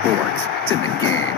sports. It's in the game.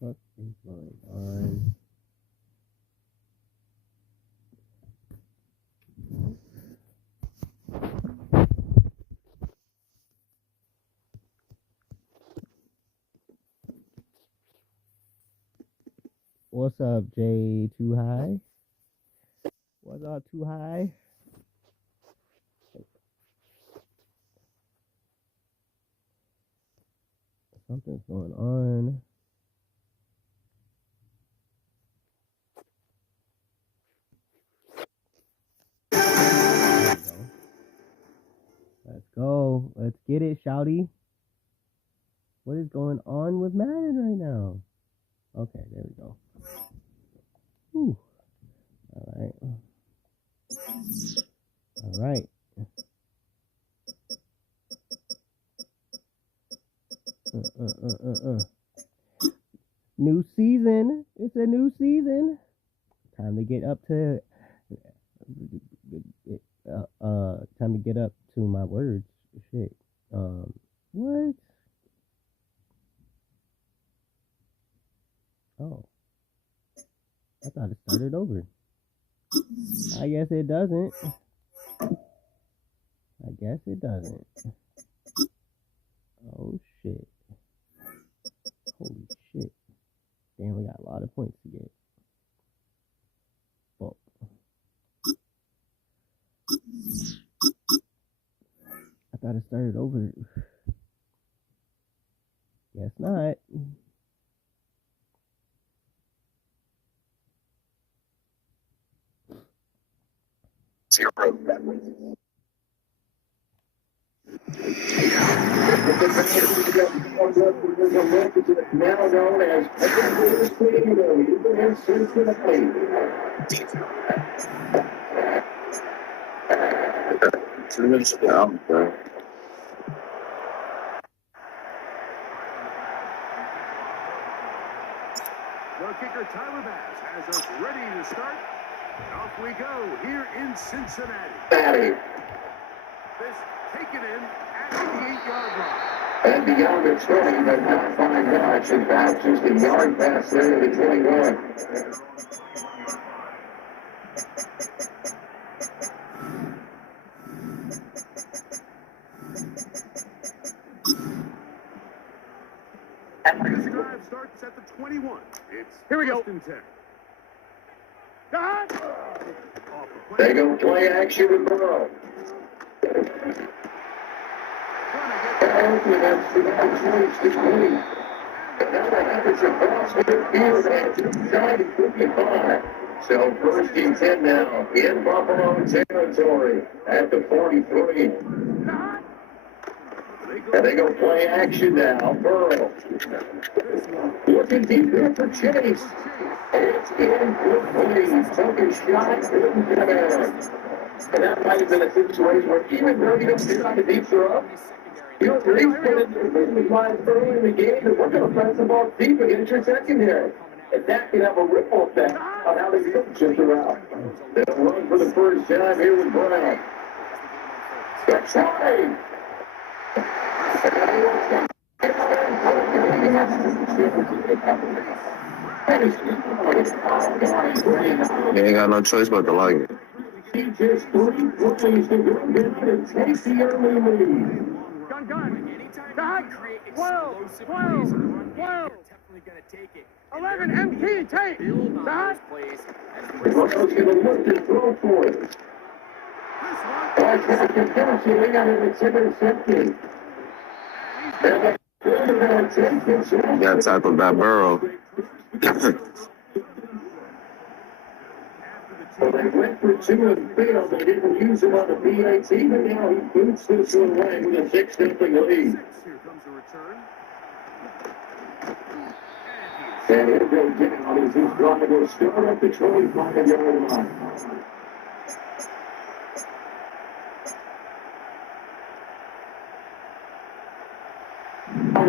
What is going on? What's up, Jay? Too high? What's up, Too high? Something's going on. Let's go. Let's get it, shouty. What is going on with Madden right now? Okay, there we go. Whew. All right. All right. New season. It's a new season. Time to get up to time to get up to my words. Shit. What? Oh. I thought it started over. I guess it doesn't. I guess it doesn't. Oh shit. Holy shit. Damn, we got a lot of points to get. Oh. I thought it started over. Guess not. Zero. Now known as The kicker Tyler Bass has us ready to start. Off we go here in Cincinnati. This taken in at the 8-yard line. And beyond the 20, but not 5 yards. And that's just a yard pass there to the 21. This drive starts at the 21. It's Here we go. 1st and 10. God! They go play action with Burrow. That's the choice to win. And now the Hackers across midfield at 9:55. So 1st and 10 now in Buffalo territory at the 43. And they go play action now. Burrow. Looking deep there for Chase. It's in quickly. Took a shot. Couldn't get it. And that might have been a situation where even though you don't see like a deep throw, you at least put it in the line early in the game and we're going to press the ball deep against your secondary. And that can have a ripple effect on how they shift around. They'll run for the first time here with Brown. That's right. You ain't got no choice but to like it. He just 3 plays to go down and take the early lead. Gun. Anytime you create explosive plays in the run game, you're definitely going to take it. 11 MT, take. Build on those plays as the Brown's going to look to throw for it. That's Kelsey got it at intercepted. Got tackled by Burrow. Well, they went for 2 and failed. They didn't use him on the PAT, but now he boots this one away with a 6-0 lead. Here comes the return. And he'll go down as he's trying to go start up the 25-yard line.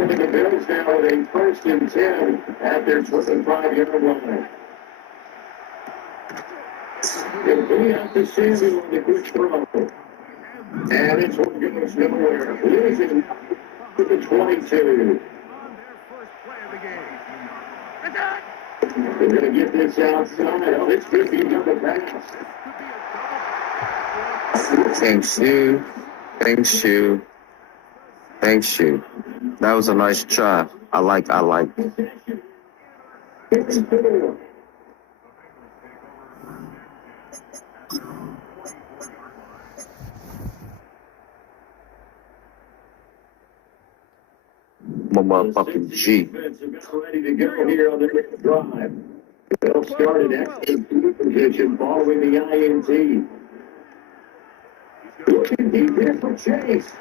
The Bills now with a 1st and 10 at their 25-yard line. They'll bring out the Samuel on the quick throw. And it's one goes nowhere. Losing to the 22. On their first play of the game. They're going to get this outside. Oh, this could be another pass. Thanks you. That was a nice try. I like. My motherfucking G. Ready to go here on the drive. They'll start at excellent position following the INT. Looking deep here for Chase.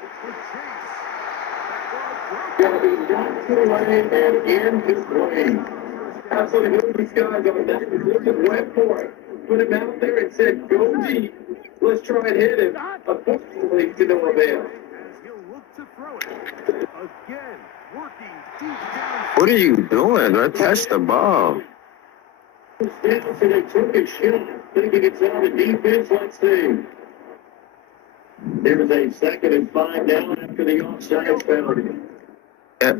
Going to be knocked away and incomplete. Absolutely, these guys on that position went for it. Put him out there and said, go deep. Let's try and hit him. Unfortunately, to no avail. As he'll look to throw it. Again, working deep down. What are you doing? I catch the ball. Stenson, they took a shot, thinking it's on the defense. Let's see. There's a 2nd and 5 down after the offside penalty. Yeah.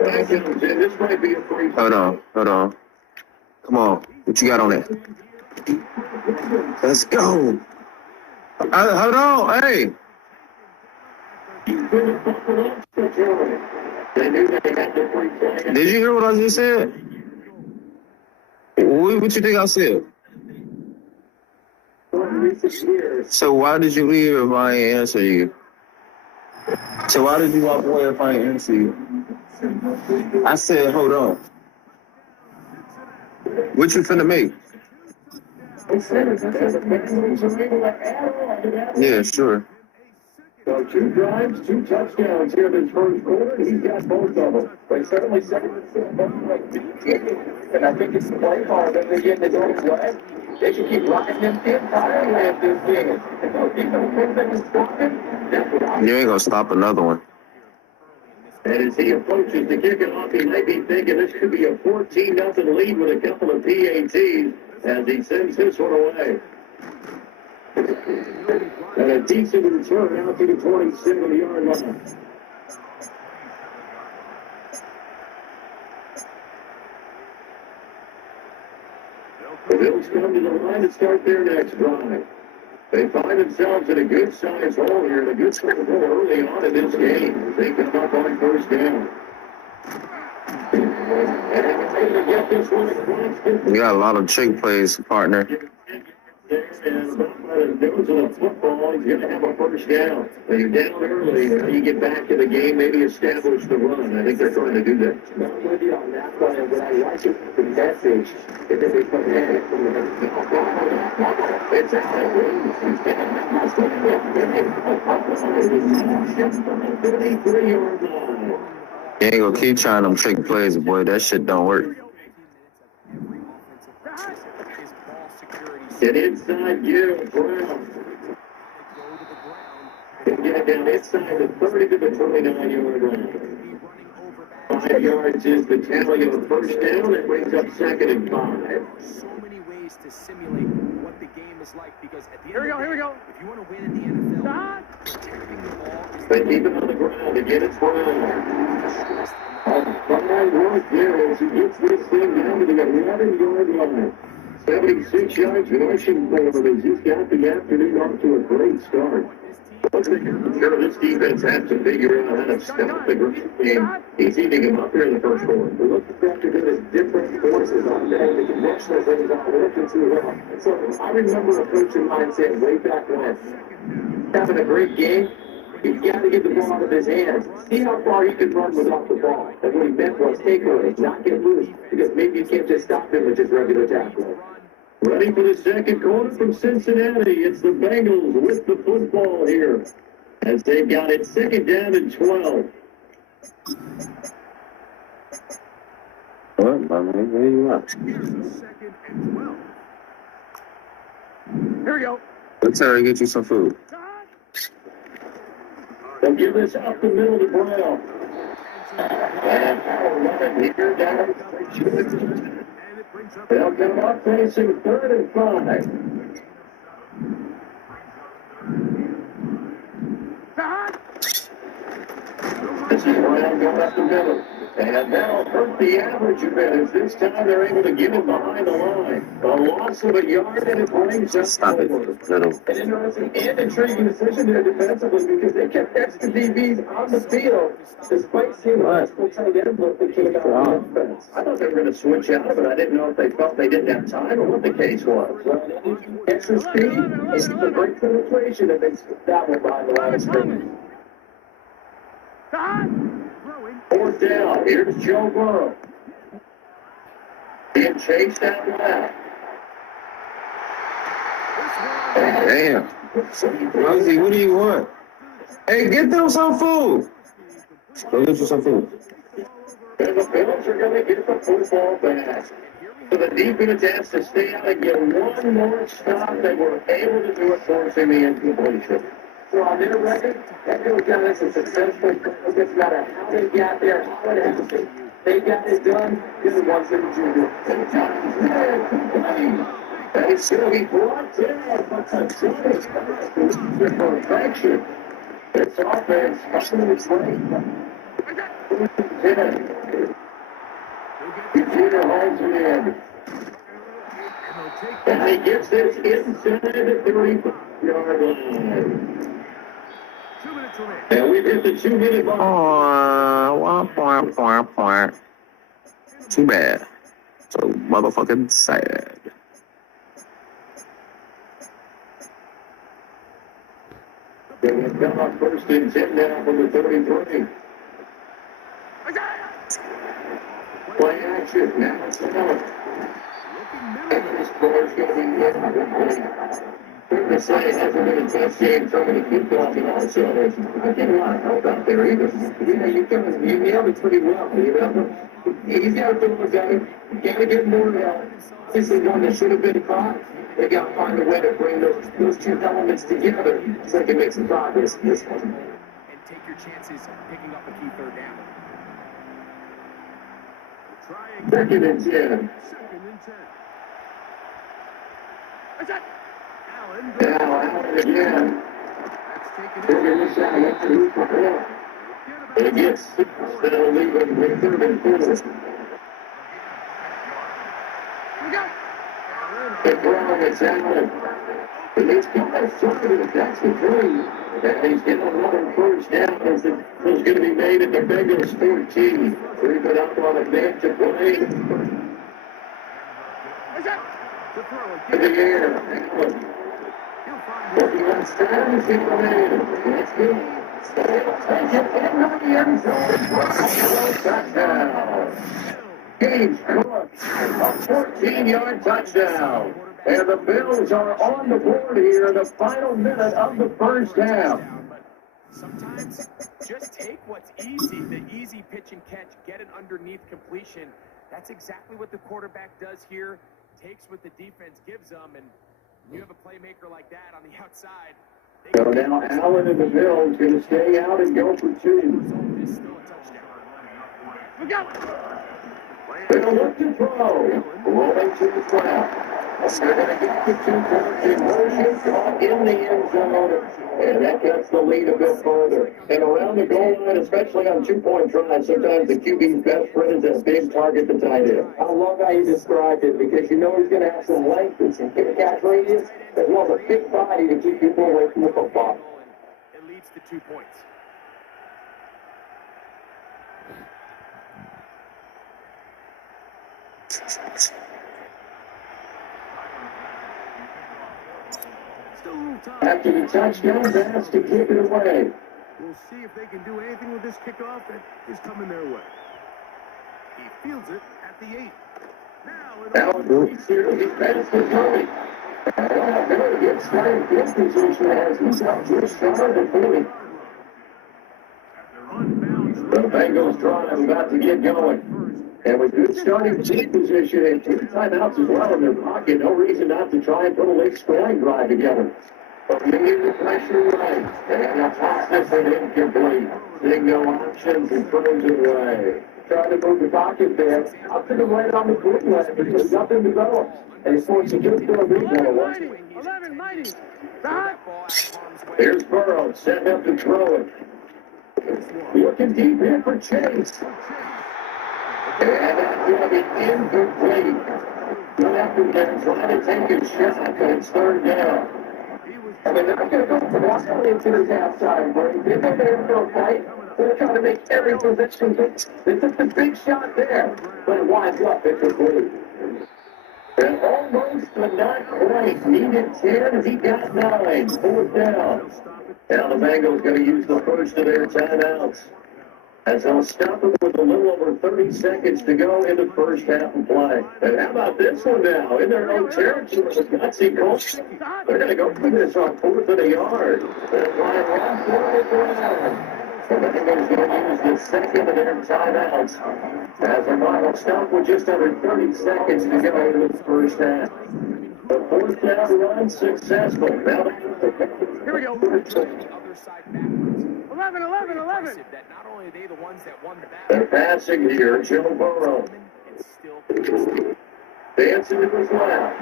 This might be a free. Hold on. Come on. What you got on it? Let's go. Hold on. Hey. Did you hear what I just said? What you think I said? So why did you leave if I ain't answer you? So why did you walk away if I ain't answer you? I said, hold on. What you finna make? Yeah, sure. So 2 drives, 2 touchdowns here this first quarter. He's got both of them. But certainly 7%. And I think it's the play call that they get in the own way. They should keep rocking them the entire way of this game. If those people think they can stop it, that's what I'm You ain't gonna stop another one. And as he approaches to kick it off, he may be thinking this could be a 14-0 lead with a couple of PATs as he sends this one away. And a decent return out to the 27-yard line. The Bills come to the line to start their next drive. They find themselves in a good-sized hole here, and a good score early on in this game. They come up on 1st down. You got a lot of trick plays, partner. And those are the football. He's going to have a first down. When you're down early, you get back to the game, maybe establish the run. I think they're trying to do that. I'm with you on that one. And what I like is the message is that they put it from the it's a 33-yard line. You ain't gonna keep trying them trick plays, boy. That shit don't work. An inside give, Brown. Get it down inside the 30 to the 29-yard line. 5 yards is the tally of the first down. It brings up 2nd and 5. So many ways to simulate what the game is like because at the end of the day, if you want to win in the NFL, protecting the ball is They keep it on the ground. Again, it's Brown. Fine work there as he gets this thing down to the 11-yard line. 76 yards rushing for him. He's got the afternoon off to a great start. Sure, this defense has to figure out how to stop the great game. He's eating him up here in the first quarter. We look at to his different forces on there. The conventional things aren't working too well. So I remember a coach of mine saying way back when, having a great game, he's got to get the ball out of his hands. See how far he can run without the ball. And what he meant was take it, not get loose, because maybe you can't just stop him with just regular tackling. Ready for the second quarter from Cincinnati. It's the Bengals with the football here as they've got it 2nd down and 12. What, my man? Where you at? Here's the 2nd and 12. Here we go. Let's hurry get you some food. They'll give this out the middle to Brown. And Howard running here down. They'll come up facing 3rd and 5. This is Brown going up the middle. And that'll hurt the average a bit as this time they're able to get him behind the line. A loss of a yard and it brings us Stop it, forward. little. An interesting and intriguing decision there defensively because they kept extra DBs on the field despite seeing multiple tight ends look that came out on defense. I thought they were going to switch out, but I didn't know if they felt they didn't have time or what the case was. Extra speed is the great penetration and they skipped that one by the line of scrimmage. 4th down. Here's Joe Burrow. Being chased out left. Damn. Rosie, what do you want? Hey, get them some food. Go get you some food. And the Bills are going to get the football back. So the defense has to stay out and get one more stop. They were able to do it, forcing the incompletion. So on their record, that goes down as a successful focus, no matter how they got there, how it happened. They got it done, this is one thing to do. And it's going to be brought down, but the perfection. This offense, especially Peter holds it in. And he gets this inside the 3-yard line. 2 minutes remaining. And we've hit the 2-minute mark. Too bad. So motherfucking sad. They've come up 1st and 10 now from the 33. Play action. Now it's Miller. And this score's going to be the say it hasn't been a tough game throwing the football, but also I didn't a lot of help out there either. You nailed it pretty well. He's got to throw a gun. You got to get more help. This is one that should have been caught. They got to find a way to bring those two elements together so they can make some progress in this one. and take your chances of picking up a key 3rd down. Trying 2nd and 10. 2nd and 10. Allen. Now Allen again. That's taken They're in. going to shot left to move the ball. They get 6. They'll leave it with 3rd and 4. The Brown is Allen. And he's got that circuit. That's the 3. And he's getting another first down as it was going to be made at the Bengals 14. We've been up on a bench to play. To throw it. In the air. He'll find Looking on stands, he remains. Let's go. Take it into the end zone. Touchdown. Games Cook, a 14-yard touchdown. And the Bills are on the board here in the final minute of the first half. Sometimes just take what's easy, the easy pitch and catch, get it underneath completion. That's exactly what the quarterback does here. Takes what the defense gives them, and you have a playmaker like that on the outside. So now Allen and the Bills going to stay out and go for two. Result is still a touchdown. Look out! They're going to look to throw. Rolling to the ground. They're going to get the 2 points in motion, caught in the end zone, and that gets the lead a bit further. And around the goal line, especially on 2-point tries, sometimes the QB's best friend is a big target to tight end. I love how you described it because you know he's going to have some length and some catch radius, as well as a big body to keep people away from the football. It leads to 2 points. Still a little time. After the touchdown, that's to kick it away. We'll see if they can do anything with this kickoff that is coming their way. He fields it at the 8. Now Allen moves here, he passes to Tony. Very good starting field position as he's out just short of 40. The Bengals drive about to get going. And with good starting field position and 2 timeouts as well in their pocket, no reason not to try and put a late scoring drive together. But maybe the pressure right. And a toss this one incomplete. Signal options and throws it away. Trying to move the pocket there. Up to the right on the bootleg because nothing develops. And he's forced to just throw a big one. 11, mighty. Dot. Here's Burrow, setting up to throw it. Looking deep here for Chase. And that's going to be incomplete. Go after them, trying to take a shot, but it's 3rd down. I mean, they're not going to go wild into this halftime break. They're going there for a fight. They're trying to make every possession good. They took the big shot there, but it winds up incomplete. And almost but not quite. Needed 10, he got 9. 4th down. Now the Bengals going to use the first of their timeouts, as they'll stop it with a little over 30 seconds to go in the first half of play. And how about this one now? In their own territory with Gutsy Colts. They're going to go for this on 4th and a yard. They're flying right for it around. The Bengals going to use the second of their timeouts as a final stop with just under 30 seconds to go in the first half. The 4th down run successful. Now Here we go. The other side backwards. 11. Impressive that not only are they the ones that won the they're battle, passing here. Joe Burrow and still dancing to his left.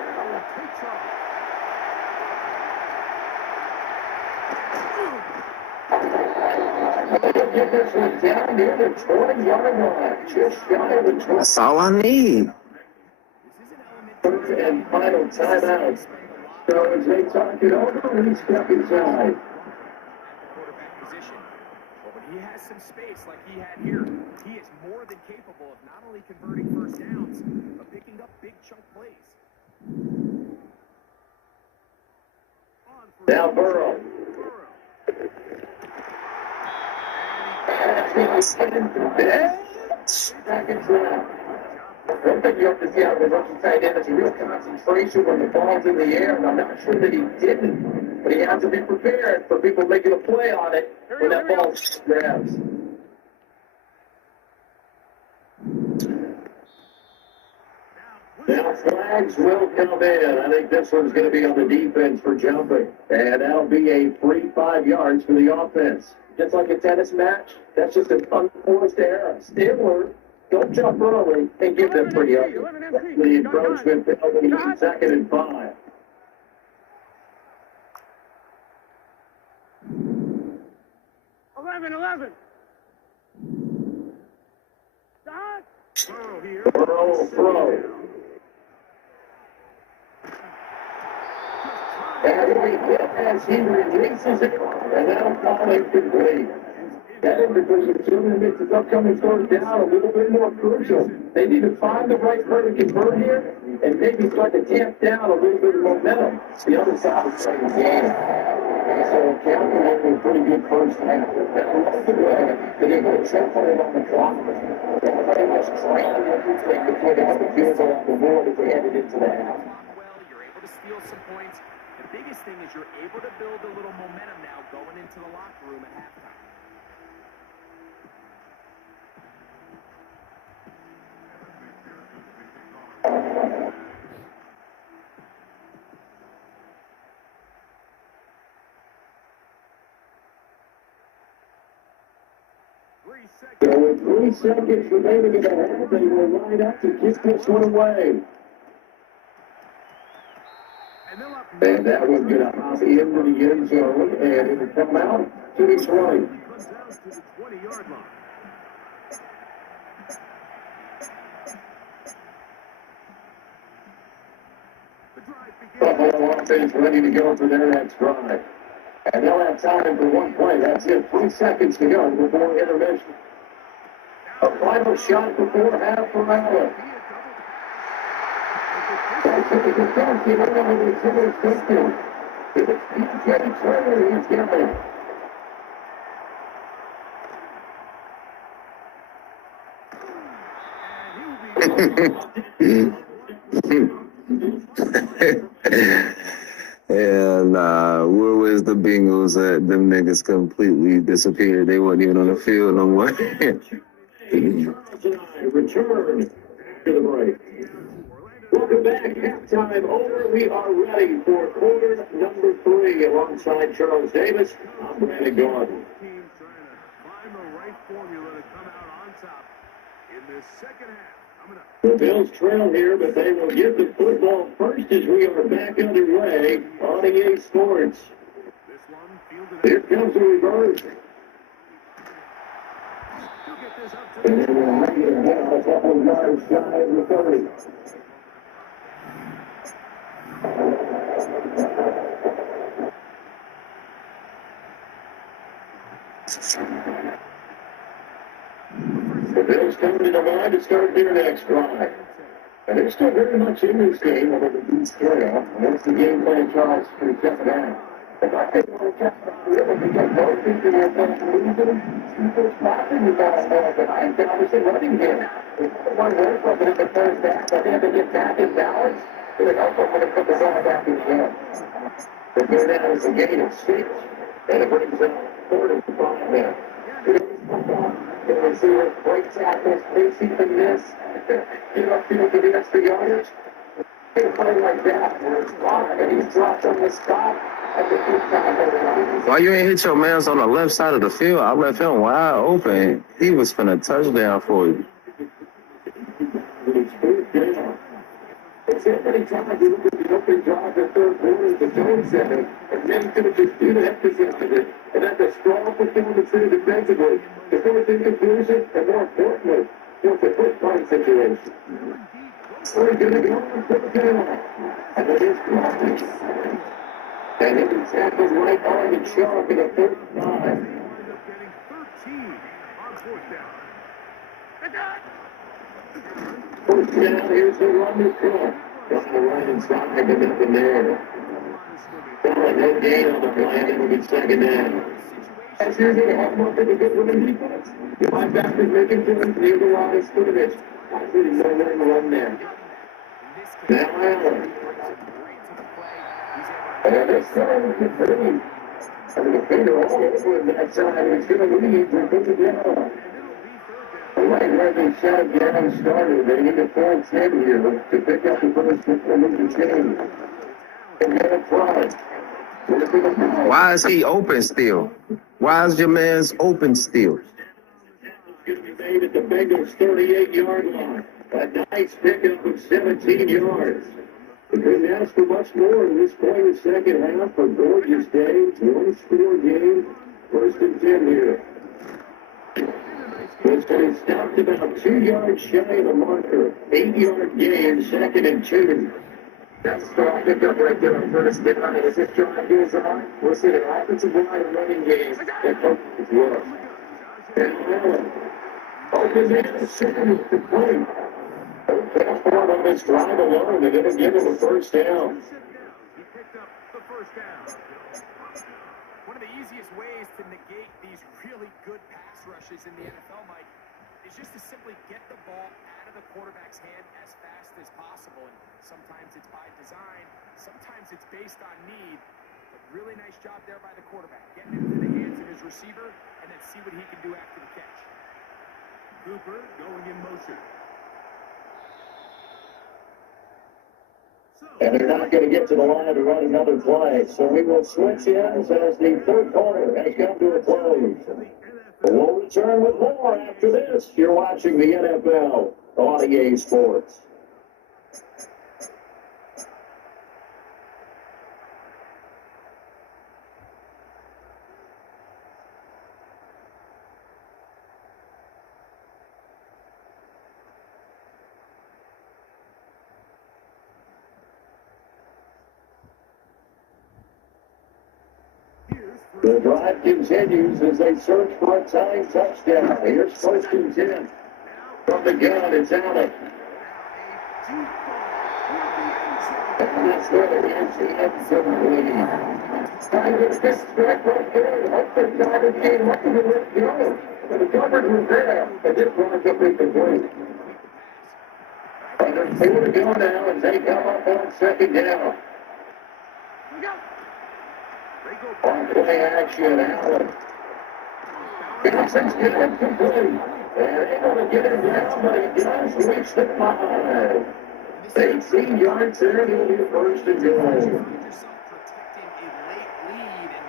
Get this one down near the 20-yard line. Just shy of the 20. That's all I need. First and final timeout. So as they talk it over, we step inside. quarterback position. But when he has some space like he had here, he is more than capable of not only converting first downs, but picking up big chunk plays. Now Burrow. Seconds left. One thing you have to see out of the rookie tight end is a real concentration when the ball's in the air, and I'm not sure that he didn't, but he has to be prepared for people making a play on it when that ball grabs. Now flags will come in. I think this one's going to be on the defense for jumping, and that'll be a free 5 yards for the offense. Just like a tennis match, that's just an unforced error. Still, don't jump early and give them pretty ugly. The encroachment penalty, 2nd and 5. Eleven. Start. Burrow here. Burrow will throw. And he hit as he releases it, and that'll fall incomplete. That is because the children makes this upcoming third down a little bit more crucial. They need to find the right play to convert here and maybe start to tamp down a little bit of momentum. The other side is playing the game. So calculating a pretty good first half. That was the way they didn't go triple on the clock. They were very much trying to put out the field goal on the board as they headed into the half. Well, you're able to steal some points. The biggest thing is you're able to build a little momentum now going into the locker room at halftime. So with 3 seconds remaining in the half, they will line up to kick this one away. And that was going to hop into the end zone, and it will come out to the 20. Comes out to the 20-yard line. The drive begins. Buffalo offense ready to go for their next drive. And they'll have time for one play. That's it. 3 seconds to go before intermission. A final shot before half for Allen. That's it. The defense get over the center system. It's DJ Turner. He's getting Yeah, nah. Where was the Bengals at? Them niggas completely disappeared. They weren't even on the field no more. Return to the break. Welcome back. Halftime over. We are ready for quarter number 3 alongside Charles Davis. I'm Brandon Gordon. Team trying to find the right formula to come out on top in this second half. Coming up. The Bills trail here, but they will get the football first as we are back underway on EA Sports. This one fielded Here comes the reverse. He'll get this up to And then we'll make it again a couple yards shy of the 30. The Bills coming to the line to start their next drive. And they're still very much in this game, although the Bills trail. And that's the game plan, Charles, for the second half. If I think we're just able to get both into their best losing, people stopping the ball more than I can obviously running here. If one way from it in the first half, I think if they get back in balance, they're also going to put the ball back in the air. But here now is a gain of 6, and it brings up 4 to 5 there. The receiver breaks out this preseason miss. Give up field for the extra yardage. A play like that where it's gone and he's dropped on the spot. Why you ain't hit your mans on the left side of the field? I left him wide open. He was finna touchdown for you. It's so many times you look at the open drive the third quarter of the zone center, and then could have just due to emphasis of it, and that's a strong performance in defensively. The fourth inconclusion, and more importantly, it's a quick fight situation. We're going to go for the down, and it is blocked. And it is tackled right on the chalk in the first time. wind up getting 13 on fourth down. First down, here's the run to front. Got the right inside, and up in there. No gain on the play, and it'll be second down. As here's a half more for the good running defense. The linebackers making plays near the line of scrimmage. Actually, no way to run there. Now Allen. And it's going to be pretty. And the finger all over it that time. It's going to lead to put it down. Right where they shot down started. They need a full 10 here to pick up the first football of the chain. And then a try. Why is he open still? Why is your man's open still? It's going to be made at the Bengals' 38-yard line. A nice pickup of 17 yards. We couldn't ask for much more in this point in the second half. A gorgeous day, one-score game. First and 10 here. It's going to stop about 2 yards shy of the marker. 8-yard gain, second and 2. That's strong pickup right there on first down. And as this drive goes on, we'll see an offensive line running game that focuses well. Open man, second to play. Passport on this drive alone. They're going to give him a first down. He picked up the first down. One of the easiest ways to negate these really good pass rushes in the NFL, Mike, is just to simply get the ball out of the quarterback's hand as fast as possible. And sometimes it's by design, sometimes it's based on need. But really nice job there by the quarterback, getting it into the hands of his receiver, and then see what he can do after the catch. Cooper going in motion. And they're not going to get to the line to run another play. So we will switch ends as the third quarter has come to a close. We'll return with more after this. You're watching the NFL on EA Sports. The drive continues as they search for a tying touchdown. Here's first and 10. From the gun, it's Allen. And that's where the end zone. Trying to get back right there. Hope the Giants game up to the left go. But the coverage was there. But this one's up incomplete. And there's 2 to go now as they come up on second down. On play action, Allen. Johnson's getting complete. They're able to get him down, but he does reach the 5. 18 yards there, he'll be first and goal. Yourself protecting a late lead, and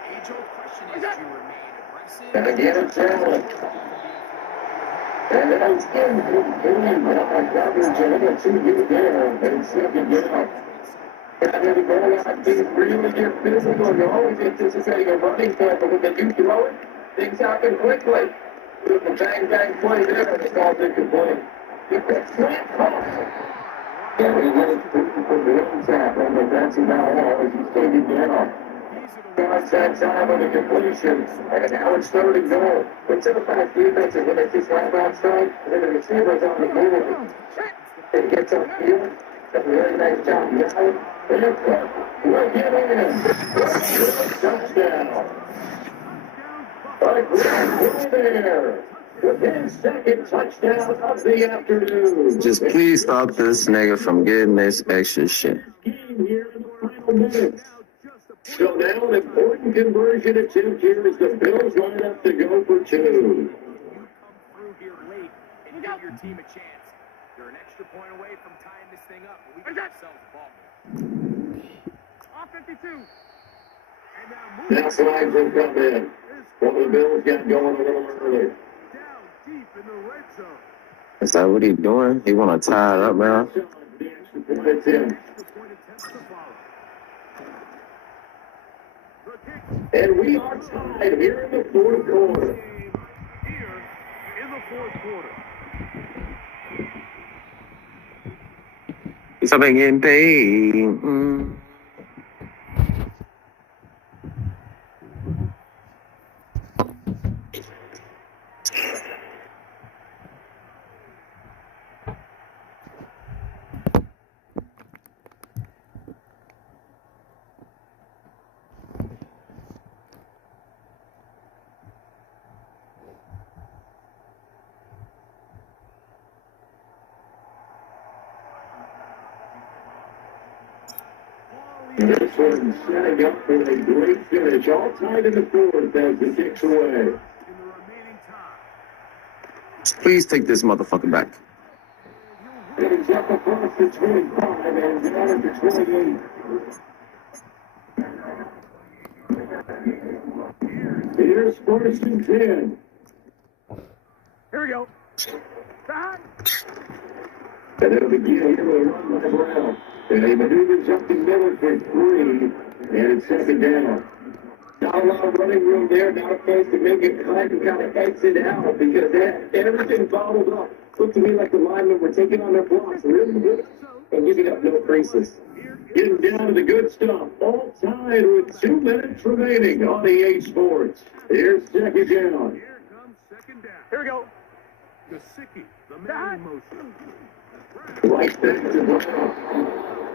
the age-old question is, do you remain aggressive? And again, it's Allen. And that's incomplete. Coverage, and they got 2 good there. And second down. And then the goal line team really get physical. You're always anticipating a running play, but when they do throw it, things happen quickly. With the bang play there, it's all incomplete. He picks that cross. And he goes from the inside on the defensive now as he's taken down. Guys that time on the completion. And now it's 3rd and goal. But to the fast defenses when they see slap outside, and then the receiver's on the board. It gets upfield. That's a very nice job. We'll get in. Touchdown. A grand there. Within second touchdown of the afternoon. Just please stop this nigga from getting this extra shit. Here in the final minutes. So now an important conversion attempt here as the Bills line up to go for 2. You come through here late and give your team a chance. You're an extra point away from tying this thing up, but we got ourselves a ball. Off 52. And Now flags will come in. What the Bills got going a little early. down deep in the red zone. Is that what he doing? He want to tie it up, man? The extra point attempt. And we are tied here in the fourth quarter. Here in the fourth quarter. Something getting paid. This one setting up for a great finish. All tied in the fourth as the kicks away. In the remaining time. Please take this motherfucker back. It is up across the 25 and down at the 28. Here's first and 10. Here we go. Back. And it'll begin here with a run by Brown. And they maneuver something middle for 3. And it's second down. Not a lot of running room there. Not a place to make it cut and kind of exit out because everything bottled up. Looked to me like the linemen were taking on their blocks really good and giving up no creases. Getting down to the good stuff. All tied with 2 minutes remaining on EA Sports. Here's second down. Here we go. Gesicki, the man in motion. Right back to Brown.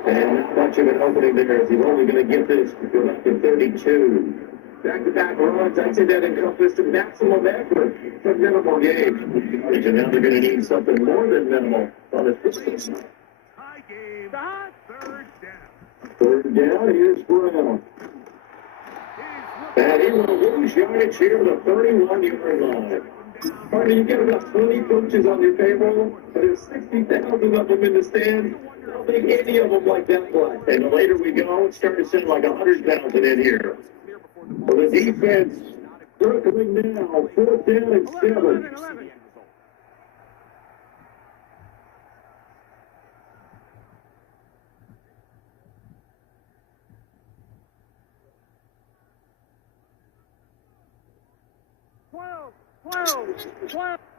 And not much of an opening there. He's only going to get this to up to 32. Back-to-back runs, I'd say that encompassed the maximum effort for minimal games. And now they're going to need something more than minimal on this business. Tie game. Third down. Third down, here's Brown. And he will lose yardage here to the 31-yard line. I mean, you get about 20 coaches on your payroll, but there's 60,000 of them in the stand. I don't think any of them like that play. And the later we go, it's starting to sound like 100,000 in here. For the defense, circling now, 4th down and 7.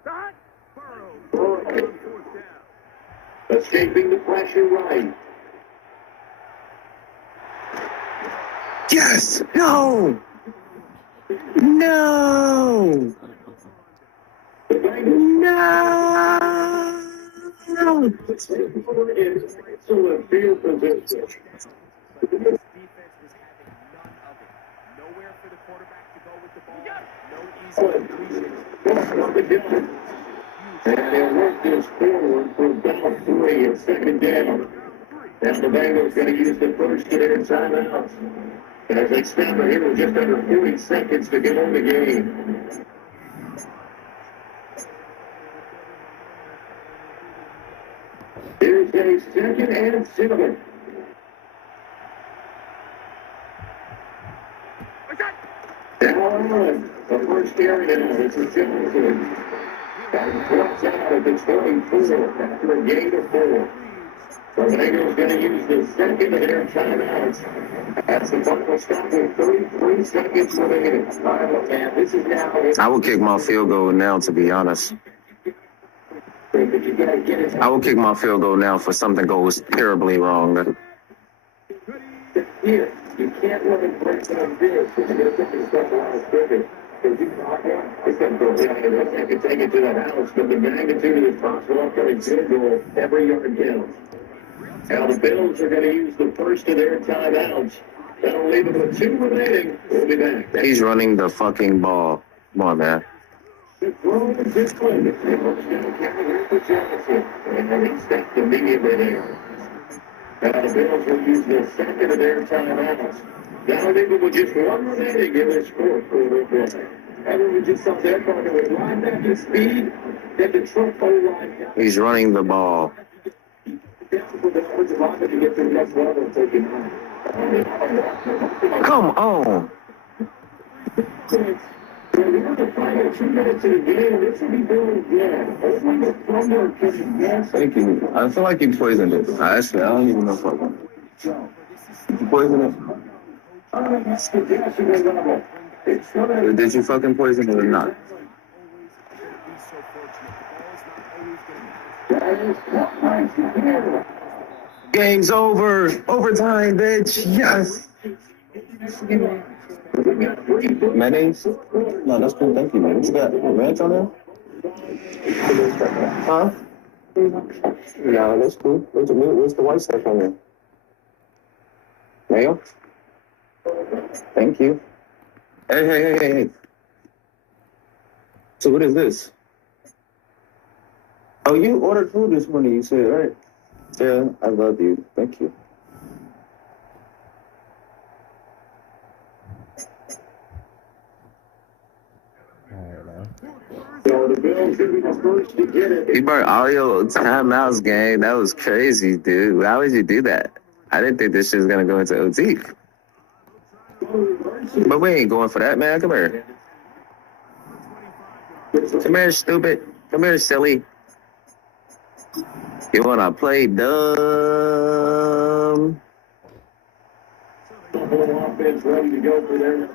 Dot. Burrow. On 4th down. Escaping the pressure right. Yes! No! No! No! Excellent field position. Defense was having none of it. Nowhere for the quarterback to go with the ball. No easy completions. And they'll work this forward for about 3 and 2nd down. And the Bengals going to use the first of their timeouts. As they stand here with just under 40 seconds to get on the game. Here's a 2nd and 7. Allen, the first area now. It's a Johnson. And drops out at the 24 after a gain of 4. The Bengals going to use the second of their timeouts. That's the final stop with 33 seconds remaining. And this is now. I will kick my field goal now, to be honest. I will kick my field goal now for something goes terribly wrong. Here, you can't let it break down this. You're going to put your stuff on the scrimmage. It's going to go down. They can take it to the house, but the magnitude of this possible upcoming field goal, every yard counts. Now the Bills are going to use the first of their timeouts. That'll leave them with 2 remaining. We'll be back. He's running the fucking ball. Come on, man. The throw is this way. The Bills going to carry here for Johnson. And then he stepped immediately there. Now the Bills will use the second of their timeouts. Now they with just 1 remaining in this fourth quarter. And we just saw that part with linebacker speed. Then the Trump O-line. He's running the ball. Come on. Thank you. I feel like you poisoned it. Actually, I don't even know if I want it. You poisoned it? Did you fucking poison it or not? Game's over. Overtime, bitch. Yes. Mayonnaise? No, that's cool. Thank you, man. What you got? Ranch on there? Huh? No, that's cool. What's the white stuff on there? Mayo? Thank you. Hey. So what is this? Oh, you ordered food this morning, you said, right? Yeah, I love you. Thank you. So the Bills should be the first to get it. You brought all your timeouts, gang. That was crazy, dude. Why would you do that? I didn't think this shit was going to go into OT. But we ain't going for that, man. Come here. Come here, stupid. Come here, silly. You want to play dumb? Offense ready to go for their.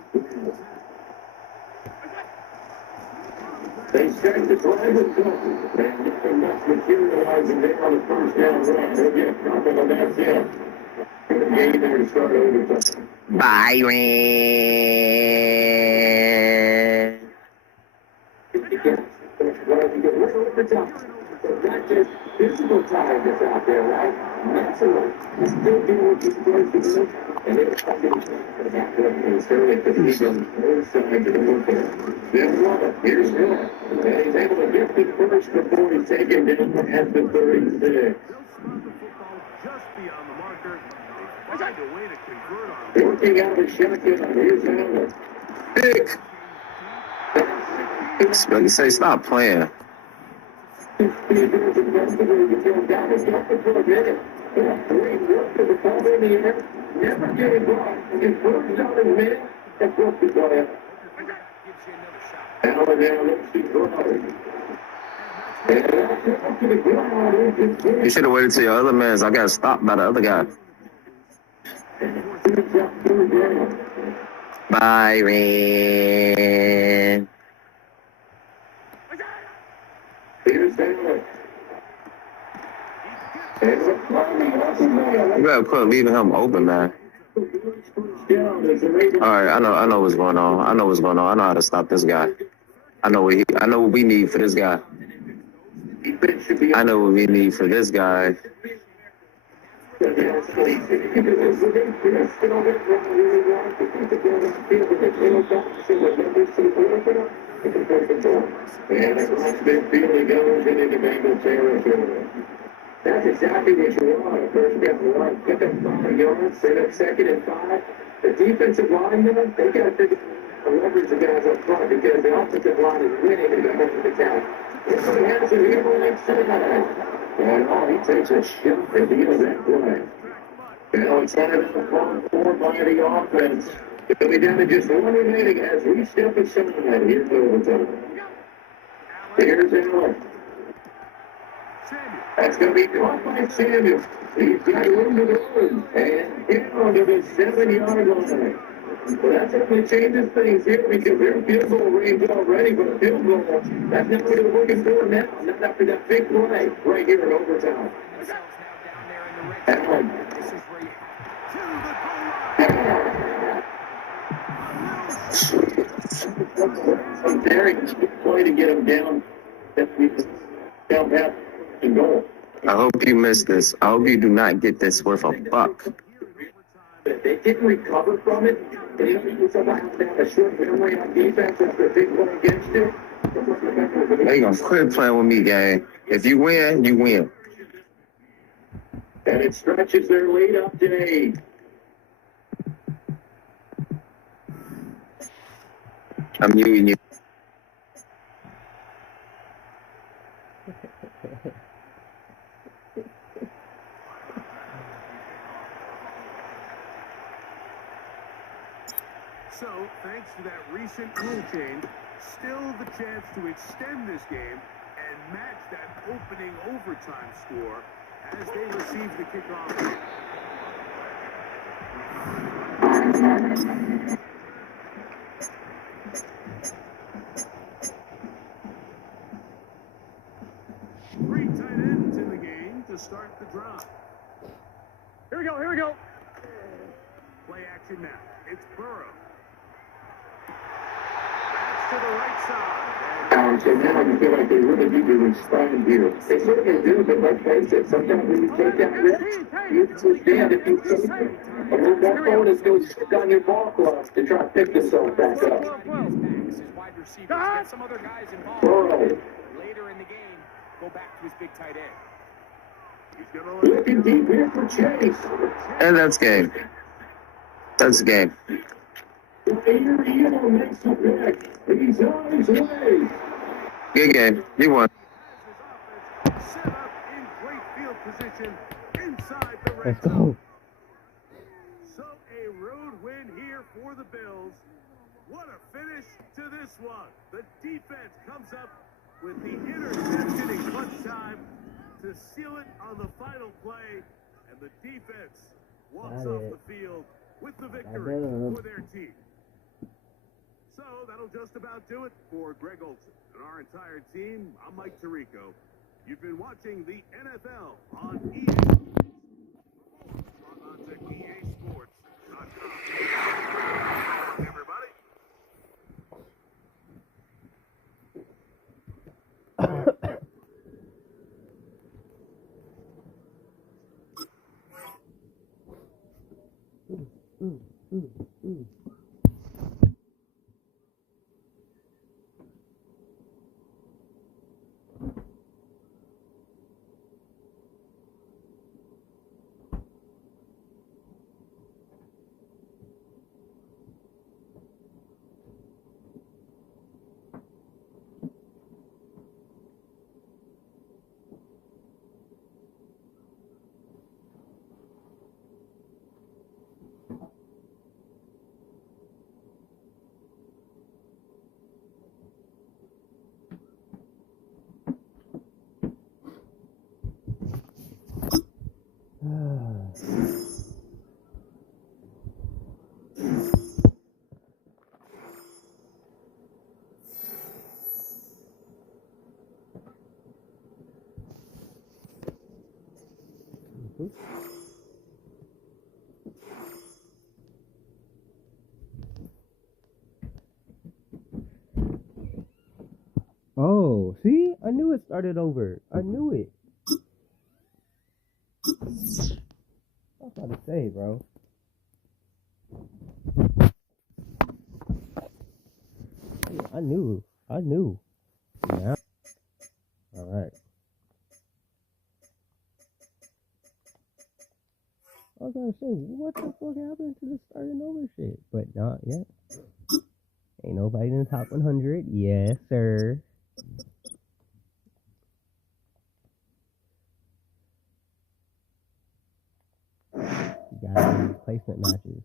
They start to drive and go. And that's materializing there on the first down run. They'll get a couple of that's it. The game there to start overtime. Byron. overtime. So not just physical time that's out there, right? Mentally, he's still doing what he's supposed to do. And it's fucking certainly because he's on both sides of the movement. Then what? Here's one. And he's able to get the first before he's taken down at the 36. They'll spot the football just beyond the marker. They find a way to convert on it. Working out the shotgun on his helmet. Big. You say stop playing. Never getting blocked. His first shot in a minute, and broke the ball. Now and now, let's see You should have waited till your other man's. I got stopped by the other guy. Byron. You gotta quit leaving him open, man. Alright, I know what's going on. I know how to stop this guy. I know what we need for this guy. I know what we need for this guy. That's exactly what you want. First down one, get them 5 yards, set up 2nd and 5. The defensive line, they got to figure out the leverage the guys up front because the offensive line is winning and they're going to attack. He has it here on that side. And he takes a shot at the end of that play. Now it's had it forward by the offense. It'll be down to just one remaining as we step aside. Here's overtime. Here's Allen. That's going to be caught by Samuel. He's got room to run and hit onto the 7-yard line. Well, that certainly changes things here because they're in field goal range already, but a field goal, that's not what they're looking for now. Not after that big play right here in overtime. Allen. Very good play to get him down. Down past the goal. I hope you missed this. I hope you do not get this worth a buck. They didn't recover from it. They didn't somehow have a short memory on defense after a big play against you. They gonna quit playing with me, gang. If you win, you win. And it stretches their lead up to 8. I'm muting you. So, thanks to that recent rule change, still the chance to extend this game and match that opening overtime score as they receive the kickoff. Three tight ends in the game to start the drive. Here we go. Play action now. It's Burrow. To the right side. So now I feel like they really need to respond here. They certainly do, but let's face it, sometimes when you take that risk, you stand if you take it. And when that phone is going to stick on your ball club to try to pick yourself back up. Wide receivers, get some other guys involved. Later in the game, go back to his big tight end. Looking deep here for Chase. And that's game. That's the game. He's on his way. Good game. You won. Set up in great field position inside the red Let's zone. go. So a road win here for the Bills. What a finish to this one. The defense comes up with the interception in clutch time to seal it on the final play, and the defense walks off the field with the victory for their team. So that'll just about do it for Greg Olson and our entire team. I'm Mike Tirico. You've been watching the NFL on EA. Log on to EASports.com. Everybody. Oh, see? I knew it started over. I knew it. I was about to say, bro. I knew. Yeah. Alright. I was gonna say, what the fuck happened to the starting over shit? But not yet. Ain't nobody in the top 100. Yes, sir. You got these placement matches.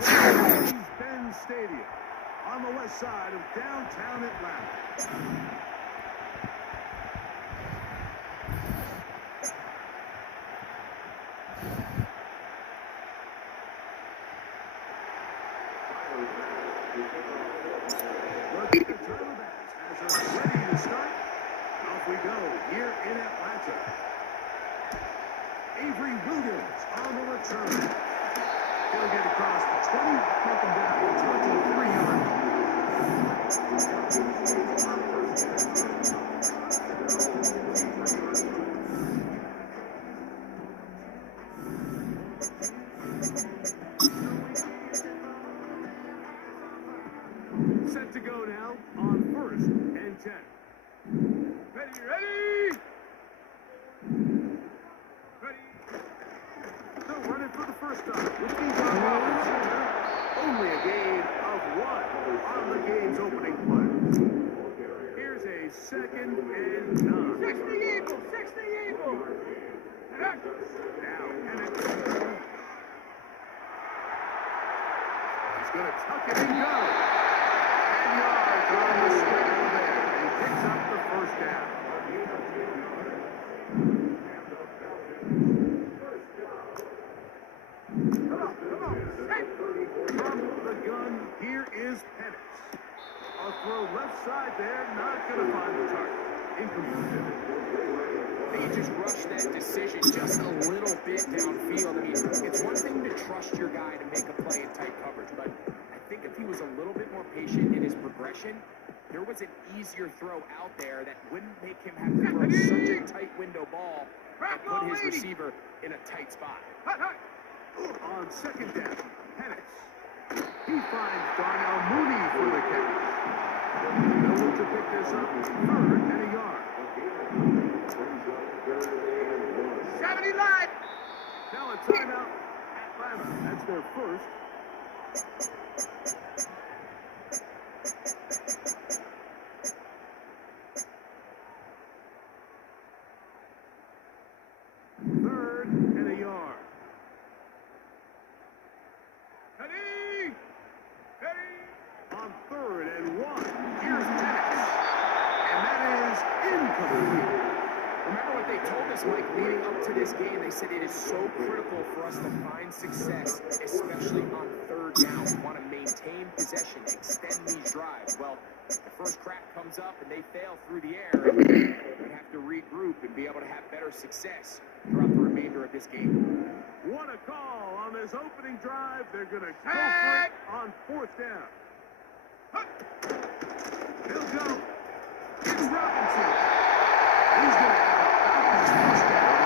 Mercedes-Benz Stadium on the west side of downtown Atlanta. The Turtlebags has us ready to start. Off we go here in Atlanta. Avery Williams on the return. He'll get across the 20, take him down to 23 yards. Set to go now on 1st and 10. Ready? They'll run it for the first time with Bijan Robinson. Only a gain of 1 on the game's opening play. Here's a 2nd and 9. 60 Eagles! Now, Penix. He's going to tuck it and go. 10 yards on the scramble there, and picks up the first down. From the gun, here is Penix. A throw left side there, not going to find the target. Incomplete. They just rushed that decision just a little bit downfield. I mean, it's one thing to trust your guy to make a play in tight coverage, but I think if he was a little bit more patient in his progression, there was an easier throw out there that wouldn't make him have to throw such a tight window ball and put his receiver in a tight spot. On 2nd down, Penix. He finds Darnell Mooney for the catch. They'll look to pick this up 3rd and a yard. 70 line. Now a timeout, Atlanta. That's their first. Third and a yard. On 3rd and 1, here's Penix. And that is incomplete. Remember what they told us, Mike, leading up to this game? They said it is so critical for us to find success, especially on 3rd down. We want to maintain possession, extend these drives. Well, the first crack comes up and they fail through the air. We have to regroup and be able to have better success throughout the remainder of this game. What a call on this opening drive. They're going to go for it on 4th down. He'll go. It's Robinson. He's going to have a first down.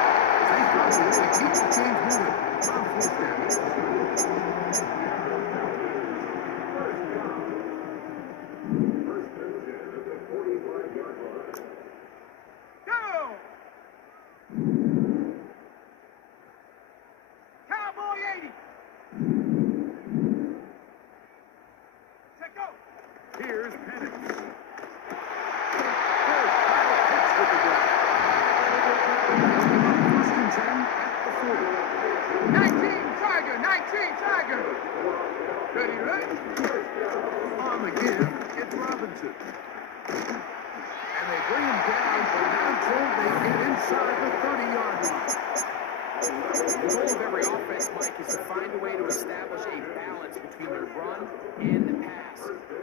They find a way to keep the change moving on 4th down. Go! Cowboy 80. Check go. Here's Penix. Kyle Pitts with the grab. 1st and 10 at the 40. Ready, ready? On the give, it's Robinson. And they bring him down, but now told they get inside the 30-yard line. The goal of every offense, Mike, is to find a way to establish a balance between the run and the pass.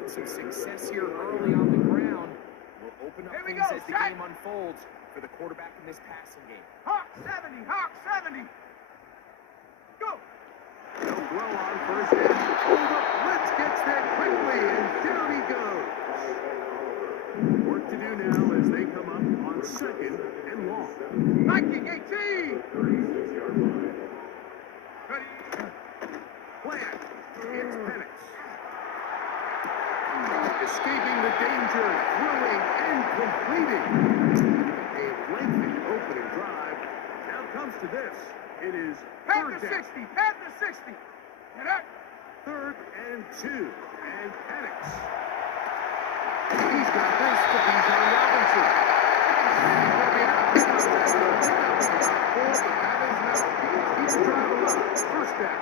Some success here early on the ground will open up things as the game unfolds for the quarterback in this passing game. Hawk 70, Hawk 70. Go. They'll blow on first down. Hold up, Blitz gets there quickly, and down he goes. Work to do now as they come up on second and long. Viking 18. Ready. Plant. It's Penix. Escaping the danger, throwing and completing. A lengthy opening drive. Now comes to this. It is third down. 60, past the 60. And up. 3rd and 2. And Penix. He's got this to beat on Robinson. He's driving up. First down.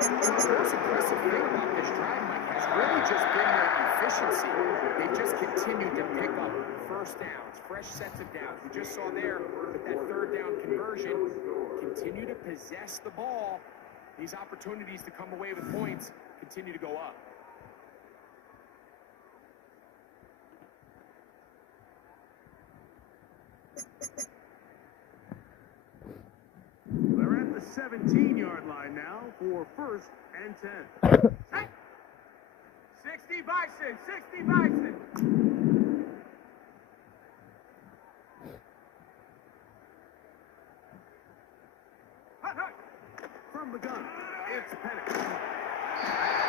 The most impressive thing about this drive, Mike, has really just been their efficiency. They just continued to pick up first downs, fresh sets of downs. We just saw there with that 3rd down conversion, continue to possess the ball. These opportunities to come away with points continue to go up. They're at the 17-yard line now for 1st and 10. 60 Bison, 60 Bison. From the gun, it's Penix.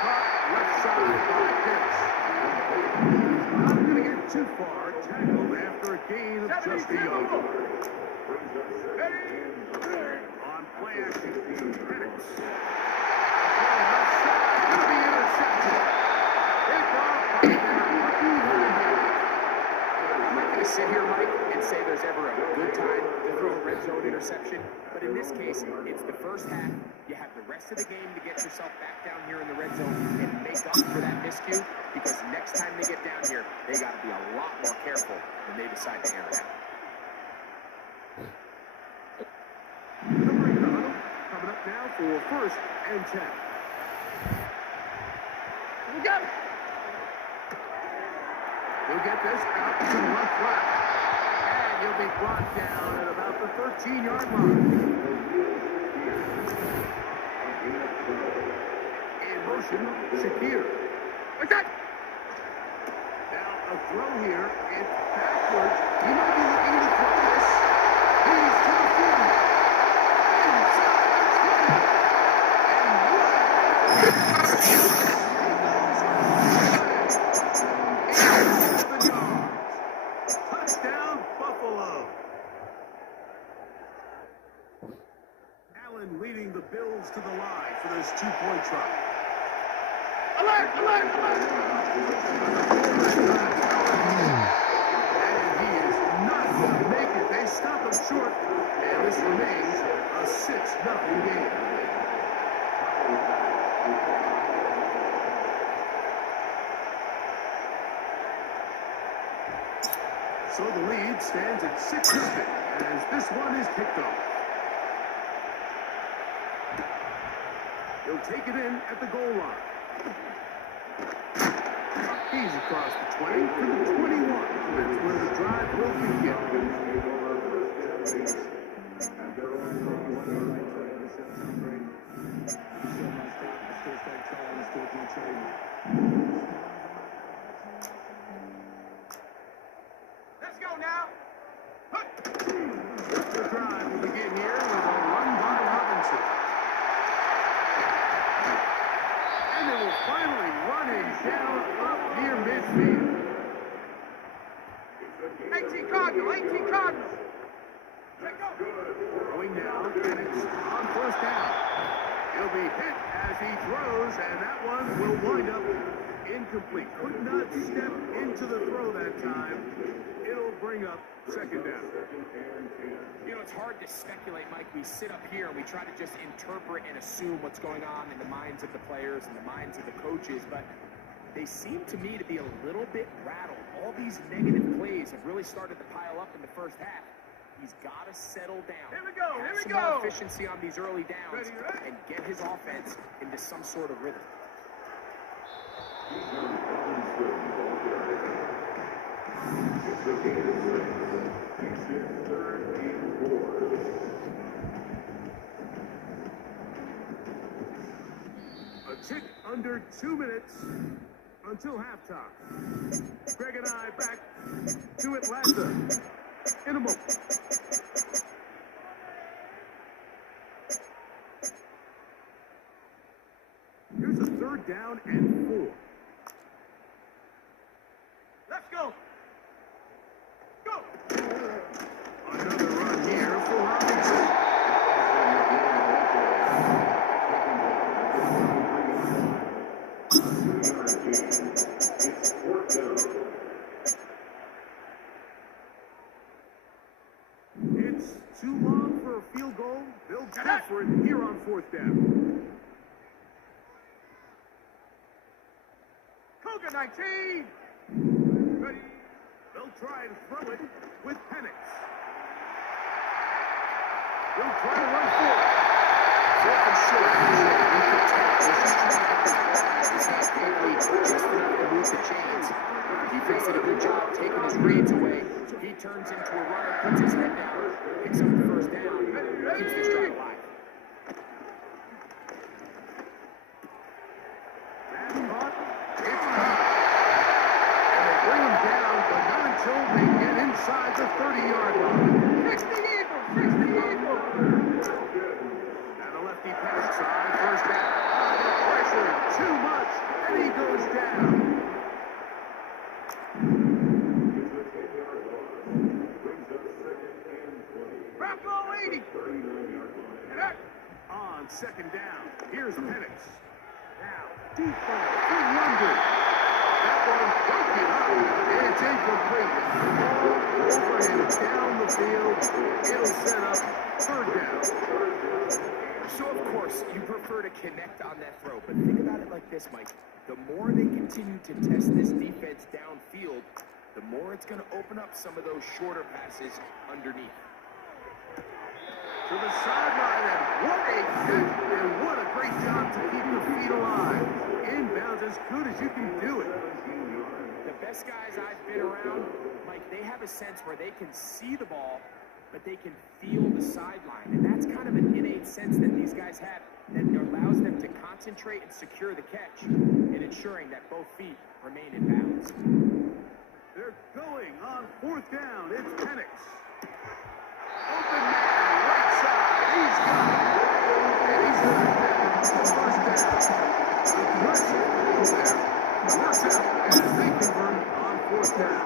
Caught left side by Pitts. Not going to get too far. Tackled after a gain of just a yard. On play action, Penix. Left side, going to be intercepted. I'm not going to sit here, Mike, and say there's ever a good time to throw a red zone interception, but in this case, it's the first half. You have the rest of the game to get yourself back down here in the red zone and make up for that miscue, because next time they get down here, they got to be a lot more careful when they decide to air it out. Coming up now for 1st and 10. We got it. He'll get this out to the left flat. And he'll be brought down at about the 13-yard line. In motion, Shakir. What's that? Now a throw here. It's backwards. He might be looking to throw this. He's to the 40. Inside the 20. And touchdown, Buffalo. Allen leading the Bills to the line for this 2-point try. Alert, alert, alert! And he is not going to make it. They stop him short, and this remains a 6-0 game. So the lead stands at 6-0 as this one is kicked off. He'll take it in at the goal line. He's across the 20 to the 21. That's where the drive will begin. Let's go now. The drive will begin here with a run by Robinson. And it will finally run him down up near midfield. 18 Cardinals. Throwing now, and it's on 1st down. He'll be hit as he throws, and that one will wind up incomplete. Could not step into the throw that time. It'll bring up second down. You know, it's hard to speculate, Mike. We sit up here and we try to just interpret and assume what's going on in the minds of the players and the minds of the coaches, but they seem to me to be a little bit rattled. All these negative plays have really started to pile up in the first half. He's got to settle down. Here we go, here we some more go. efficiency on these early downs Ready? and get his offense into some sort of rhythm. A tick under 2 minutes until halftime. Greg and I back to Atlanta in a moment. Here's a 3rd down and 4. Let's go. Go. Another run here for Robinson. It's too long for a field goal. They'll go for it here on 4th down. Koga 19. Ready. They'll try and throw it with Penix. They'll try to run for it. Fourth and short. You can tell this is trying to get this ball out of his hands quickly, just enough to move the chains. The defense did a good job taking his reads away. So he turns into a runner, puts his head down, picks up the 1st down, keeps this drive alive. That's caught. It's caught. And they bring him down, but not until they get inside the 30-yard line. Fix the Eagles! Fix the Eagles! And a lefty pass on 1st down. The pressure, too much, and he goes down. Bronco 80. On 2nd down, here's Penix. Now, deep ball, 300. That one broken up, and it's incomplete. Ball overhead down the field. It'll set up 3rd down. So, of course, you prefer to connect on that throw, but think about it like this, Mike. The more they continue to test this defense downfield, the more it's going to open up some of those shorter passes underneath. To the sideline, and what a catch, and what a great job to keep your feet alive. Inbounds as good as you can do it. The best guys I've been around, Mike, they have a sense where they can see the ball, but they can feel the sideline. And that's kind of an innate sense that these guys have that allows them to concentrate and secure the catch and ensuring that both feet remain in bounds. They're going on 4th down. It's Penix. Open man, right side. He's got it. And he's going to get the 1st down. Aggressive ball there. Works out as they convert on 4th down.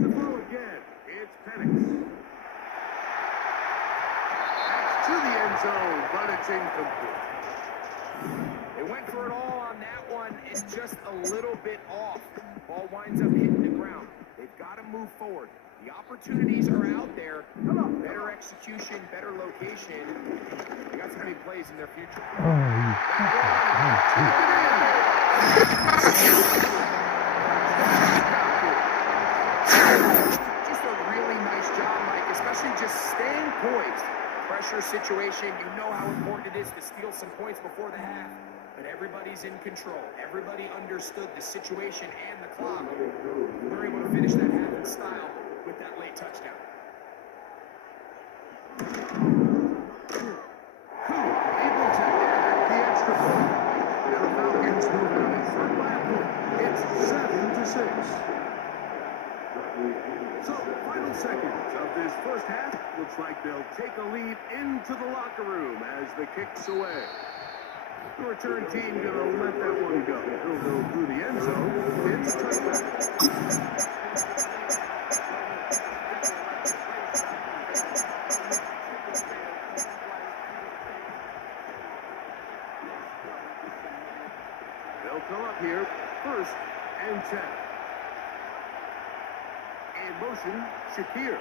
To throw again, it's Penix. That's to the end zone, but it's incomplete. They went for it all on that one and just a little bit off. Ball winds up hitting the ground. They've got to move forward. The opportunities are out there. Better execution, better location. They got some big plays in their future. Just a really nice job, Mike, especially just staying poised. Pressure situation, you know how important it is to steal some points before the half. But everybody's in control. Everybody understood the situation and the clock. We were able to finish that half in style with that late touchdown. Able to add the extra point. Now the Falcons move on from Blackwood. It's 7-6. So, final seconds of this first half. Looks like they'll take a lead into the locker room as the kick's away. The return team gonna let that one go. It'll go through the end zone. It's a touchback. and 10. In motion, Shakir.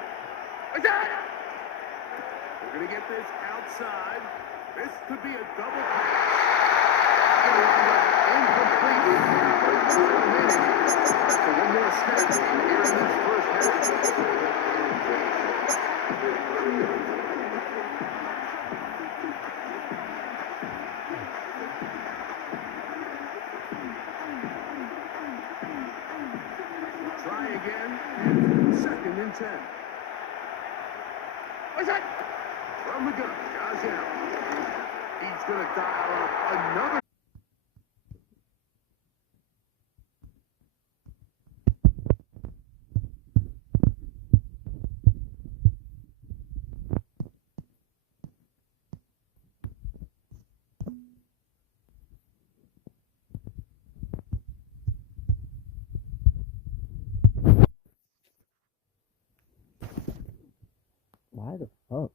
We're going to get this outside. This could be a double pass. Incomplete. So one more snap here in this first half. Try again. 2nd and 10. What's that? From the gun, Josh Allen. He's going to dial up another. Why the fuck?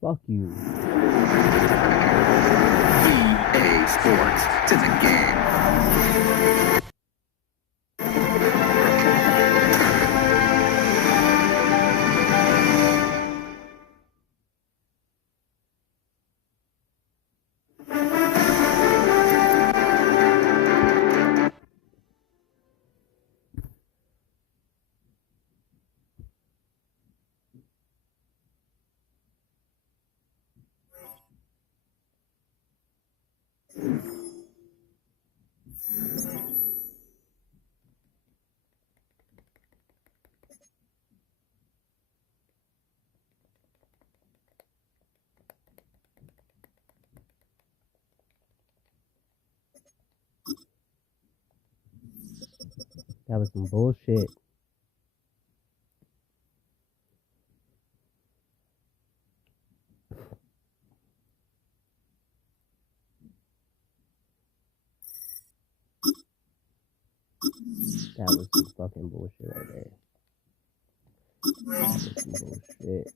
Fuck you. EA Sports to the game. That was some bullshit. That was some fucking bullshit right there. That was some bullshit.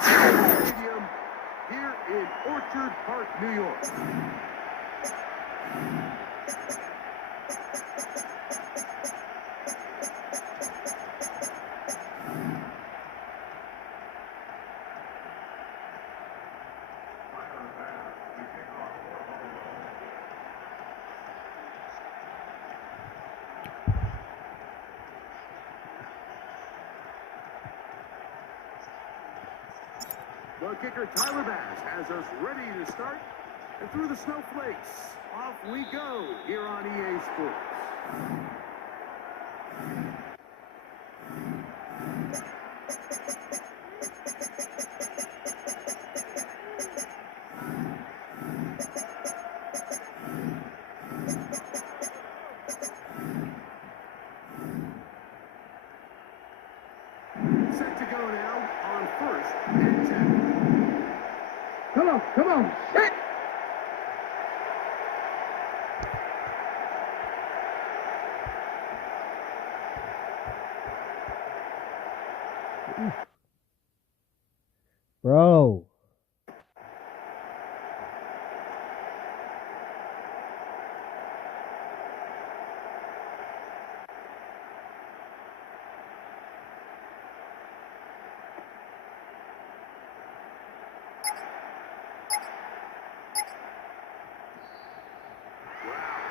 Stadium here in Orchard Park, New York. The kicker, Tyler Bass, has us ready to start. And through the snowflakes, off we go here on EA Sports. Set to go now on 1st and 10. Come on, shit! Bro.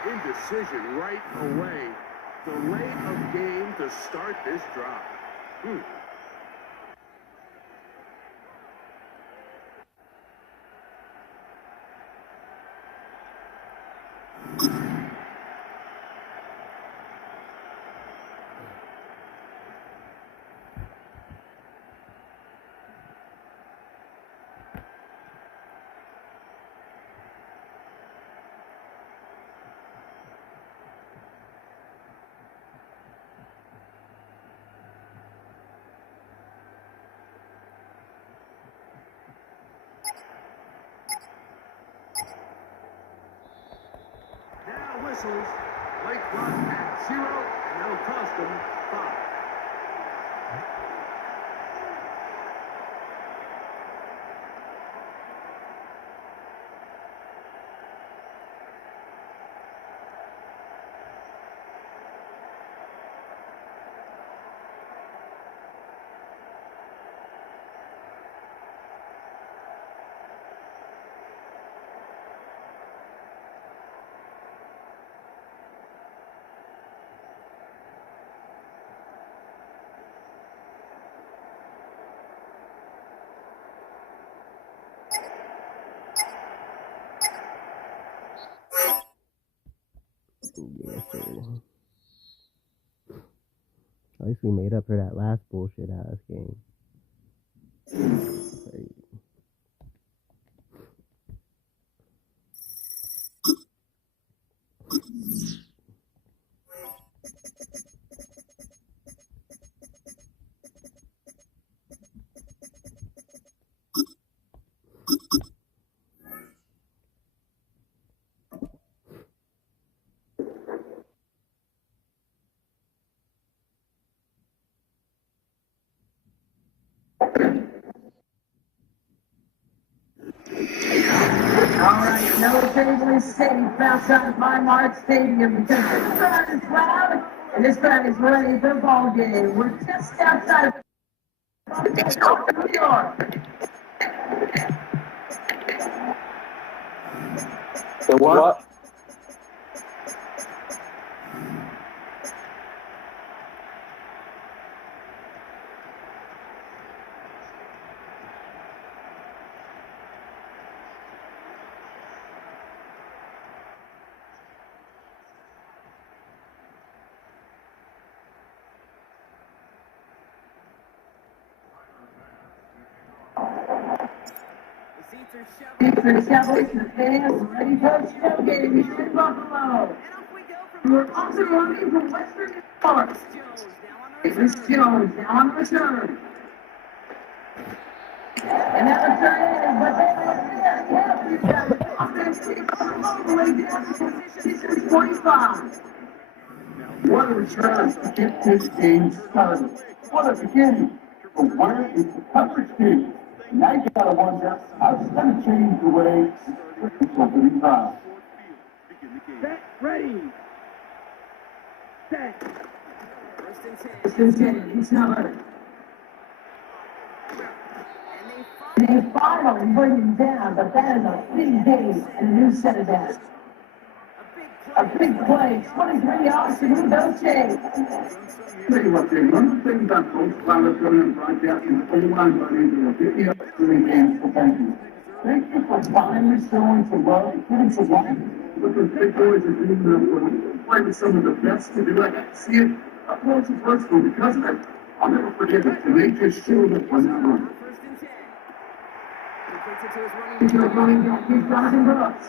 Indecision right away. Delay of game to start this drive. Now whistles. Play clock at 0, and that'll cost them 5. Yes, sir. At least we made up for that last bullshit ass game. Crazy. Alright, no favorite safe outside my Mark Stadium because this crowd is loud and this crowd is ready for a ball game. We're just outside of New York. So what? Seats are shoveled, the fans ready for a show game here in Buffalo. We're also running from Western New York. Davis Jones now on the return. And that return is, but they offense takes all the way down to position 45. What a return to get this game started. What a beginning. But where is the coverage team? Now you gotta wonder how it's gonna change the way it's going to be tried. Set, ready. Set. First and 10, he's Miller. And they finally bring him down, but that is a big day and a new set of downs. A big play, 23 yards to move those chains. Tell you what, Dave, one of the things about both pilots going and broadcasting O-line running to a 50-yard games for thank you. Thank you for finally showing some love and putting some life. Look, the big boys are doing that. Play with some of the best to do. I got to see it up close and personal because of it. I'll never forget it. And they just showed up on that run. He's running back, he's Jonathan Brooks.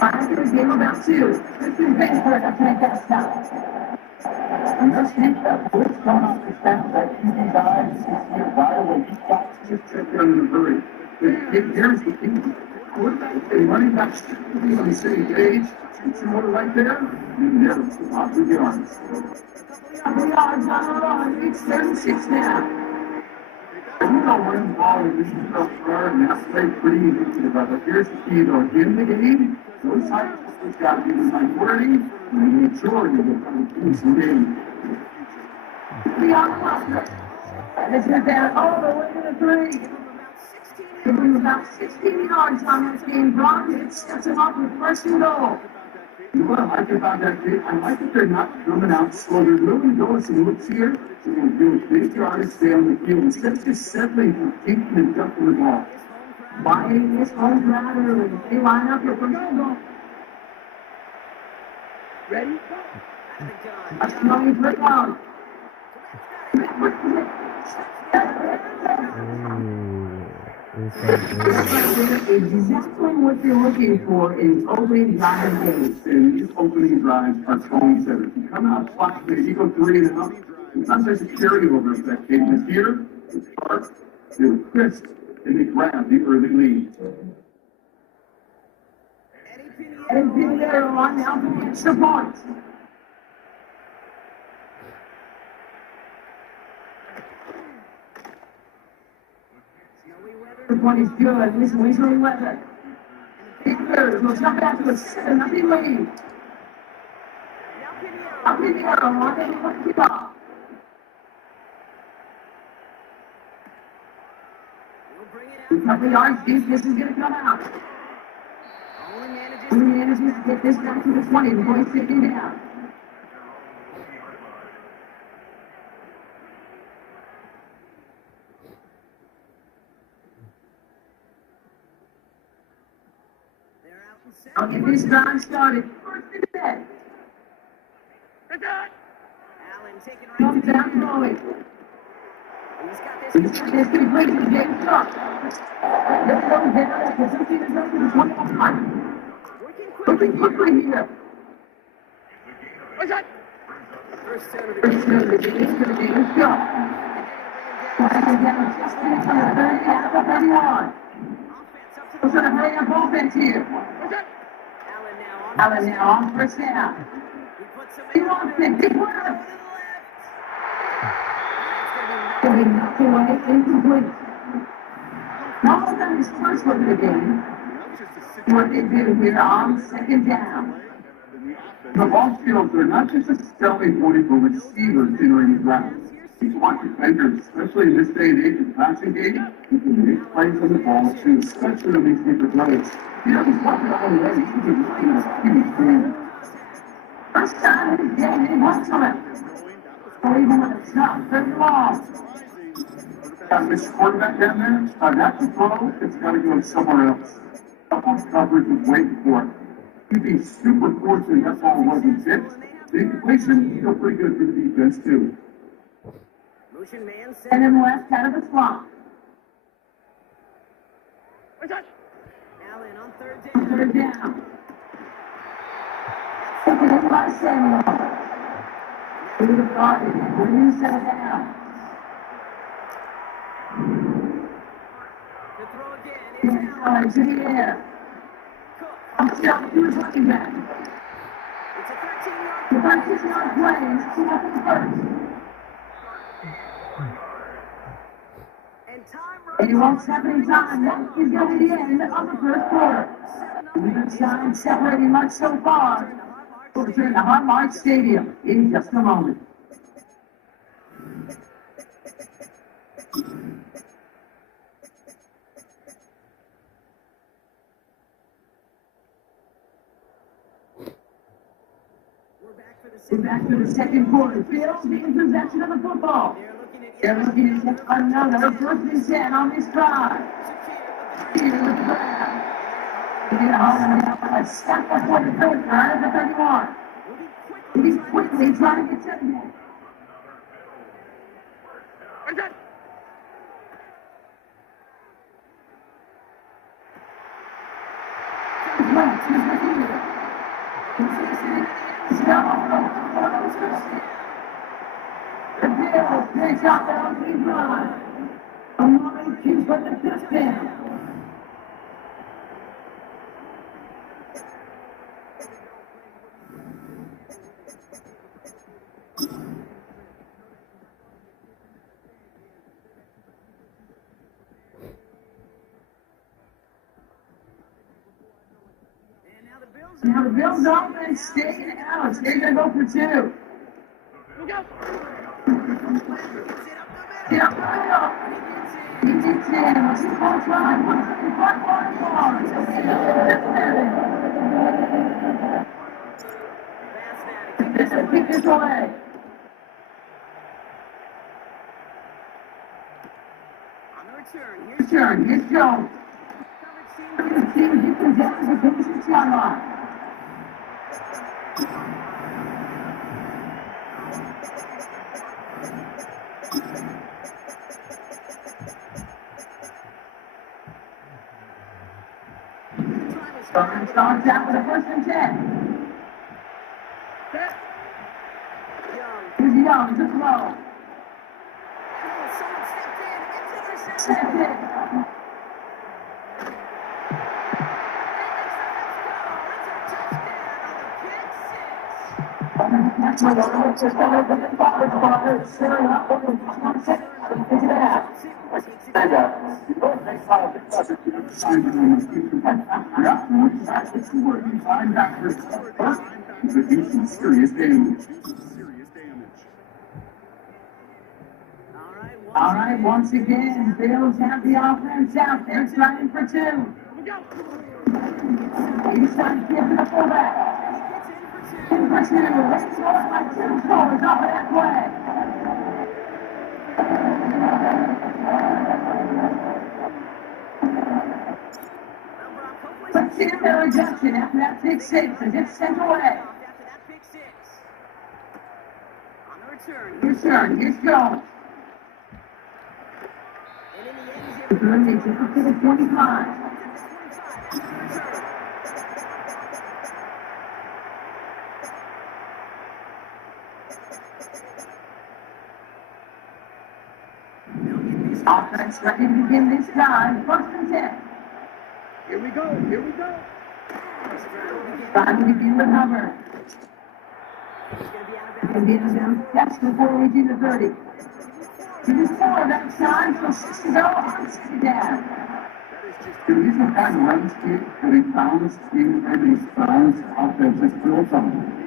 Back to the game about 2. Christian Pickford to make that stop. And let's keep that blitz going off the stamp that QB guy is here right away. He's got to just check down in a hurry. Here's the thing. Quarterback and running backs should be on the same page. See what right there? Never. Off we get on. We are on the run. It's 36 now. You know when the ball is this is so far, and that's played pretty easy. But here's the key, though. In the game, those types of got to be the minority and the majority of the teams game. We are on the run. And it's been down all the way to the 3. Giving about 16 yards on this game. Brown sets him up with first and goal. What I like about that kid, I like that they're not coming out slow. They're really doing some looks here. They're going to do a big try to stay on the field instead of just settling for deep and ducking the ball. Buying this home ground early. They line up here for go. Ready? That's coming for down. Exactly what you're looking for is opening drive games, and these opening drives are tone setters. You come out flat, you go 3 and out. Sometimes there's a carryover effect. This year, it's sharp, they're crisp, and they grab the early lead. And Pinheiro on now for the extra points. This one is good. This one's really weather. Pinheiro will jump back to a 7-0 lead. Now Pinheiro on the kickoff. A couple yards deep, this is going to come out. Only manages to get this back to the 20. The boys sitting down. I'll get this drive started. First and 10. Allen taking right Comes down throwing. He's got this. He's got this big play to James Sharp. Let's go down. Let's see the rest of the 25. Looking quickly here. What's that? First down First down to James Sharp. Second down, just finished on the 30 at the 31. What's going to hurry up offense here? What's that? Allen now on first down. He wants it. Big work. Getting knocked away, incomplete. Almost on his first look at the game. What they do here on second down. The ball fields are not just a selling point for receivers entering the draft. These wide defenders, especially in this day and age of passing game, you can make plays on the ball too, especially on these deeper plays. He doesn't walk it all the way. He can really a huge game. First time in the game, he wants on it. Or even when it's not, third and long. Got this quarterback down there, that's a throw, it's got to go somewhere else. Double coverage is waiting for it. He'd be super fortunate that ball wasn't tipped. The incompletion is still pretty good for the defense too. Motion man And then left out of the slot. What's that? Allen on third down. Third down. Taken in by Samuel. Through the garden. We're new set down. The throw again. It's Allen to the air. I'm still to his running back. It's a 13-yard. The 13-yard play is 2 up in first. And time And he won't step any time. That is going to be the end of the first quarter. Neither side separating much so far. We'll return to Highmark Stadium in just a moment. We're back for the second quarter. Bills in possession of the football. They're looking at yet another first and 10 on this drive. Here's the grab. They get home now. A step before the third line of the 31. He's quickly trying to get seven more. The Bills takes out the opening drive. A line cue for the touchdown. Now the Bills offense staying out. They're going to go for 2. Yeah, right up. He gets in. 2 ball drive. 175 yards. Kick this away. On the return, Here's Jones. Here's Jones. The team gets the down to the position sideline. Starts out with a 1st and 10. Here's Young, to throw. Stepped in. That's what the coach is going to do. The ball is staring up over the 26. Into the half. Stand up. Serious damage. All right, once again, Bills have the offense out there trying for 2. He's trying to get to the fullback. In for 2. They score by 2 scores off of that play. Let's see their rejection after that pick 6 and gets sent away. Here's Jones. Here's Jones. He took it to the 25. Offense ready to begin this time. 1st and 10. Here we go. Here we go. Time to begin with Hubbard. And the end catch before we do the 30. To the 4 that time, so 6 to go on 2nd down. The reason that runs kick, but it bounds in and it bounds offense is built on.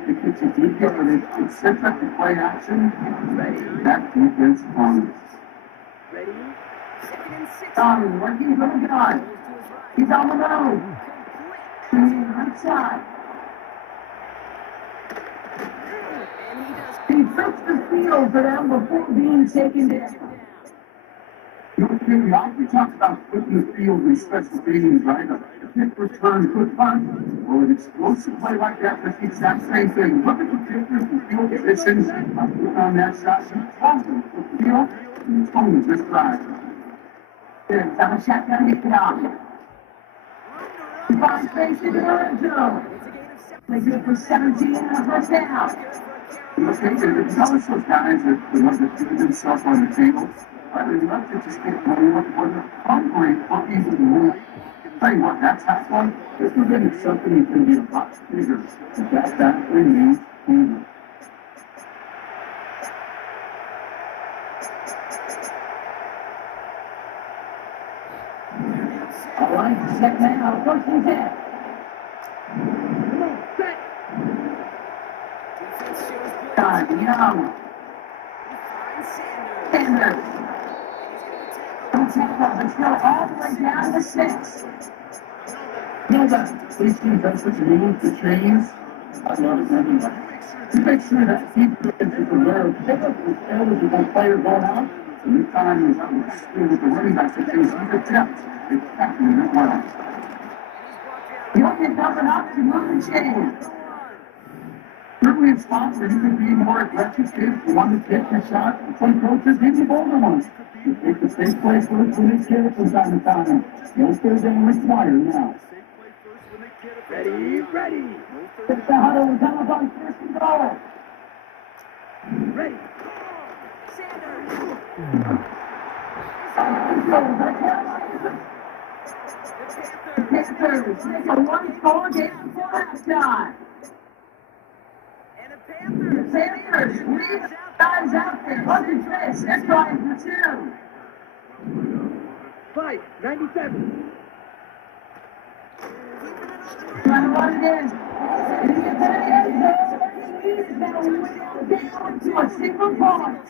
It gets a deep hit, but it sets up the play action. That defense bounds. Ready? 2nd and 6. Don working for the guard. He's on the road. To the right side. He flips the field for them before being taken down. We often talk about flipping the field in special games, right? A kick return, good punt, or an explosive play like that, that's the exact same thing. Look at the kickers and field positions. On that shot, he totally flipped the field, and he totally just drive. Good, double shotgun, hit it off. He finds space in the end zone. They do it for 17 and a 1st down. Okay, there's always those guys that want to feed themselves on the table. They love to just get money when they're hungry for even more. Tell you what, that's half one. If you're getting something you can be a lot bigger, that's actually means food. All right, set now, 1st and 10. Time, Young. Sanders. Let's go all the way down to 6. Hilda. Please do that's what you need to change. I love it anyway. You make sure that defense is aware of pick up the field as the player going out. And this time is on the field with the running back that goes with the depth. It's happening as well. Young is coming up to move the chain. Certainly a spot where you can be more aggressive if you want to take your shot. Some coaches give you bolder ones. You take the safe play first when they get it from time to time. No third down required now. Ready, ready. It's the huddle and come up on 1st and goal. Ready. The Panthers make a 1-score game before halftime. The Panthers leave guys out there. Look at this. They're trying for 2. Fight, 97. Trying to run it in. He gets to the end zone. He is going to win down to a single point.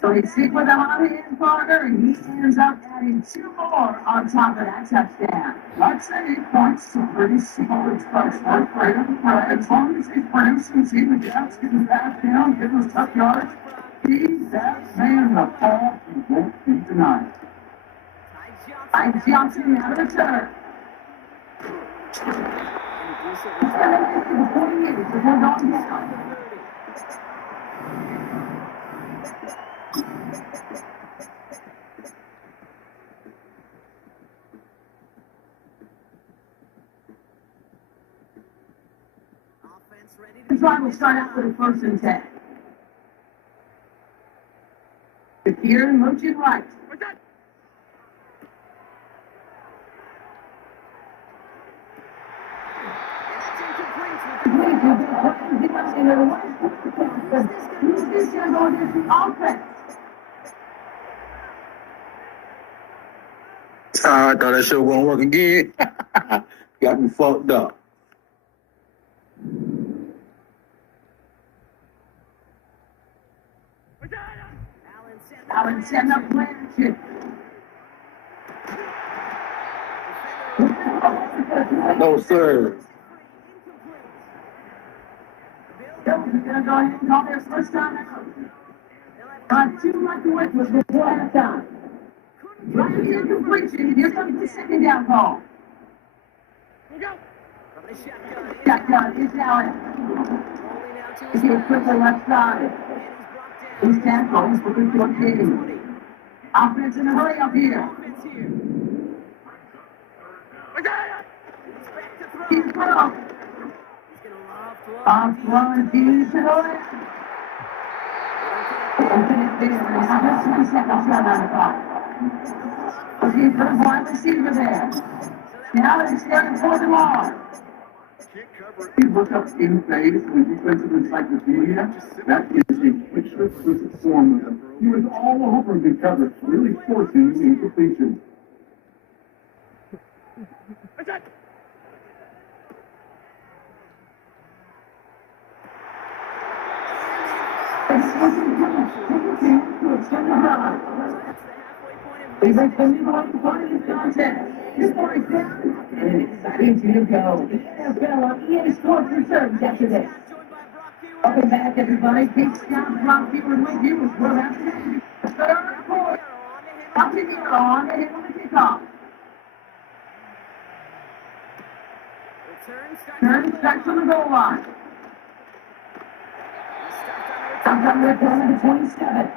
So he stick with the hot hand partner, and he ends up adding 2 more on top of that touchdown. Like I said, 8 points, so pretty solid first work for him. As long as he's producing, see the gaps, getting back down, getting those tough yards, he's that man the ball he won't be denied. Mike Johnson out of the turn. He's going to make it to 48 before going down. The drive will start out with a 1st and 10. Here, motion right. I thought that shit won't work again. Got me fucked up. Allen setting up play action. No, sir. Bills are going to go ahead and call their first time out. 2 right away was before halftime. Right to the incompletion. Here comes the second down call. Shotgun is now in. He gets quickly left side. He's tackles looking for King. Offense in a hurry up here. He's throw. Throwing deep to the left. Open it there. Now there's 3 seconds shot on the clock. Okay, put a wide receiver there. Now they're standing for the long. You look up in phase with defensive encyclopedia, that is a picture-perfect form of him. He was all over the coverage, really forcing the incompletion. He's like the new part of this contest. This part is down, and it's exciting to go. The NFL on EA Sports Reserves after this. Welcome back, everybody. Big Scott Brock here with you as well after the 3rd quarter. Continue on the hit on the kickoff. Turn starts on the goal line. Sometime they're going to 27.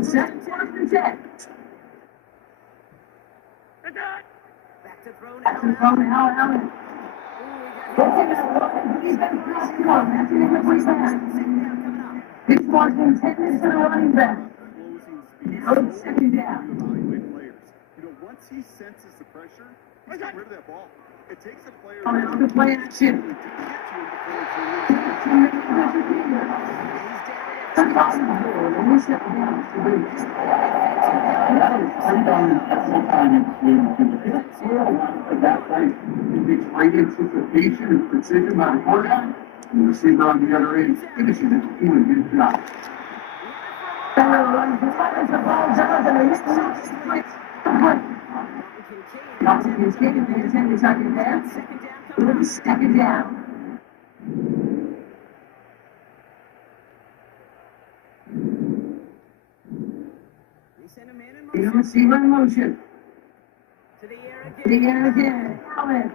Set, 1st and 10. Back to throw now, Allen. He's been crossing one. That's an incomplete pass. This one's intended for the running back. Now it's 2nd down. Once he senses the pressure, he's got rid of that ball. It takes a player on the play action. Great anticipation and precision by the quarterback. And the receiver on the other end finishing it. He would do the job. Johnson is taking the intended target there. Second down. The receiver in motion. To the air again. Allen.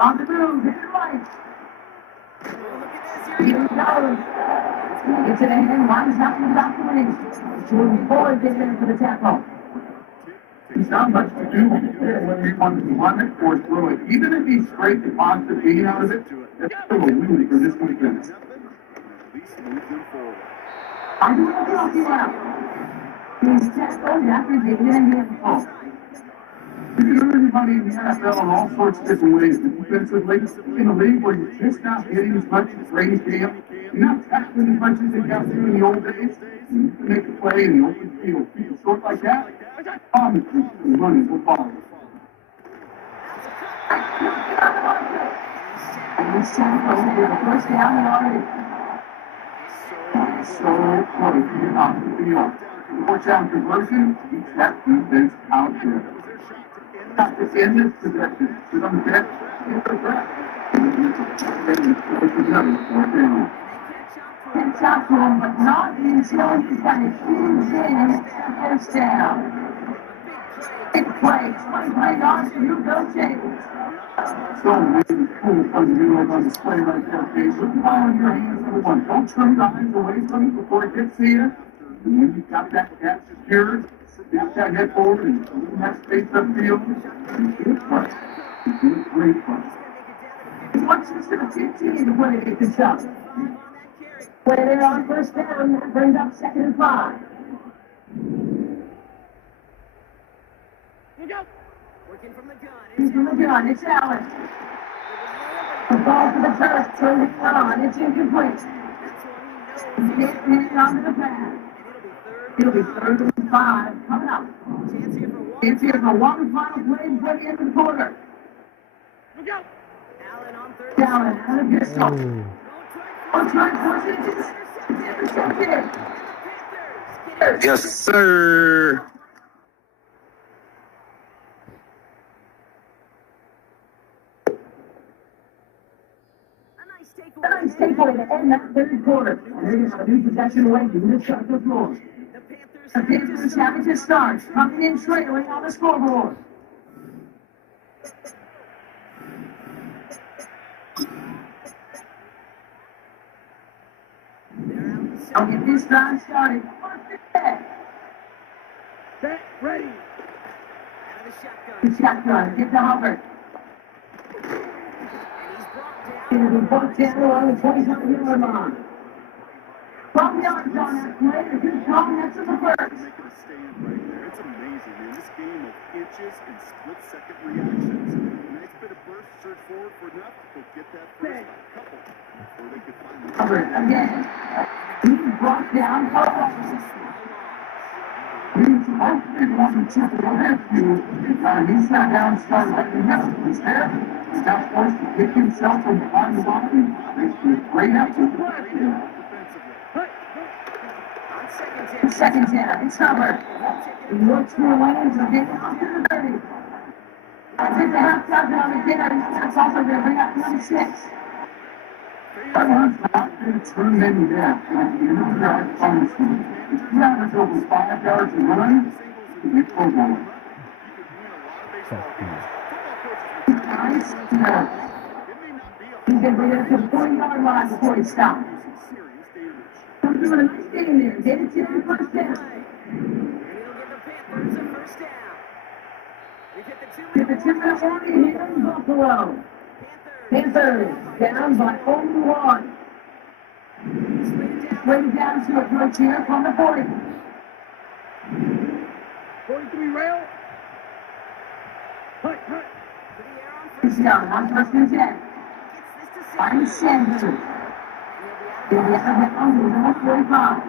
On the move. Hit the right. Here he goes. Gets it in. Lines up in the back of the wings. Moving forward. Gets in for the tackle. There's not much to do whether you want to run it or throw it. Even if he scraped the positive gain out of it, that's still a win for this weekend. I'm going to talk you out. He's tackled after getting a handful. You can hurt anybody in the NFL in all sorts of different ways. Defensively, in a league where you're just not getting as much as range game, You're not tackling the punches they got through in the old days. You can make a play in the open field. Short like that, obviously, the running will follow. And we sent over the first down already. So close to get off the field. Watch out conversion, keeps that defense out there. Not to end this possession. Sit on the bench, get the breath. It's out for him, but not until he's got a huge in first down. Big play, 20 yards for you, Bill James. So really cool fun to do on display right there, okay? Put the ball in your hands, number one. Don't turn your eyes away from it before it gets to you. And when you've got that catch secured, snap that head forward and leave that space upfield. Good play. Good, great play. What's this going to 15 to win it at the top? Play there on first down, that brings up 2nd and 5. Here we go. Working from the gun. He's from the gun, it's Allen. The ball for the turf, turn it on, it's incomplete. He can't get it onto the pass. It'll be 3rd and 5 coming up. It's here for one final play before the end of the quarter. Here we go. Allen on 3rd. Allen out of pistol. On try 4 inches. It's intercepted. Yes, sir. Nice takeaway to end that 3rd quarter. And they're just a new possession away from the shot the floor. The Panthers having to start, coming in trailing on the scoreboard. I'll get this drive started. Set, ready. The shotgun, get to Hubbard. It'll be brought down along the 25-yard line. 12 yards on that play, a good call, that's the first. Staying right there. It's amazing, man. This game of inches and split-second reactions. Nice bit of burst, search forward for enough to get that first couple before they could find the Hubbard again. He's brought down. He's hoping one to the rescue. He's not down, started right in the middle. He's there. He's not forced to pick himself from behind the line. Makes it great after the rescue. Second down, it's Hubbard. He looks for lanes and getting out to the 30. That's it, the half touchdown again. That's also going to bring up 26. Everyone's not going to turn them down. At the end of the drive, honestly. If you average over 5 yards a run, it's Pro Bowl. Nice snap. He's going to bring it up to the 40-yard line before he stops. Comes doing a nice game there. Get it to the first down. Get the 2-minute warning here in Buffalo. Panthers down by only 1. Straight down to approach here from the 40. 43 rail. Hut. He's down on 1st and 10. Finds Sanders. He'll be out of the under the 45.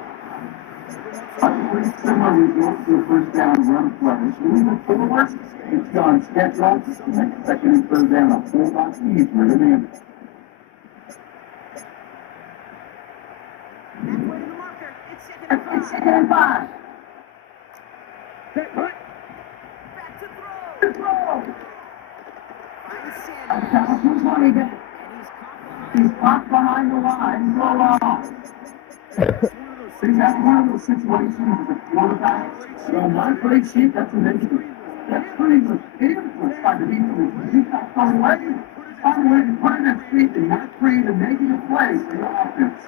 Pretty similar results to a first down run play. Moving forward, it's gone schedule. Next 2nd and 3rd down, a 4-box each for the man. It's 2nd and 5. Set, hut. To throw. A couple 220 back. He's caught behind the line, throw off. Is that one of those situations with a quarterback? So my great sheet, that's an injury. That's pretty much influenced by the defense. He's got some way, find a way to put in his feet and not create a negative play for the offense.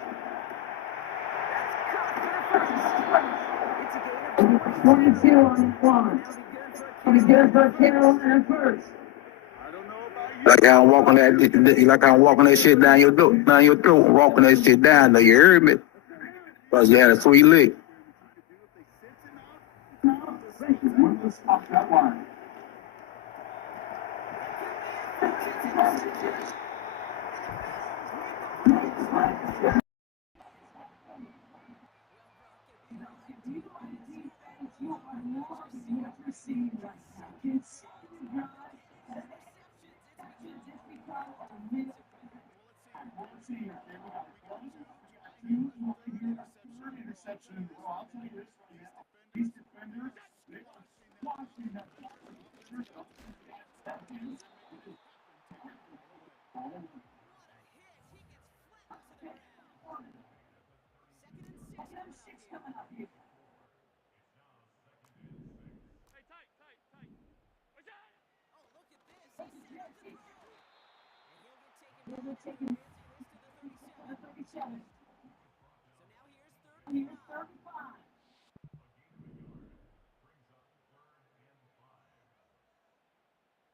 22 on the clock. It'll be good for Carolina first. Like I'm walking that shit down your throat, walking that shit down there, you heard me? Because you had a sweet lick. We'll just stop that line.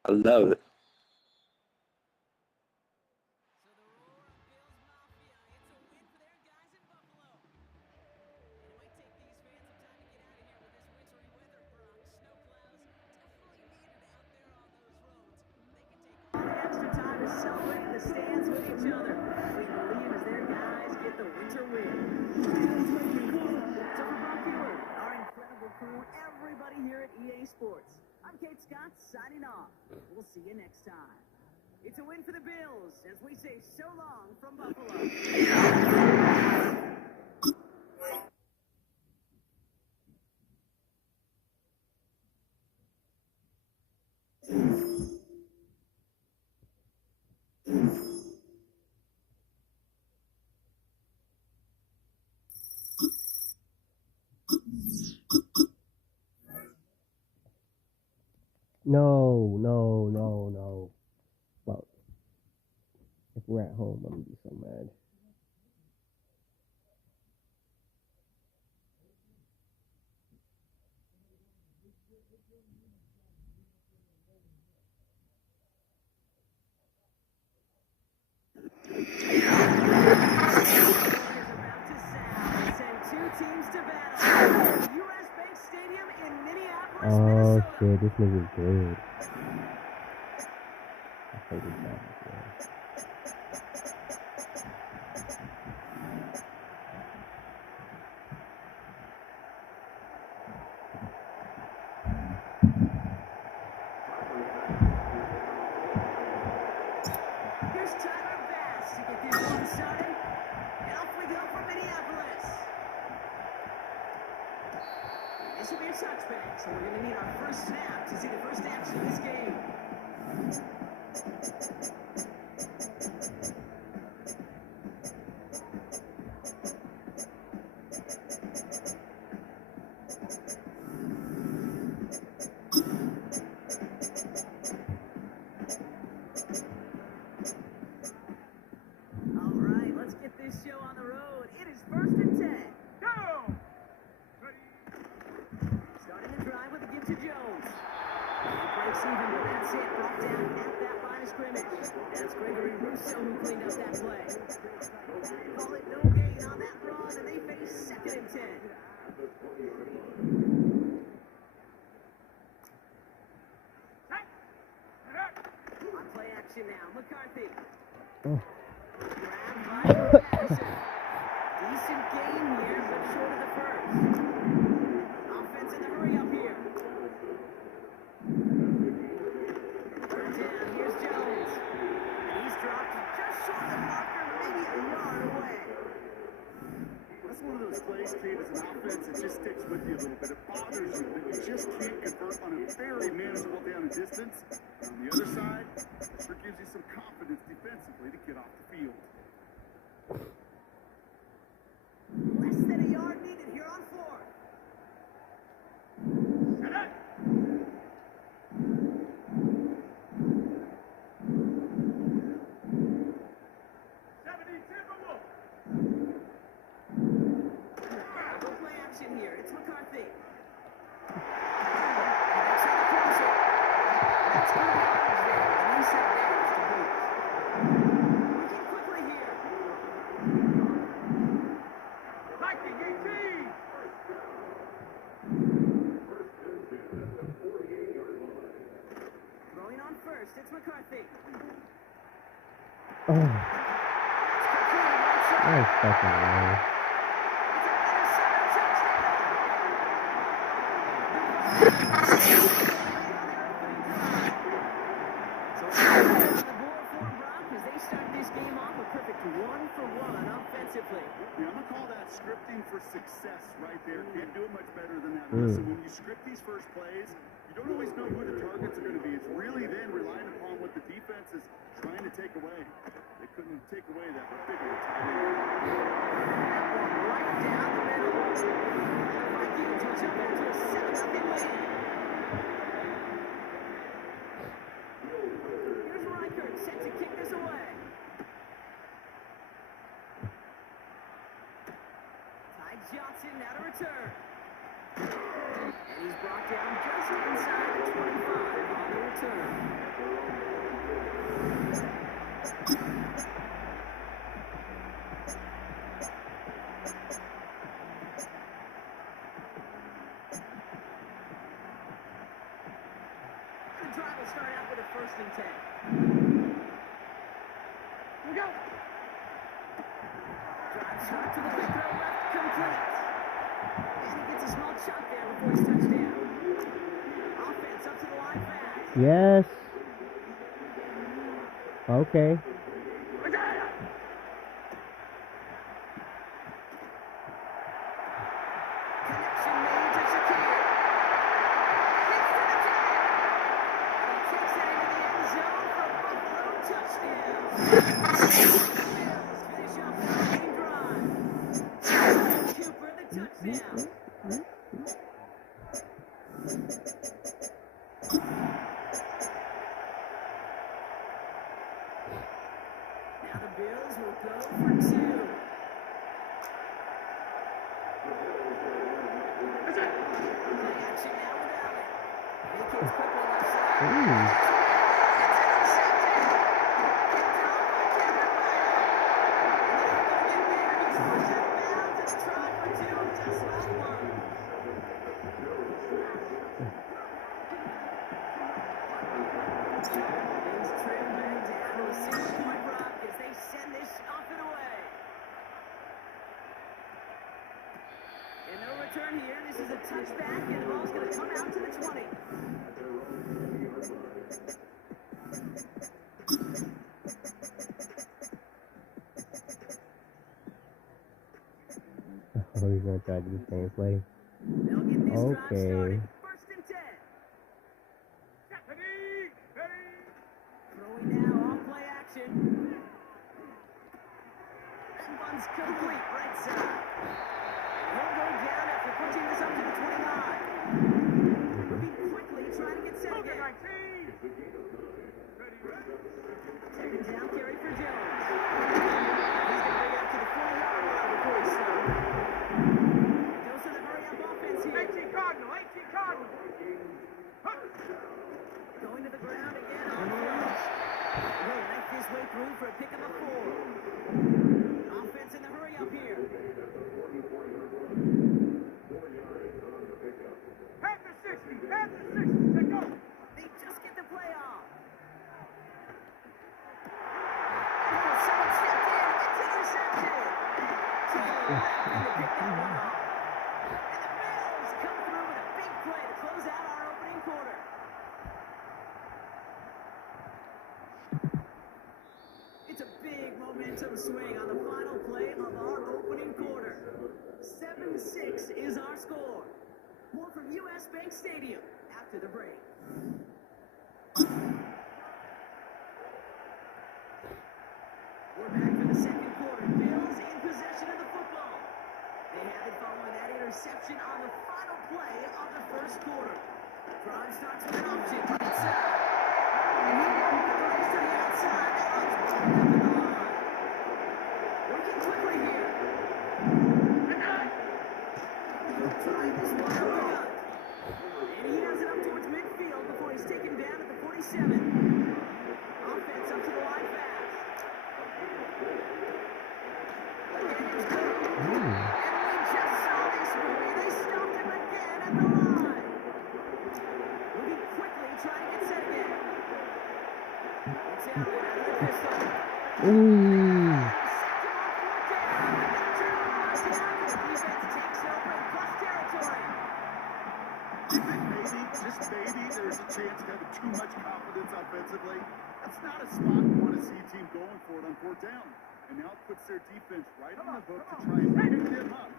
I love it. Extra time is celebrating the stands with each other. We believe as their guys get the winter win. So for Buck Hewitt, our incredible crew, everybody here at EA Sports, I'm Kate Scott signing off. We'll see you next time. It's a win for the Bills as we say so long from Buffalo. No. Well, if we're at home, I'm gonna be so mad. Oh shit, this nigga's good. I think it's bad. Here's Tyler Bass to get this one started. And off we go for Minneapolis. This will be a touchback, so we're going to need our first snap to see the first action of this game. All right, let's get this show on the road. It is 1st and 10. Go! Starting the drive with a give to Jones. He breaks even, but that's it. Brought down at that line of scrimmage. That's Gregory Russo who cleaned up that play. Call it no gain on that run, and they face 2nd and 10. On play action now, McCarthy. Oh. Grabbed by Patterson. Decent game here, but short of the first. Offense in the hurry up here. Third down, here's Jones. And he's dropped just short of the marker, maybe a yard away. That's one of those plays, Kate, as an offense, it just sticks with you a little bit. It bothers you that you just can't convert on a very manageable down and distance. And on the other side, it sure gives you some confidence defensively to get off the field. Less than a yard needed here on 4th. Set up! Double play action here. It's McCarthy. That's how to close it. That's good yards there. And he said damage to boot. Working quickly here. Viking 18! Throwing on first. It's McCarthy. Oh, It's that completed right side. is fucking low. It's an intercepted touchdown. The For success right there. Can't do it much better than that. Listen, when you script these first plays, you don't always know who the targets are going to be. It's really then relying upon what the defense is trying to take away. They couldn't take away that bigger tight end. Right down the middle. Vikings will jump into a 7-0 lead. Here's Reichert set to kick this away. Johnson now to return. And he's brought down just inside the 25 on the return. The drive will start out with a 1st and 10. Here we go. Drive start to the quick throw left, complete. And he gets a small chunk there before his touchdown. Offense up to the line fast. Yes. Okay. Connection made to Shakir. Hits the target. He takes that into the end zone for a Buffalo touchdown. Bills finish off the opening drive. Cooper the touchdown. Now the Bills will go for 2. Play action now with Allen. He kicks quickly left side. Turn here. This is a touchback, and the ball's going to come out to the 20. Oh, he's gonna try to do the same play. They'll get this drive started. 1st and 10. Throwing now off play action. And one's complete right side. He'll go down after pushing this up to the 29. Moving quickly, trying to get set again. 2nd down carry for Jones. He's going to bring it up to the 40-yard line before he stops. Goes to the hurry-up offense here. 18 Cardinal. Going to the ground again on rush. He'll make his way through for a pick of the 4. Offense in the hurry-up here. They just get the play off. Oh, someone stepped in. It's intercepted. Taylor happened to pick that one off. And the Bills come through with a big play to close out our opening quarter. It's a big momentum swing on the final play of our opening quarter. 7-6 is our score. More from U.S. Bank Stadium after the break. We're back for the second quarter. Bills in possession of the football. They have it following that interception on the final play of the first quarter. Drive starts with an option. Right side. And he runs to the outside. They runs right up the line. Working quickly here. Trying this one up the gut. And he has it up towards midfield before he's taken down at the 47. Offense up to the line fast. Again, it's good. And we just saw this movie. They stopped him again at the line. Moving quickly, trying to get set again. It's Allen out of the pistol. Ooh. Defense takes over in plus territory. maybe, just maybe, there's a chance of having too much confidence offensively. That's not a spot you want to see a team going for it on 4th down. And now it puts their defense right on the hook to try and pick them up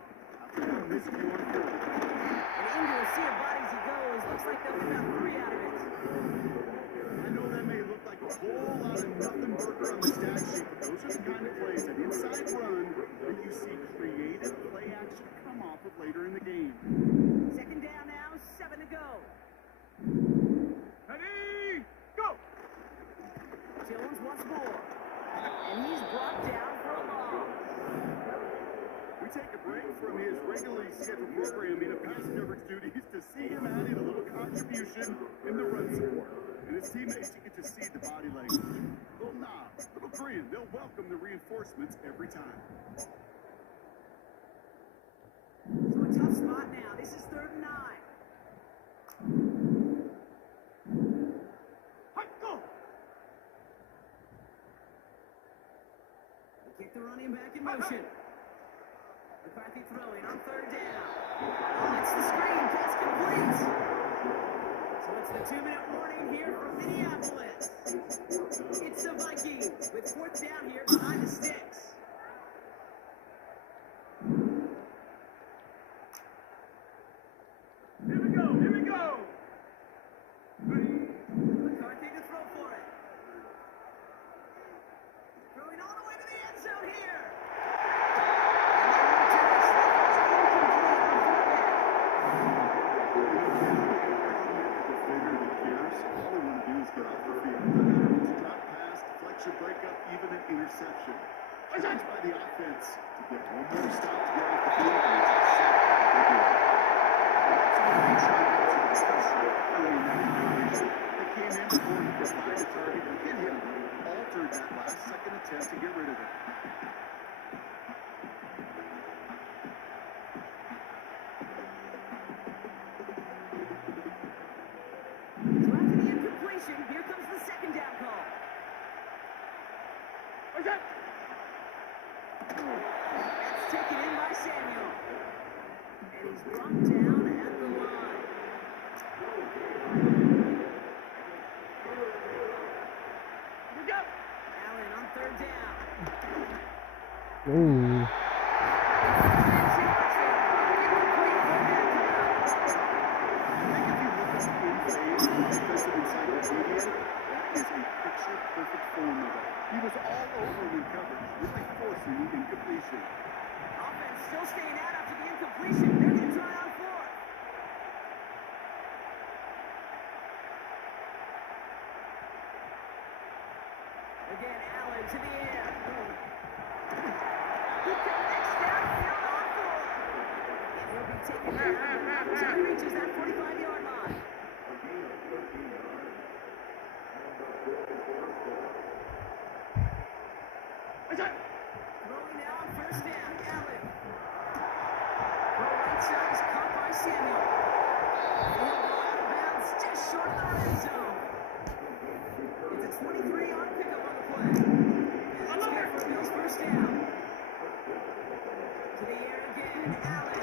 after that miscue on 4th. And into a sea of bodies he goes. Looks like they'll get 3 out of it. I know that may look like a whole lot of nothing burger on the stat sheet, but those are the kind of plays, an inside run, that you see creative play action come off of later in the game. 2nd down now, 7 to go. Ready, go! Jones once more. And he's brought down for a loss. We take a break from his regularly scheduled programming of pass coverage duties to see him adding a little contribution in the run support. And his teammates, you can just see the body language. Little nod, little grin. They'll welcome the reinforcements every time. So a tough spot now. This is 3rd and 9. Go! They kick the running back in motion. McCarthy throwing on 3rd down. It's the screen. Pass complete. So it's the 2-minute warning here from Minneapolis. It's the Vikings with 4th down here behind the sticks. Here we go, here we go! McCarthy to throw for it. Throwing all the way to the end zone here. Breakup, even an interception. Challenged by the offense to get one more stop to get off the field. And it's a sack. They came in before he could find a target and hit him. Altered that last-second attempt to get rid of it. So after the incompletion, here comes the 2nd down call. That's taken in by Samuel. And he's brought down at the line. Allen on 3rd down. Ooh. Perfect form of it. He was all over the coverage, really forcing the incompletion. Offense still staying out after the incompletion. They're going to try on 4th. Again, Allen to the air. He connects downfield on 4th. And he'll be taken down until he reaches that 45-yard line. Throwing now on 1st down, Allen. The right side is caught by Samuel. He'll go out of bounds just short of the red zone. It's a 23-yard pickup on the play. And that's good for Bill's 1st down. To the air again, Allen.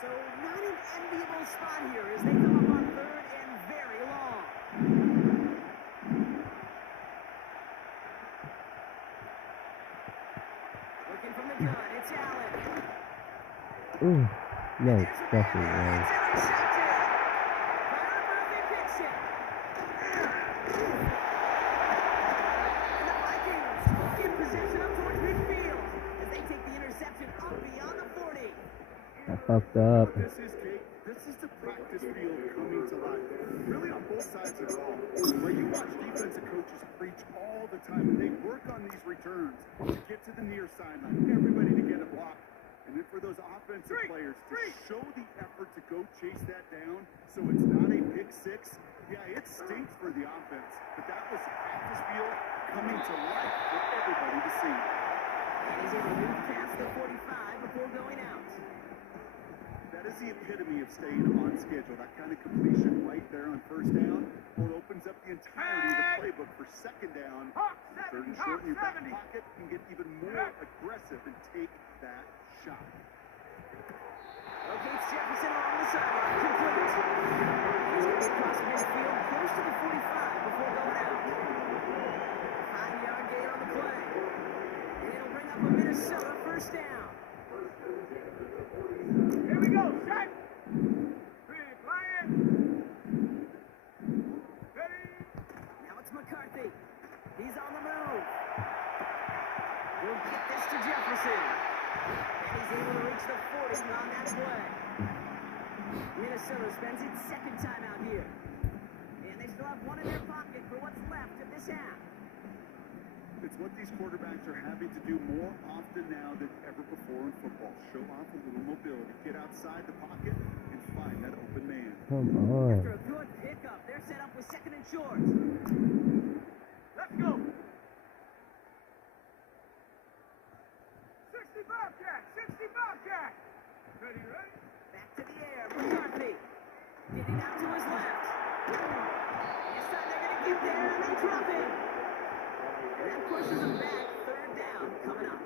So not an enviable spot here as they come up on 3rd and very long. Looking from the gun, it's Allen. Ooh. No, definitely wrong. I fucked up. This is the practice field coming to life. Really on both sides of the ball. Where you watch defensive coaches preach all the time. They work on these returns to get to the near sideline. Everybody to get a block. And then for those offensive players to show the effort to go chase that down so it's not a pick six, yeah, it stinks for the offense. But that was half the field coming to life for everybody to see. And he's able to move past the 45 before going out. That is the epitome of staying on schedule. That kind of completion right there on first down. Well, it opens up the entirety of the playbook for second down. Third and short in your back pocket can get even more aggressive and take that shot. Locates Jefferson along the sideline. Complete. He's going to be across midfield, close to the 45 before going out. 5-yard gain on the play. And it'll bring up a Minnesota first down. Here we go, set. Playing. Ready. Now it's McCarthy. He's on the move. We'll get this to Jefferson. And he's able to reach the 40 on that play. Minnesota spends its second time out here. And they still have one in their pocket for what's left of this half. It's what these quarterbacks are having to do more often now than ever before in football. Show off a little mobility. Get outside the pocket and find that open man. Come on. After a good pickup, they're set up with second and short. Let's go. 60 Bobcat. 60 Bobcat. Ready? Back to the air. McCarthy. Getting out to his left. This time they're going to get there and they drop it. And that pushes them back. Third down coming up.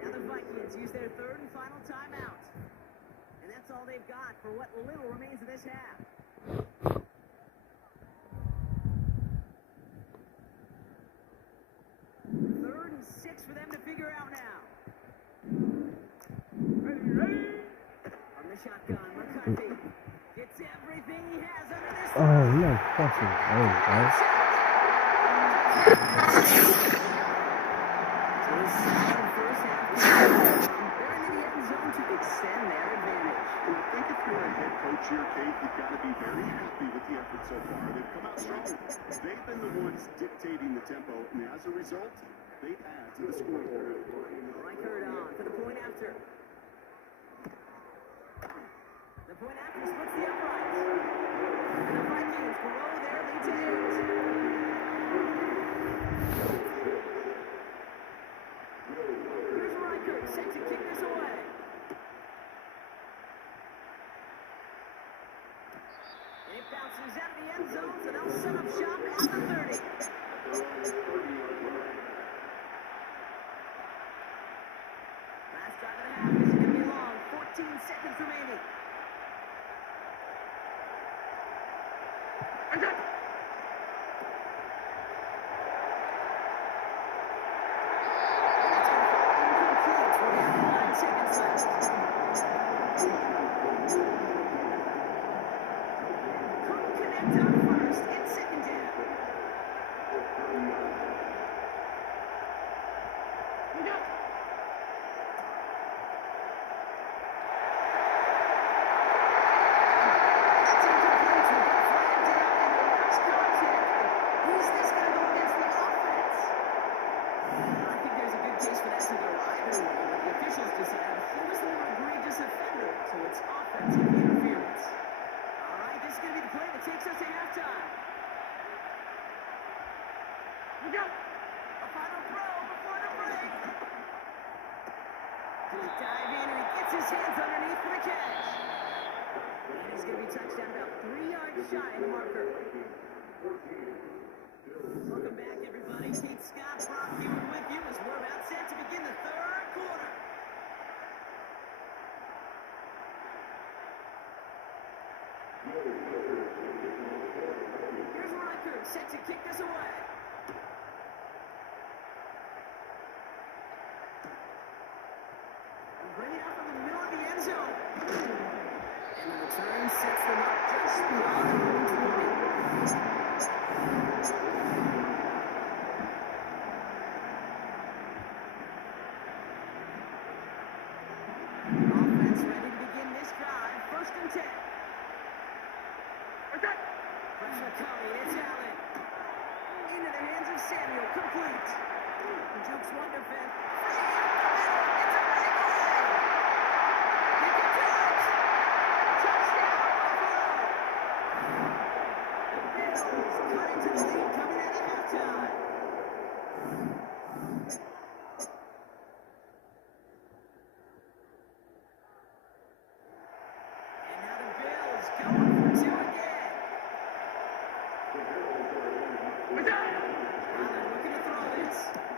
Now the Vikings use their third and final timeout. And that's all they've got for what little remains of this half. Third and 6 for them to figure out now. Ready. On the shotgun, McCarthy gets everything he has under this. Oh, no fucking way, guys. So a solid first half. They're into the end zone to extend their advantage. I think if you're a head coach here, Kate, you've got to be very happy with the effort so far. They've come out strong. They've been the ones dictating the tempo, and as a result, they add to the scoreboard. Reichert on for the point after. The point after splits the uprights. And the Vikings grow their lead to 8. Here's Reichert set to kick this away. And it bounces out of the end zone, so they'll set up shop at the 30. Last drive of the half is going to be long. 14 seconds remaining. Dive in and he gets his hands underneath for the catch. And he's going to be touched down about 3 yards shy of the marker. Welcome back, everybody. Keith Scott, Brock Hewitt with you as we're about set to begin the third quarter. Here's Reichert set to kick this away. Bring it up in the middle of the end zone. And the return sets them up just beyond the 20. Offense ready to begin this drive. First and 10. Pressure coming. It's Allen. Into the hands of Samuel. Complete. Jukes one defense. It's a breakaway.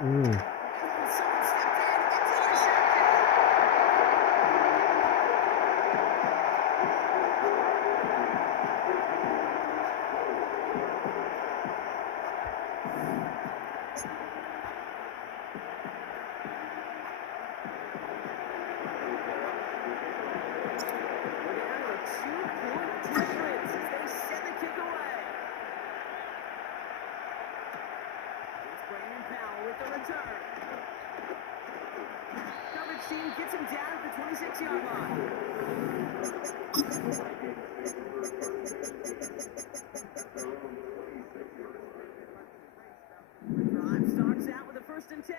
Mm. Someone stepped in. It's intercepted. Gets him down at the 26-yard line. Drive starts out with a 1st and 10.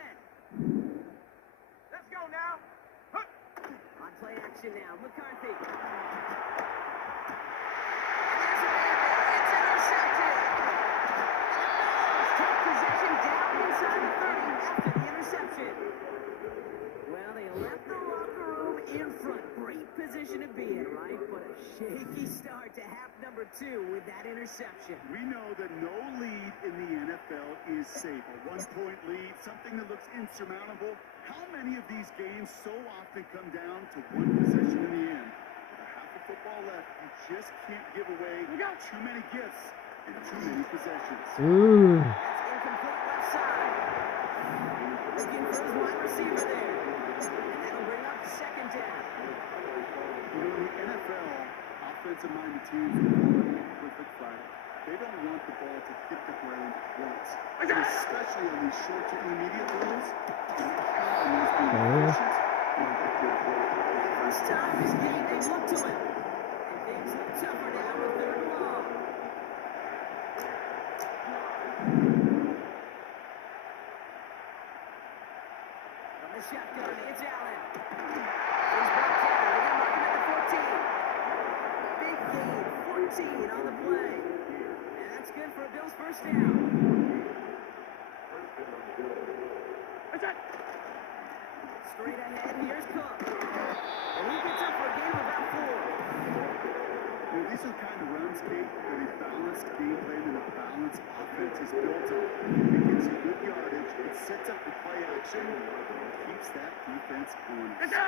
Let's go now. On play action now, McCarthy. It's intercepted. Take possession down inside the 30 after the interception. Well, they left the locker room in front. Great position to be in, right? But a shaky start to half number 2 with that interception. We know that no lead in the NFL is safe. A one-point lead, something that looks insurmountable. How many of these games so often come down to one possession in the end? With a half of football left, you just can't give away too many gifts and too many possessions. Ooh. That's incomplete left side. Looking for his wide receiver there. And that'll bring up 2nd down. You know, in the NFL, offensive-minded teams will call it a perfect Friday. They don't want the ball to hit the ground once. And especially on these short to intermediate throws, they count on those being efficient and effective. First time this game, they look to him. And things look tougher now with 3rd and long. From the shotgun, it's Allen. He's brought down. They got him at the 14. Big gain, 14 on the play. And that's good for a Bills 1st down. Straight ahead, here's Cook. And he gets up for a gain of about 4. You know, these are kind of runs, Kate, that a balanced game plan and a balanced offense is built on. It gets you good yardage, it sets up the play action, and keeps that defense on. Another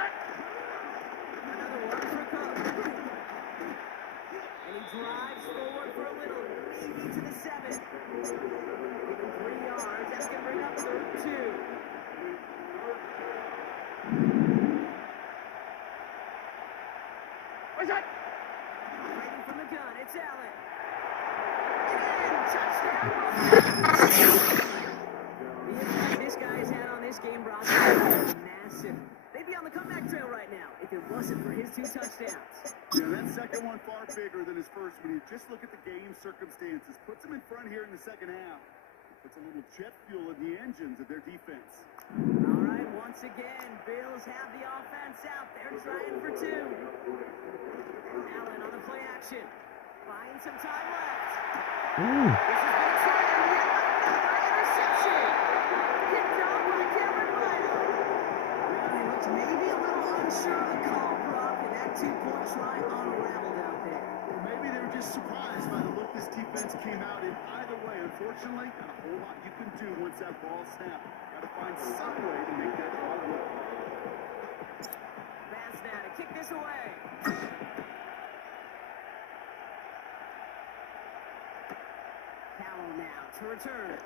one for Cook. And he drives forward for a little, maybe to the 7. Give him 3 yards. That's going to bring up 3rd and 2. Waiting from the gun, it's Allen. And touchdown. The impact this guy has had on this game, Brock, is massive. They'd be on the comeback trail right now if it wasn't for his 2 touchdowns. Yeah, that second one far bigger than his first when you just look at the game circumstances. Puts him in front here in the second half. Puts a little jet fuel in the engines of their defense. All right, once again, Bills have the offense out. They're trying for 2. Allen on the play action. Buying some time left. Ooh. This has been a try and yet another interception. Picked off by Cameron Ryder. Well, he looks maybe a little unsure of the call, Brock, and that 2-point try unraveled out there. Or maybe they were just surprised by the look this defense came out in. Either way, unfortunately, not a whole lot you can do once that ball snapped. Got to find some way to make that ball work. Pass now to kick this away. Powell now to return.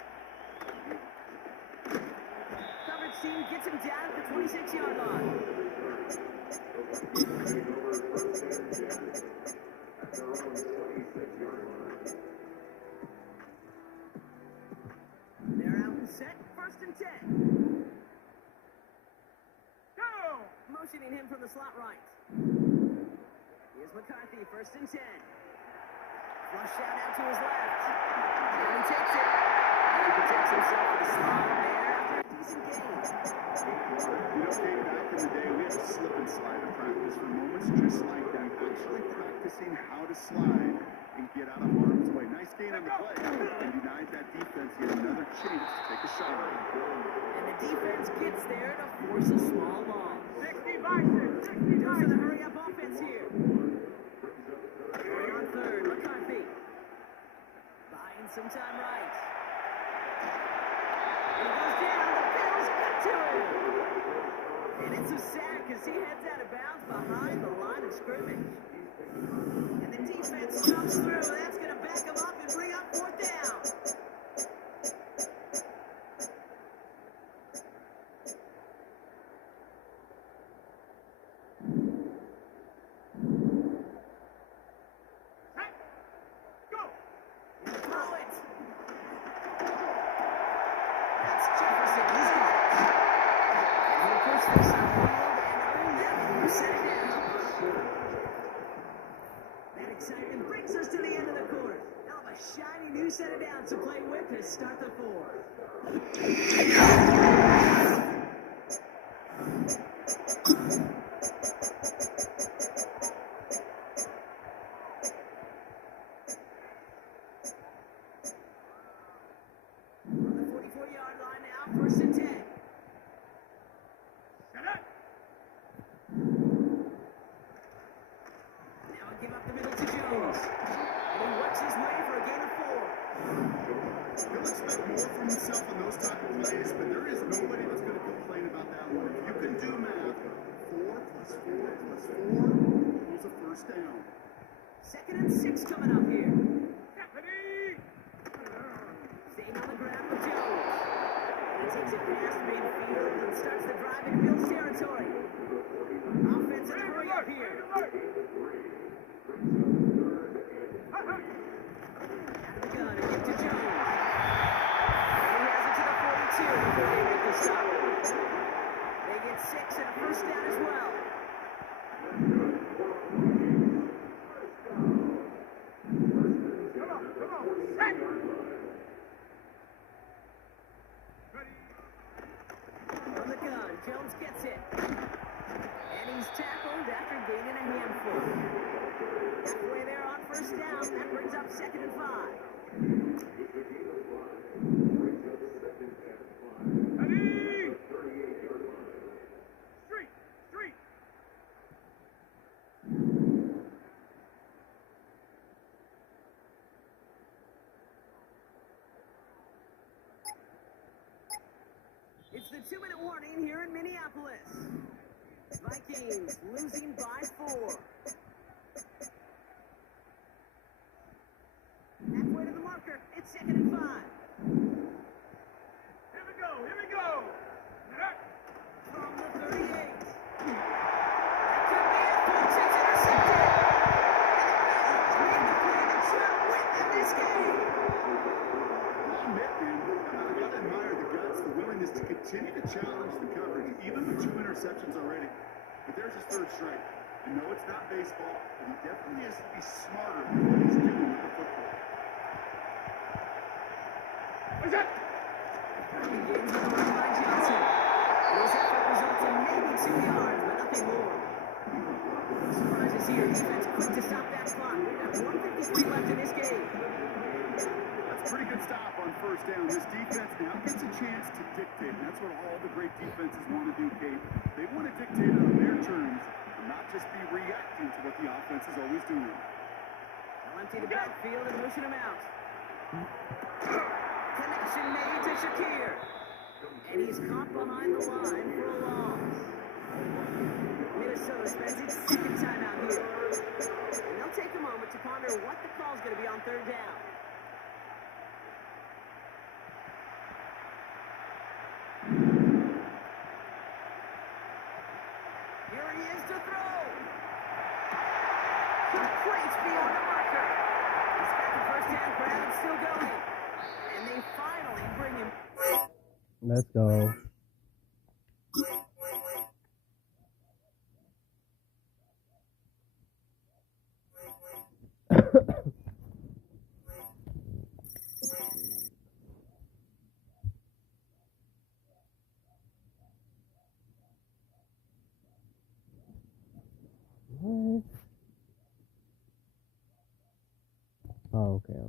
Coverage team gets him down at the 26-yard line. They're out and set, 1st and 10. Go! Motioning him from the slot right. Here's McCarthy, 1st and 10. Flush shot out to his left. And he takes it. And he protects himself with a slide there after a decent gain. You know, Kate, back in the day, we had to slip and slide in practice for moments just like that. Actually practicing how to slide and get out of harm's way. Nice gain on the play. And denied that defense yet another chance to take a shot. And the defense gets there to force a small ball. 60 by 6, 60 by Goes to the hurry-up offense here. Going on 3rd, McCarthy. Buying some time right. to him. And it's a sack as he heads out of bounds behind the line of scrimmage. And the defense jumps through. That's going to back him up and bring up fourth down. Shiny new set of downs to play with to start the fourth. On the 44-yard line now, 1st and 10. Now give up the middle to Jones. And he works his way for a gain of 4. He'll expect more from himself on those type of plays, but there is nobody that's going to complain about that one. If you can do math, 4 plus 4 plus 4 equals a first down. 2nd and 6 coming up here. Staying on the ground with Jones. He takes it past midfield and starts the drive into Bills territory. Offense in a hurry up here. Out of the gun and get to Jones. And he has it to the 42 before they make the stop. They get 6 and a first down as well. From the gun, Jones gets it. And he's tackled after gaining a handful. Halfway there on first down, that brings up 2nd and 5. It's the 2-minute warning here in Minneapolis. Vikings losing by 4. Halfway to the marker, it's 2nd and 5. Here we go. From the 38. That could be it, folks. It's intercepted. And the Bills made the play to win this game. I'll admit, man, I gotta admire the guts, the willingness to continue to challenge the coverage, even with 2 interceptions already. But there's his 3rd strike. And no, it's not baseball, but he definitely has to be smarter than what he's doing with the football. What's that? Early gains on the run by Johnson. His effort results in maybe 2 yards, but nothing more. No surprises here. Defense quick to stop that clock. We've got 1:53 left in this game. That's a pretty good stop on first down. This defense now gets a chance to dictate. And that's what all the great defenses want to do, Kate. They want to dictate it on their terms and not just be reacting to what the offense is always doing. They'll empty the backfield and motion him out. Connection made to Shakir. And he's caught behind the line for a loss. Minnesota spends its 2nd time out here. And they'll take a moment to ponder what the call's going to be on 3rd down. Here he is to throw. Completes beyond the marker. He's got the first down crowd still going. And they finally bring him. Let's go. What? Oh, okay.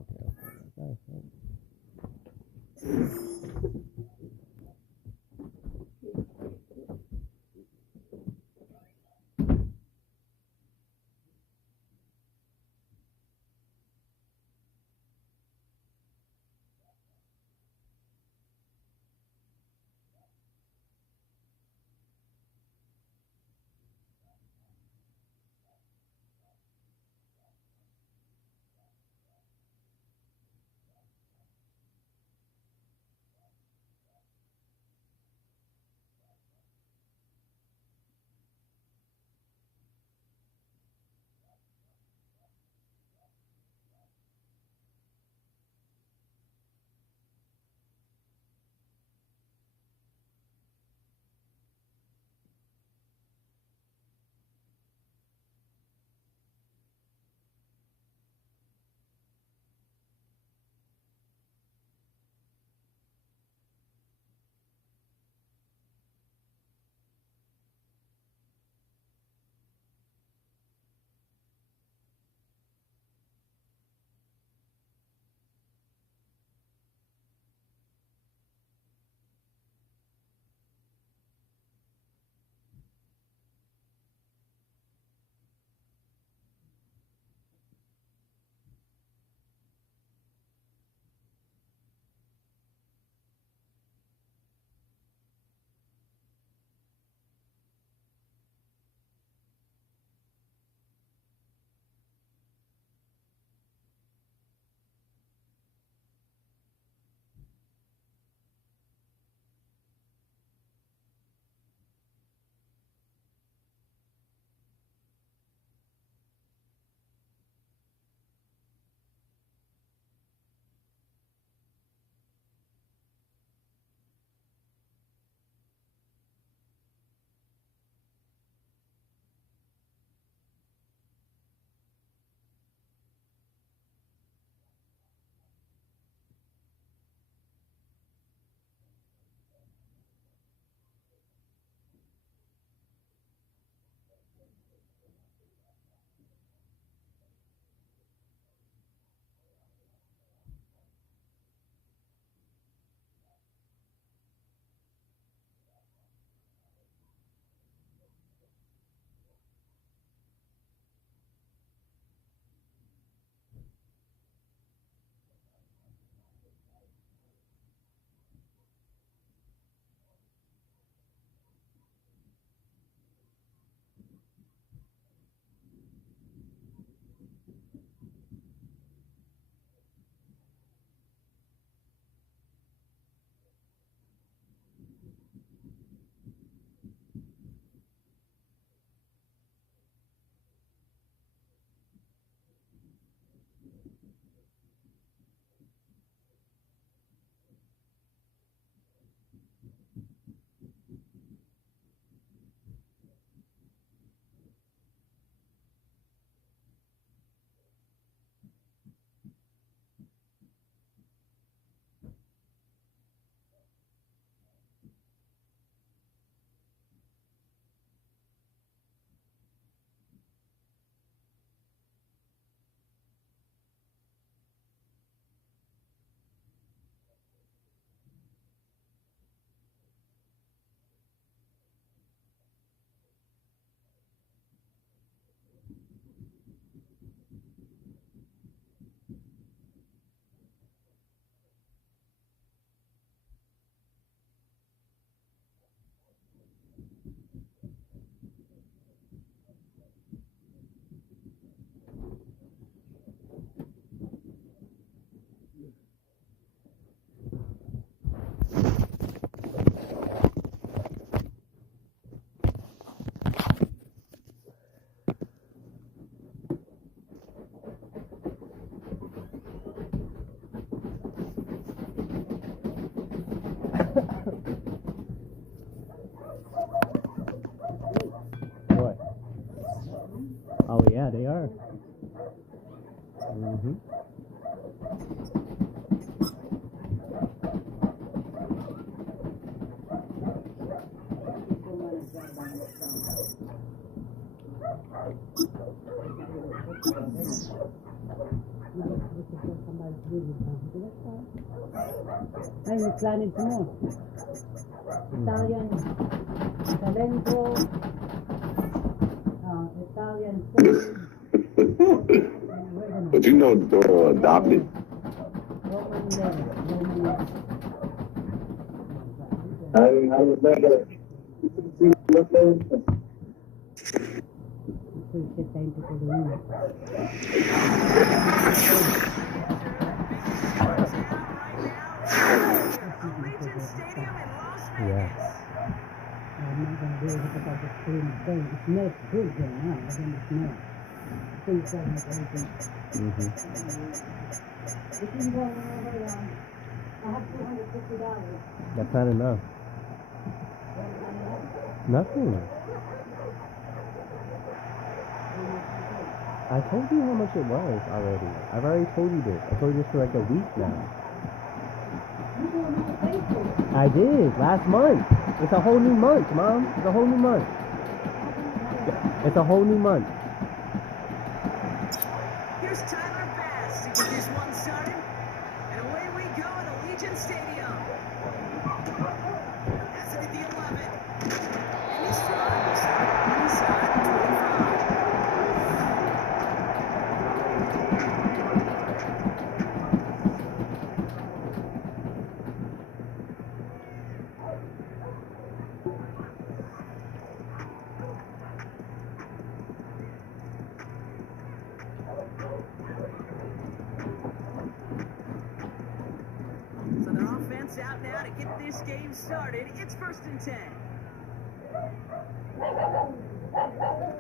are. Mm-hmm. And we're planning some more. Italian talento, Italian food. But you know Dora adopted. Roman lettuce. I remember. Appreciate time to do it. Yeah. I'm not going to do it because I just put in the thing. It smells good right now. I think it smells. Things like everything. Mm-hmm. This is going over, I have $250. That's not enough. Nothing. I told you how much it was already. I've already told you this. I told you this for like a week now. I did, last month. It's a whole new month, Mom. It's a whole new month. It's a whole new month. Here's Tyler Bass to get this one started. And away we go at Allegiant Stadium. That's it at the 11. And this drive will start inside the 25. So their offense out now to get this game started. It's 1st and 10.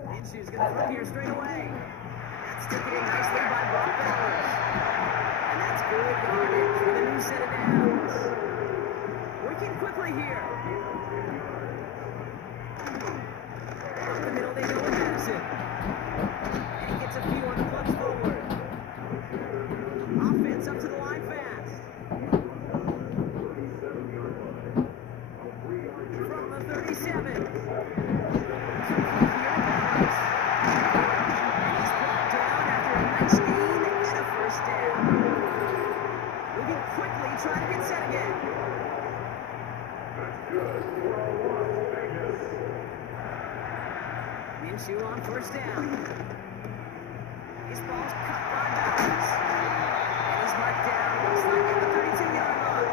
Minshew's going to throw here straight away. That's taken in nicely by Brock Bowers. And that's good yardage with a new set of downs. Working quickly here. Up the middle, they go with Madison. And he gets a few on the clutch forward. Offense up to the line fast. From the 37. And he's brought down after a nice gain and a first down. Moving quickly, trying to get set again. Minshew on 1st down. His ball's cut by Bowers. And he's marked down, looks like at the 32-yard line.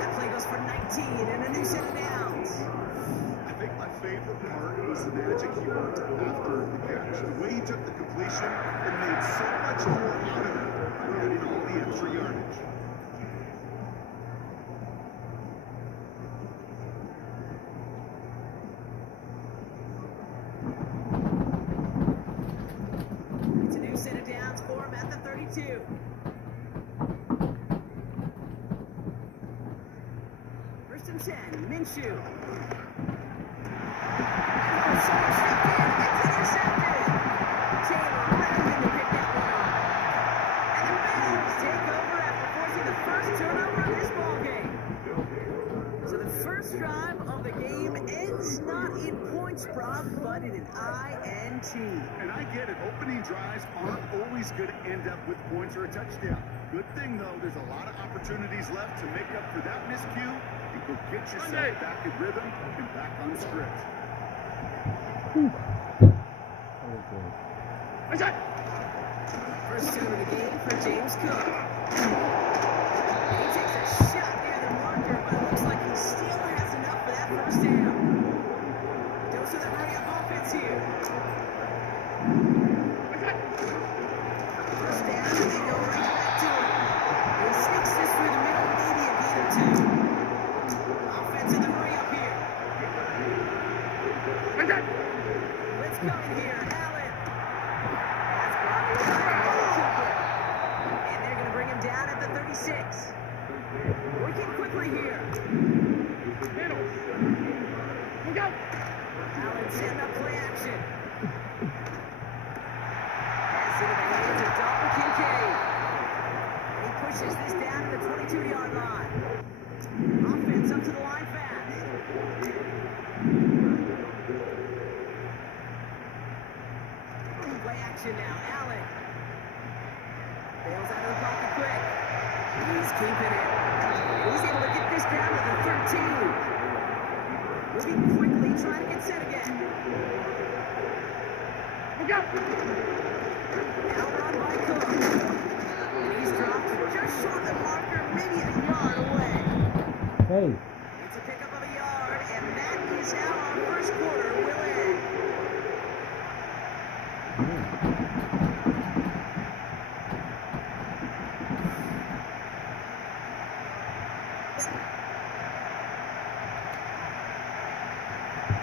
That play goes for 19 and a new set of downs. I think my favorite part was the magic he worked after the catch. The way he took the completion and made so much more out of it by getting all the extra yardage. It's a new set of downs for him at the 32. First and 10, Minshew. It's intercepted. Taylor Redmond to pick that one up. And the Bills take over after forcing the first turnover of this ballgame. So the first drive of the game ends not in points, Brock, but in an INT. And I get it, opening drives aren't always going to end up with points or a touchdown. Good thing, though, there's a lot of opportunities left to make up for that miscue and go get yourself back in rhythm and back on script. First turn of the game for James Cook. And he takes a shot near the marker, but it looks like he still has enough for that first down. Dose of the hurry-up offense here. First down, and they go right back to it. He sneaks this through the middle, maybe a gain or two. Offense in the hurry-up here. Blitz coming here, Allen. That's blocked by Cooper. And they're going to bring him down at the 36. Working quickly here. Allen setting up play action. into the hands of Dalton Kincaid. And he pushes this down to the 22-yard line. Offense up to the line fast. Play action now. Allen. Bails out of the pocket quick. He's keeping it. He's able to get this down to the 13. Moving quickly, trying to get set again. Look out! Now run by Cook. And he's dropped just short of the marker, maybe a yard away. Hey. It's a pickup of a yard, and that is how our first quarter will end.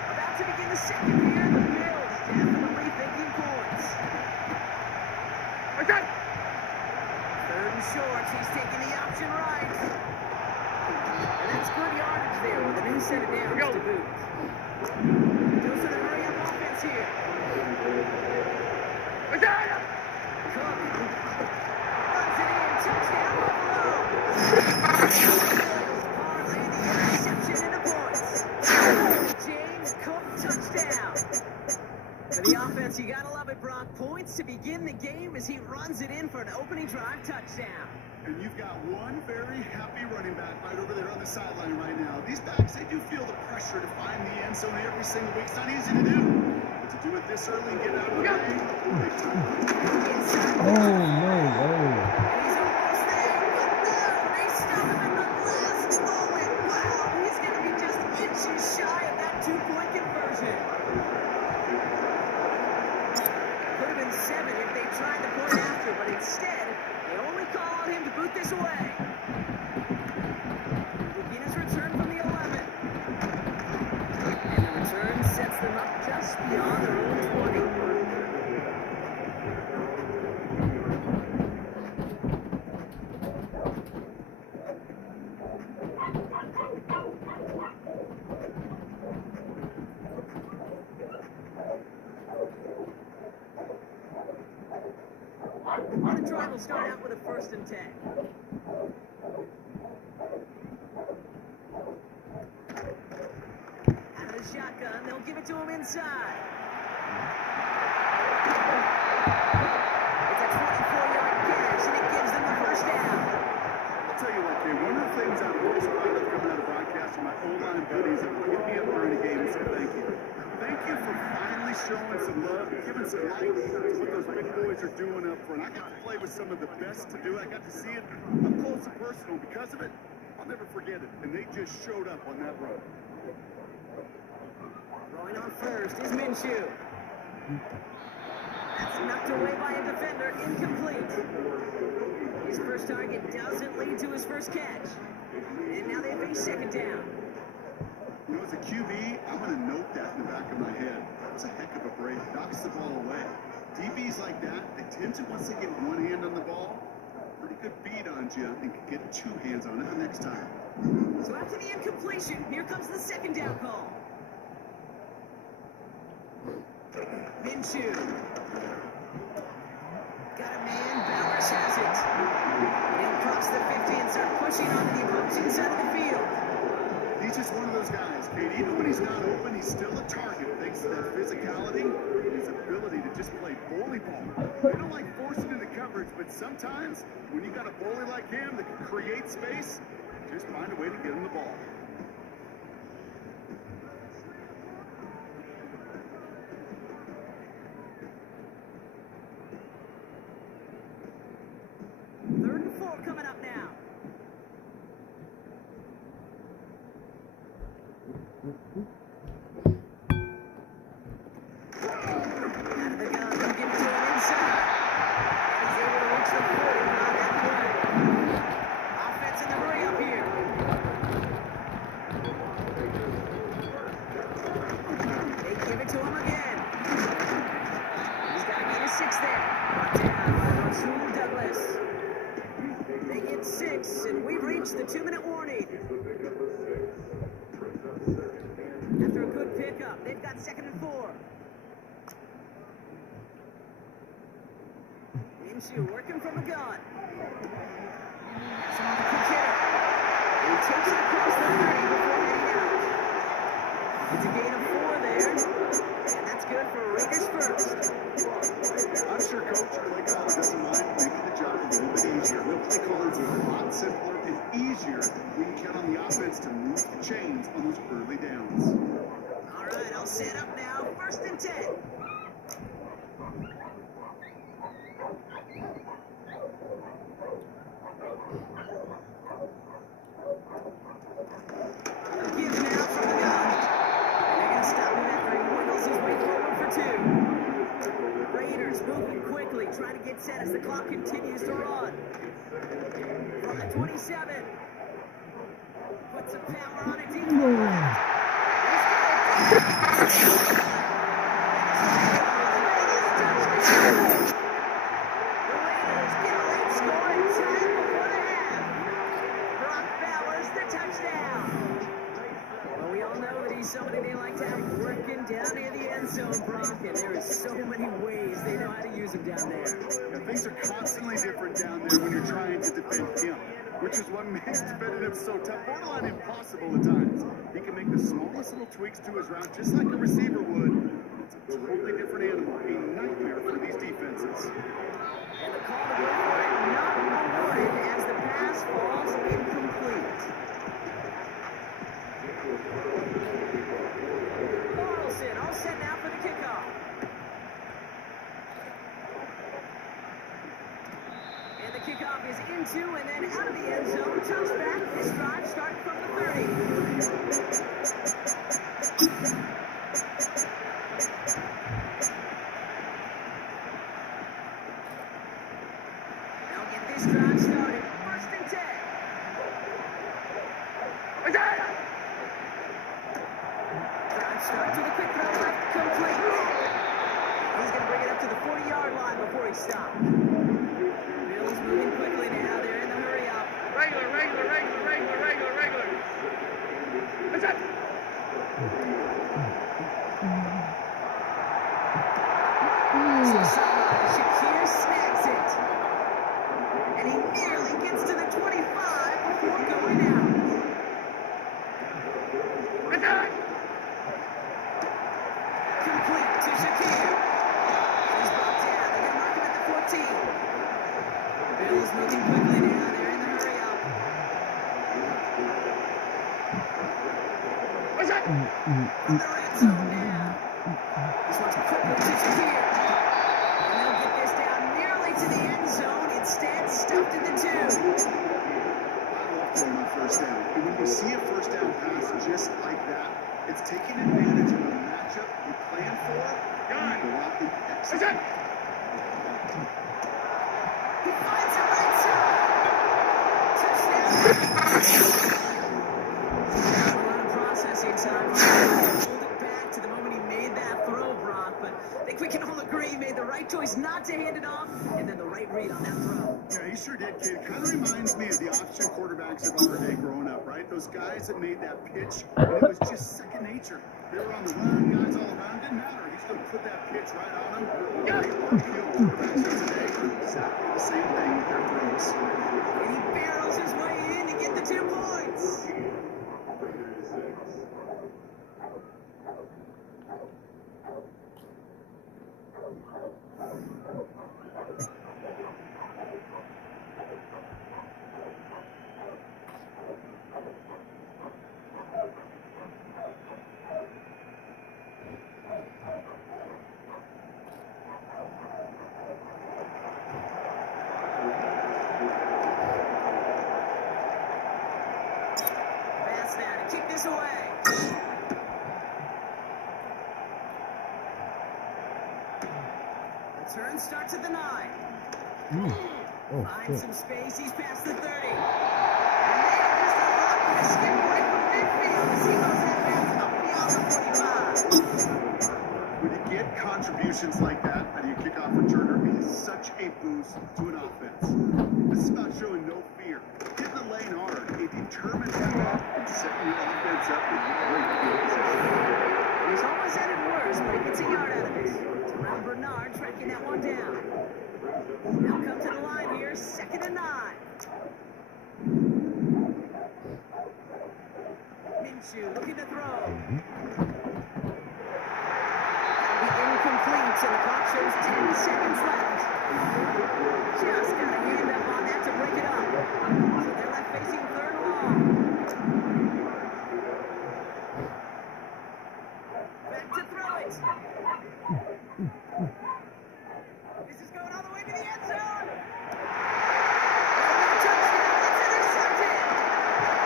About to begin the second here, the Bills definitely thinking points. Third and short, he's taking the option right. And that's good yardage there with a new set of downs to boot. Goes to the hurry-up offense here. Cook runs it in, touchdown Buffalo. Parlay the interception into points. James Cook touchdown. For the offense, you gotta love it, Brock. Points to begin the game as he runs it in for an opening drive touchdown. And you've got one very happy running back right over there on the sideline right now. These backs, they do feel the pressure to find the end zone every single week. It's not easy to do. But to do it this early and get out of the way, big time. Oh, no, oh. And he's almost there, but no, they stop him at the last moment. Wow, he's going to be just inches shy of that two-point conversion. Could have been 7 if they tried the point after, but instead, they only call on him to boot this away. Beginner's return from the 11. And the return sets them up just beyond their own 20. The drive will start out with a 1st and 10. Out of the shotgun, they'll give it to him inside. It's a 24-yard catch, and it gives them the first down. I'll tell you what, Kay, one of the things I'm most proud of coming out of broadcasting, my O-line buddies that would get me up during a game and say thank you. Thank you for finally showing some love, giving some light to what those big boys are doing up front. I got to play with some of the best to do it. I got to see it up close and personal. Because of it, I'll never forget it. And they just showed up on that run. Throwing on first is Minshew. That's knocked away by a defender, incomplete. His first target doesn't lead to his first catch. And now they face 2nd down. You know, as a QB, I'm going to note that in the back of my head. That was a heck of a break. Knocks the ball away. DBs like that, they tend to, once they get one hand on the ball, pretty good beat on you and can get 2 hands on it the next time. So after the incompletion, here comes the 2nd down call. Minshew. Got a man, Bowers has it. He'll cross the 50 and start pushing onto the opposing side of the field. He's just one of those guys, Kate. Even when he's not open, he's still a target. Thanks to that physicality and his ability to just play bully ball. They don't like forcing into coverage, but sometimes when you got a bully like him that can create space, just find a way to get him the ball. Third and 4 coming up now. Out of the gun, they'll give it to him inside. And he's able to reach the 40 on that play. Offense in the hurry up here. They give it to him again. He's got to get a 6 there. Brought down by Rasul Douglas. They get 6, and we've reached the 2-minute warning. After a good pickup, they've got 2nd and 4. Minshew working from the gun. That's on the quick hitter. And he takes it across the 30 before heading out. It's a gain of 4 there. And that's good for Raiders first. I'm sure Coach Clay Collins doesn't mind making the job a little bit easier. Real play calling's a lot simpler and easier when you count on the offense to move the chains on those early downs. All right, I'll set up now. 1st and 10. Gives now from the gun. And they're going to stop him after he wiggles his way forward for 2. Raiders moving quickly, trying to get set as the clock continues to run. From the 27. Put some power on it deep. Somebody they like to have working down near the end zone, Brock, and there is so many ways they know how to use him down there. Now, things are constantly different down there when you're trying to defend him, which is what makes defending him so tough, borderline impossible at times. He can make the smallest little tweaks to his route, just like a receiver would. It's a totally different animal, a nightmare for these defenses. And the call to go for it not awarded as the pass falls incomplete. Carlson all set now for the kickoff. And the kickoff is into and then out of the end zone. Touchback. This drive starting from the 30. Now get this drive started. 1st and 10. Start to the quick throw left, complete. He's going to bring it up to the 40-yard line before he stops. Bills moving quickly now. They're in the hurry up. Regular. What's that? Shakir snags it. And he nearly gets to the 25 before going out. What's that? Complete to Shakir. He's brought down. They're going to mark him at the 14. Bills moving quickly now. They're in the hurry up. What's that? From the red zone now. This one's quickly to Shakir. And they'll get this down nearly to the end zone. Instead, stuffed in the 2. I love throwing on 1st down. And when you see a 1st down pass just like that, it's taking advantage of a matchup you plan for and go out and execute. He finds it right side. Touchdown. A lot of processing time. Hold it back to the moment he made that throw, Brock. But I think we can all agree he made the right choice not to hand it off, and then the right read on that throw. Yeah, he sure did, kid. Kind of reminds me of the option quarterbacks of our day growing up, right? Those guys that made that pitch, and it was just second nature. They were on the run, guys all around. Didn't matter. He's going to put that pitch right on him. Yeah, the RPO quarterbacks of today do exactly the same thing with their throws. And he barrels his way in to get the 2 points. Pass now to kick this away. The turn starts at the 9. Finds some space. He's past the 30. And there's the lock with a skip away from midfield as he goes out there up beyond the 45. When you get contributions like that out of your kickoff returner, it is such a boost to an offense. This is about showing no fear. Hit the lane hard, a determined effort, and setting your offense up with great field position. He's almost had it worse, but he gets a yard out of it. Terrell Bernard tracking that one down. Now come to the line here, 2nd and 9. Minshew looking to throw. Incomplete, and the clock shows 10 seconds left. Just got a hand up on that to break it up. So they're left facing 3rd and long. Back to throw it. This is going all the way to the end zone. Touchdown, it's intercepted.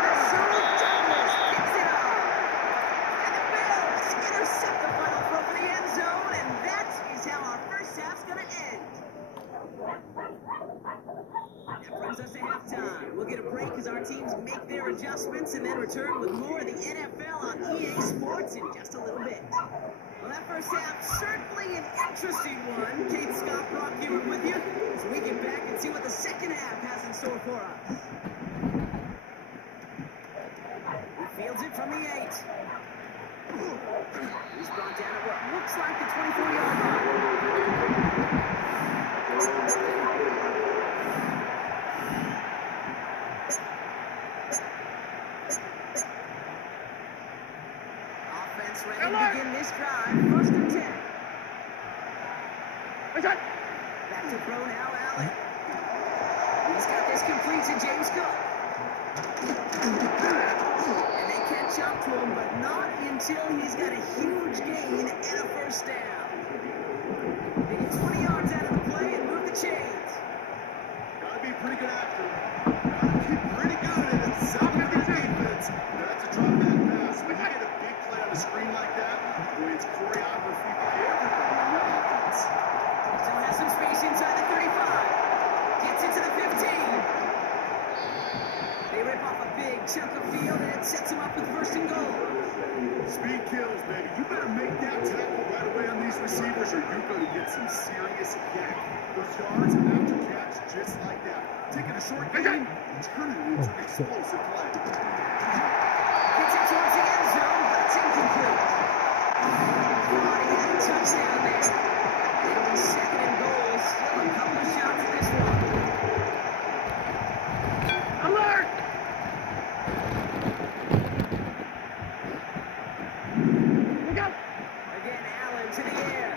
Rasul Douglas picks it up. And the Bills intercept the final throw for the end zone, and that is how our first half's going to end. That brings us to halftime. We'll get a break as our teams make their adjustments and then return with more of the NFL on EA Sports in just a little bit. Well, that first half, certainly an interesting one. Kate Scott, Brock Hewitt with you as we get back and see what the second half has in store for us. He fields it from the 8. He's brought down at what looks like the 24-yard line. Offense ready to begin this drive. 1st and 10. Back to throw now, Allen. He's got this complete to James Cook. And they catch up to him, but not until he's got a huge gain and a first down. They get 20 yards out of the play and move the chains. Gotta be pretty good after it. Gotta be pretty good at it. Some of the defense. That's a drop back pass. When you get a big play on a screen like that, boy, it's choreography for everybody on that offense. Still has some space inside the 35. Gets it to the 15. They rip off a big chunk of field and it sets him up with 1st and goal. Speed kills, baby. You better make that tackle right away on these receivers or you're going to get some serious yak. Those yards after catch just like that. Taking a short game, turning it into an explosive play. Gets it towards the end zone, but it's incomplete. Already had a touchdown there. It'll be 2nd and goal. Still a couple of shots at this one. Alert! Again, Allen to the air.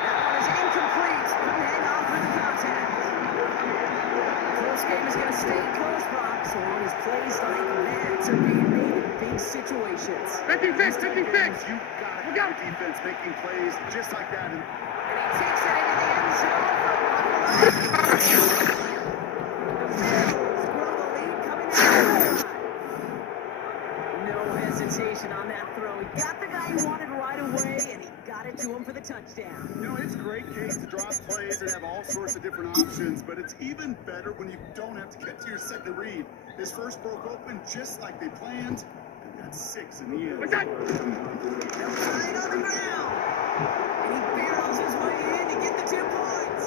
That one is incomplete. Couldn't hang on through the contact. Close game is going to stay close, Brock, so long as plays like that are being made in big situations. 56. You got a defense making plays just like that. And he takes it into the end zone for one. Grow the lead coming out of the line. No hesitation on that throw. He got the guy he wanted right away, and he got it to him for the touchdown. You know, it's great, Kate, to drop plays and have all sorts of different options, but it's even better when you don't have to get to your second read. His first broke open just like they planned, and that's 6 in the end. Right on the ground. And he barrels his way in to get the 2 points.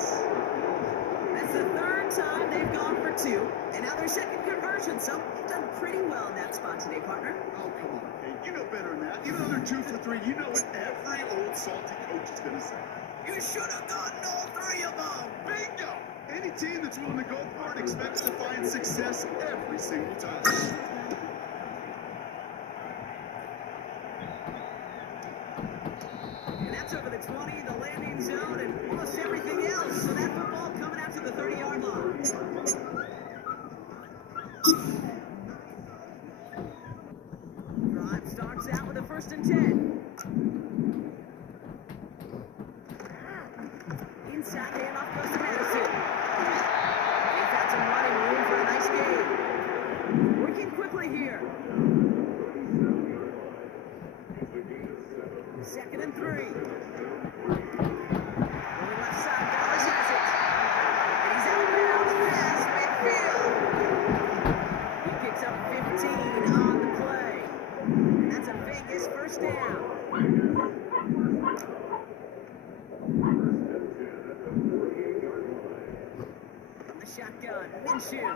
That's the 3rd time they've gone for 2, and now their 2nd conversion, so they've done pretty well in that spot today, partner. Oh, come on, Kate. You know better than that. Even though they're 2 for 3, you know what every old salty coach is going to say. You should have gotten all 3 of them. Bingo! Any team that's willing to go for it expects to find success every single time. And that's over the 20, the landing zone, and almost everything else. So that football coming out to the 30-yard line. Drive starts out with a 1st and 10. Inside handoff goes to Madison. They've got some running room for a nice game. Working quickly here. 2nd and 3. Going left side, Dallas has it. And he's out of bounds past midfield. He picks up 15 on the play. And that's a Vegas 1st down. From the shotgun, Minshew.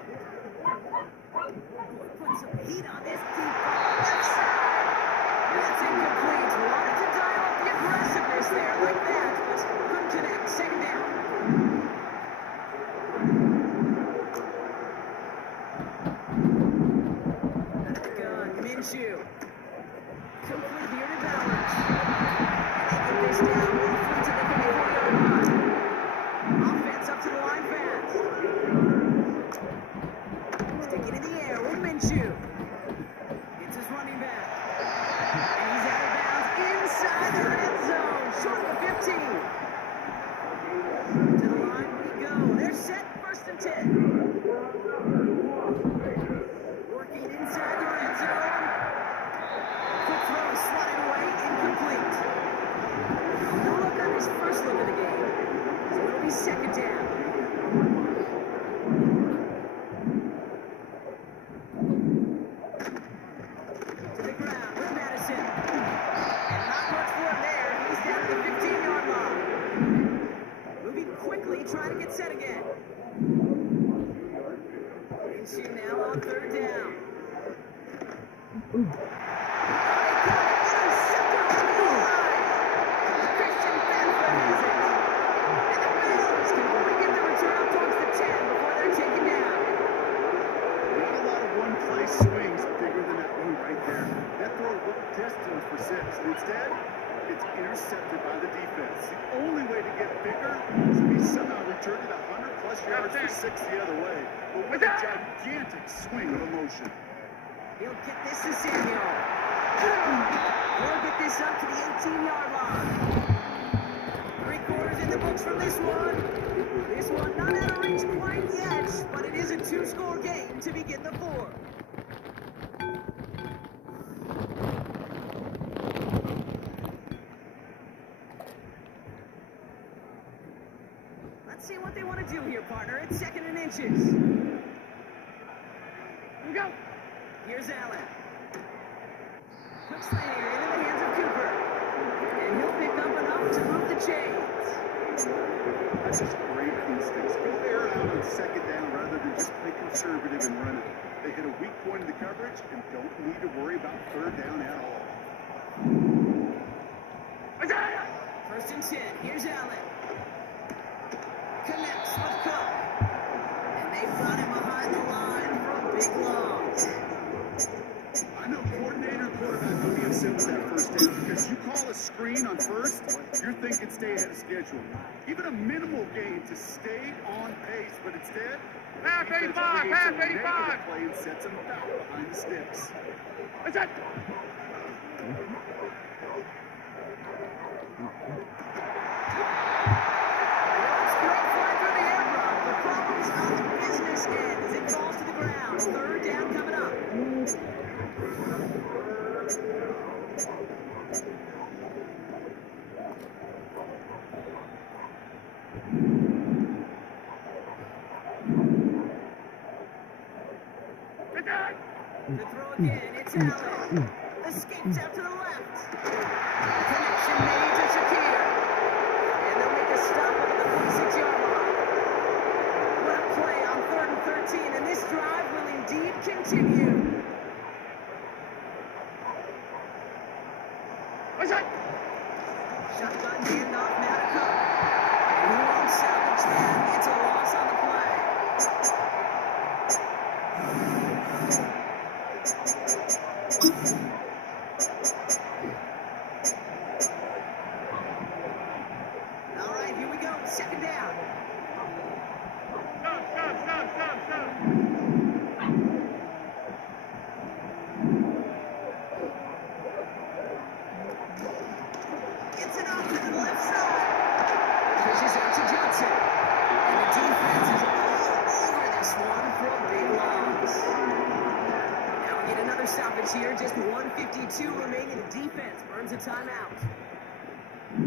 Put some heat on this deep ball left side. That's incomplete. Wanted to dial up the aggressiveness there like that, but couldn't connect. 2nd down. Gets up to the line fast. Stick it in the air. Minshew. It's his running back. And he's out of bounds inside the red zone. Short of the 15. To the line we go. They're set. First and 10. Working inside the red zone. Quick throw sliding away. Incomplete. No look on his first look of the game. So it'll be second down. To the ground with Madison. And not much for him there. He's down to the 15-yard line. Moving quickly, trying to get set again. Minshew now on third down. Swings bigger than that one right there. That throw looked destined for 6. Instead, it's intercepted by the defense. The only way to get bigger is if he somehow returned it 100-plus yards for 6 the other way, but with a gigantic swing of emotion. He'll get this to Samuel. He'll get this up to the 18-yard line. 3 quarters in the books from this one. This one not out of reach quite yet, but it is a 2-score game to begin the 4th. Let's see what they want to do here, partner. It's 2nd and inches. Here we go. Here's Allen. Quick slant here into the hands of Cooper. And he'll pick up enough to move the chains. That's just great instincts. Go air it out on 2nd down rather than just play conservative and run it. They hit a weak point in the coverage and don't need to worry about 3rd down at all. 1st and 10. Here's Allen. Connects with Cook. And they've got him behind the line for a big loss. I know coordinator quarterback will be upset with that 1st down because you call a screen on 1st, you're thinking stay ahead of schedule. Even a minimal gain to stay on pace, but instead, half 85 play and sets him back behind the sticks. What's that? Business end as it falls to the ground. 3rd down coming up. The throw again. It's Allen. Escapes out to the left. Connection made to Shakir. And they'll make a stop over the 46-yard line. What a play on 3rd and 13, and this drive will indeed continue. What's that? Shotgun handoff now to Cook. And he won't salvage that. It's a loss on the play. All right, here we go. 2nd down. Stop. Gets it off to the left side. Pushes out to Johnson. And the defense is all over this one for a big loss. Now we get another stoppage here. Just 1:52 remaining. The defense burns a timeout.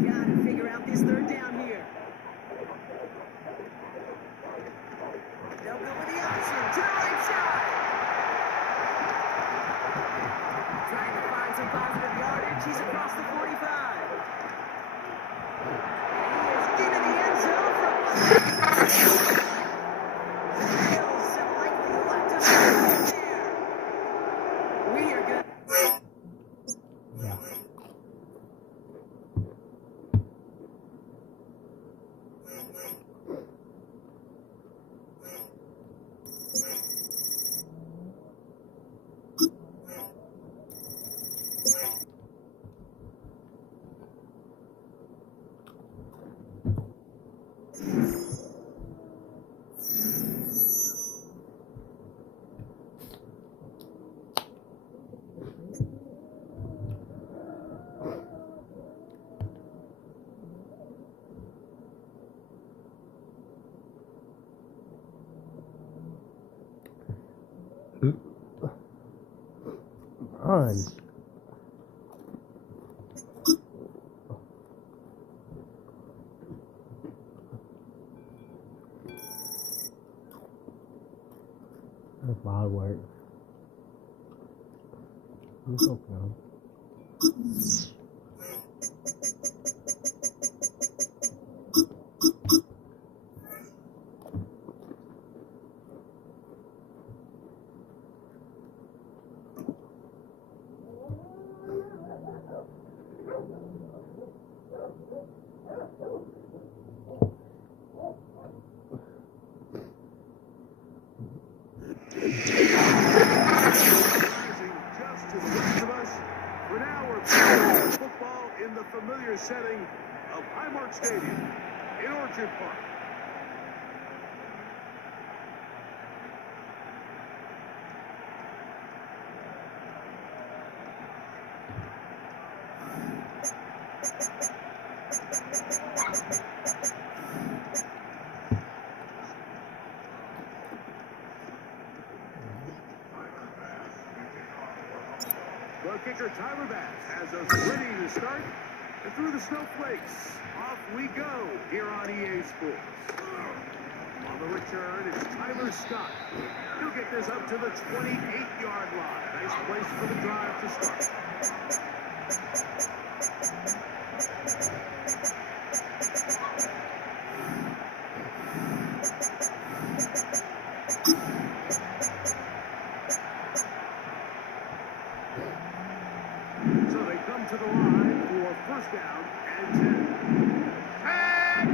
Gotta figure out this 3rd down here. They'll go with the option to the right side. Trying to find some positive yardage. He's across the 45. He is into the end zone for Bills have likely left him there. We are good. Yeah. On. That's wild work. It's okay. Familiar setting of Highmark Stadium in Orchard Park. The kicker Tyler Bass has us ready to start. And through the snowflakes, off we go here on EA Sports. On the return, it's Tyler Scott. He'll get this up to the 28-yard line. Nice place for the drive to start. So they come to the line for first down and 10. Tag!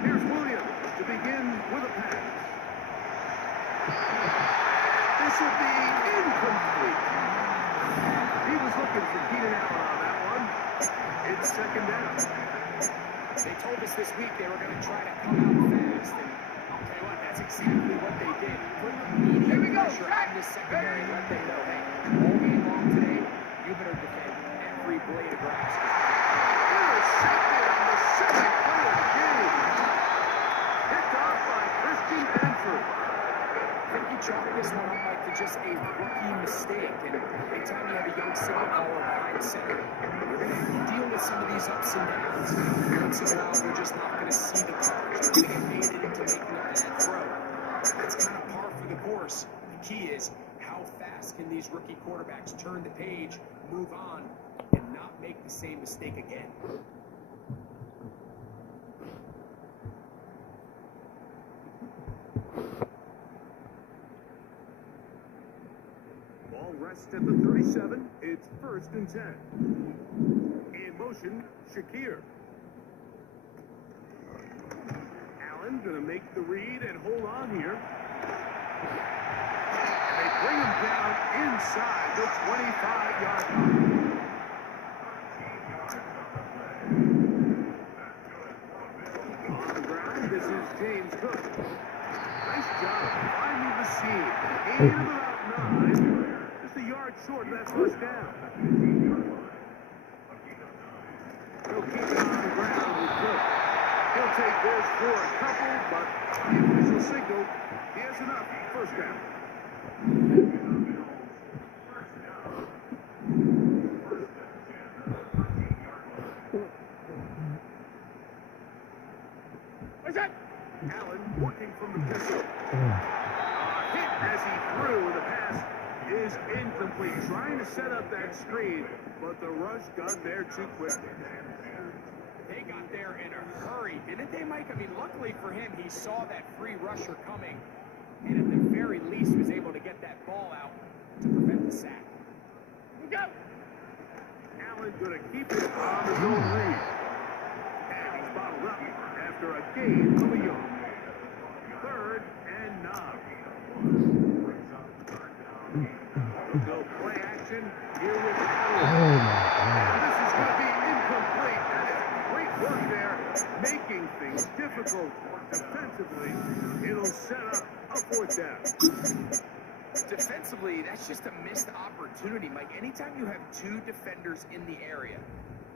Here's Williams to begin with a pass. This will be incomplete. He was looking for Keenan Allen on that one. It's second down. They told us this week they were going to try to come out fast, and I'll tell you what, that's exactly what they did. Put immediate pressure on this secondary and let them know, hey, all game long today, you better defend every blade of grass. Intercepted on the second play of the game. Picked off by Christian Benford. I think he chalked this one up like to just a rookie mistake. And anytime you have a young signal caller behind center, you're going to deal with some of these ups and downs. Once in a while, they're just not going to see the coverage. You're going to get baited into making a bad throw. That's kind of par for the course. The key is how fast can these rookie quarterbacks turn the page, move on, and not make the same mistake again. Ball rests at the 37. It's first and 10. In motion, Shakir. Allen going to make the read and hold on here. They bring him down inside the 25-yard line. On the ground, this is James Cook. Nice job finding the seam. Gain of about 9. Just a yard short of that first down. He'll keep it on the ground with Cook. He'll take this for a couple, but the official signal, he has enough. First down. Allen working from the pistol. Hit as he threw, and the pass is incomplete. Trying to set up that screen, but the rush got there too quickly. They got there in a hurry, didn't they, Mike? I mean, luckily for him, he saw that free rusher coming, and at the very least was able to get that ball out to prevent the sack. Go! Allen going to keep it on his own read. And he's bottled up after a gain of a yard. Third and 9. So play action here with Allen. This is going to be incomplete. That is great work there, making things difficult defensively. It'll set up a fourth down. Defensively, that's just a missed opportunity, Mike. Anytime you have two defenders in the area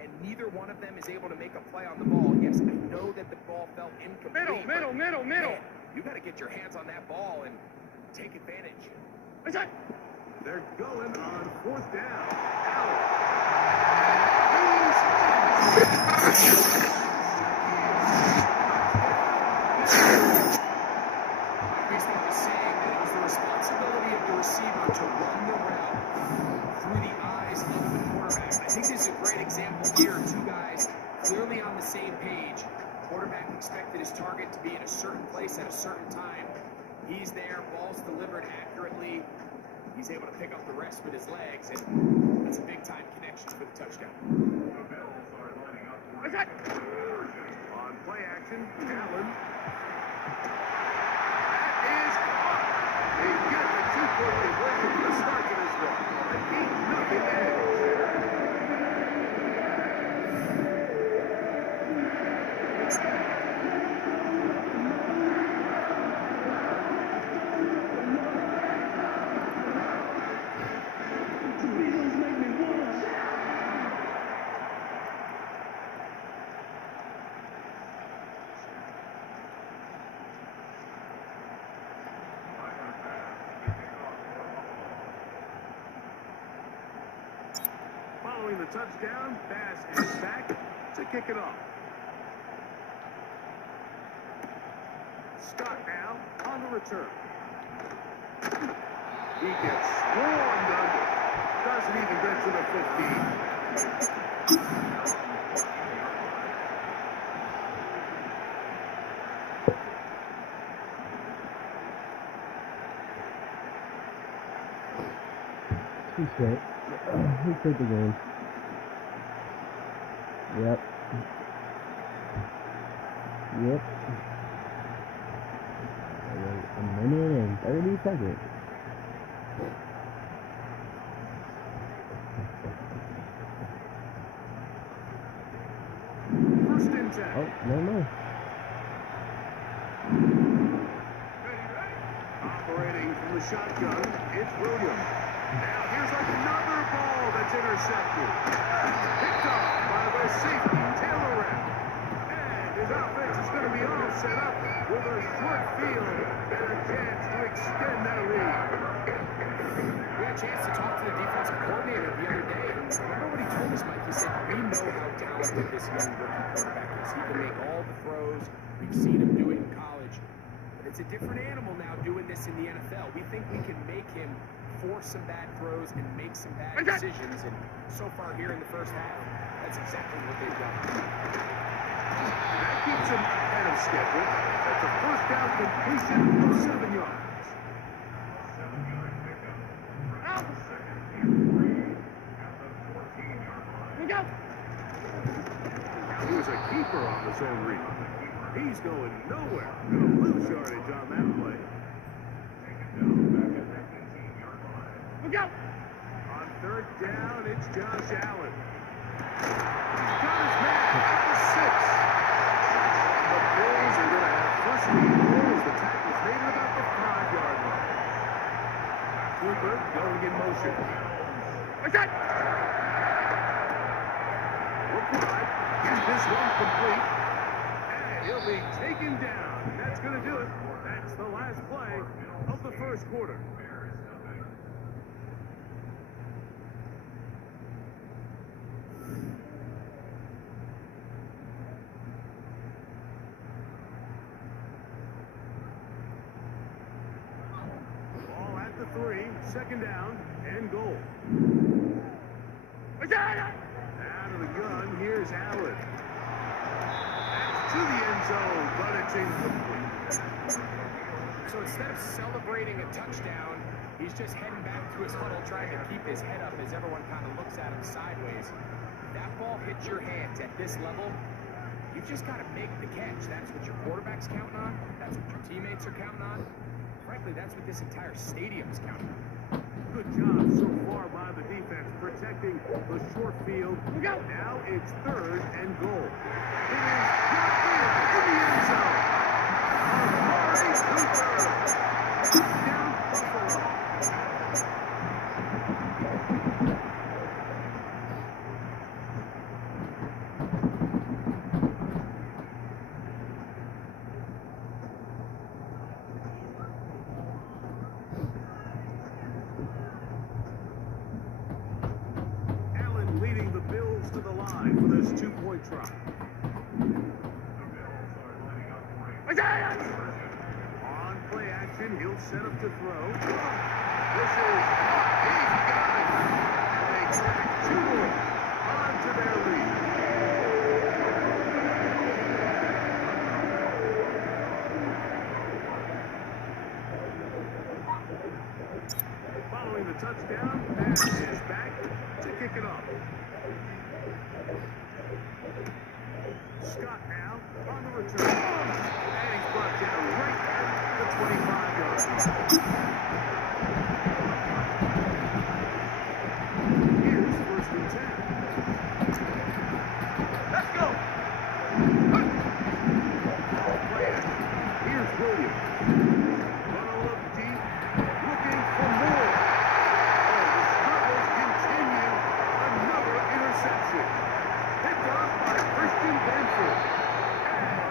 and neither one of them is able to make a play on the ball, yes, I know that the ball fell incomplete. Middle. Man, you got to get your hands on that ball and take advantage. They're going on fourth down. Basically was saying that it was the responsibility of the receiver to run the route through the eyes of the quarterback. I think this is a great example here. Two guys clearly on the same page. Quarterback expected his target to be in a certain place at a certain time. He's there, ball's delivered accurately. He's able to pick up the rest with his legs, and that's a big-time connection for the touchdown. On play action, Allen. That is caught. They get the 2-point conversion to start to this one. An 8-0 edge. Following the touchdown, pass is back to kick it off. Scott now on the return. He gets swarmed under. Doesn't even get to the 15. He's straight. He played the game. Yep. Yep. A minute and 30 seconds. First and 10. Oh, no. Operating from the shotgun, it's Williams. Now here's another ball that's intercepted. Picked off by the safety, Taylor Rapp. And his offense is going to be all set up with a short field and a chance to extend that lead. We had a chance to talk to the defensive coordinator the other day. Remember what he told us, Mike? He said, we know how talented this young rookie quarterback is. He can make all the throws. We've seen him do it in college. But it's a different animal now doing this in the NFL. We think we can make him force some bad throws and make some bad decisions. And so far here in the first half, that's exactly what they've done. That keeps him ahead of schedule. That's a first down completion of 7 yards. He was a keeper on the zone read. He's going nowhere. Gonna lose yardage on that play. On third down, it's Josh Allen. He's got his man at the 6. The Bills are going to have first and goal as the tackle's made at about the 5-yard line. Cooper going in motion. Look wide. Is this one complete? And he'll be taken down. And that's going to do it. That's the last play of the first quarter. Ball at the 3, second down and goal. Out of the gun, here's Allen. That's to the end zone, but it's incomplete. So instead of celebrating a touchdown, he's just heading back to his huddle, trying to keep his head up as everyone kind of looks at him sideways. That ball hits your hands at this level, you've just got to make the catch. That's what your quarterback's counting on. That's what your teammates are counting on. Frankly, that's what this entire stadium is counting on. Good job so far by the defense protecting the short field. Now it's third and goal. It is Cooper in the end zone. Amari Cooper. Touchdown Buffalo. line for this two-point try. On play action, he'll set up to throw. This is, he's got it. And they track two onto their lead. Following the touchdown, pass is back to kick it off. Scott now on the return. And he's brought down right at the 25-yard line. Here's 1st and 10. Let's go! Here's Williams. Gonna look deep, looking for more. Oh, the struggles continue. Another interception. Picked off by Christian Benford.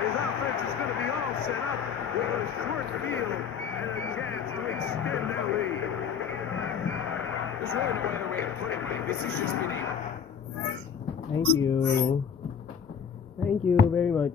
His offense is going to be all set up with a short field and a chance to extend their lead. There's really no other way to put it, Mike. This has just been a... Thank you. Thank you very much.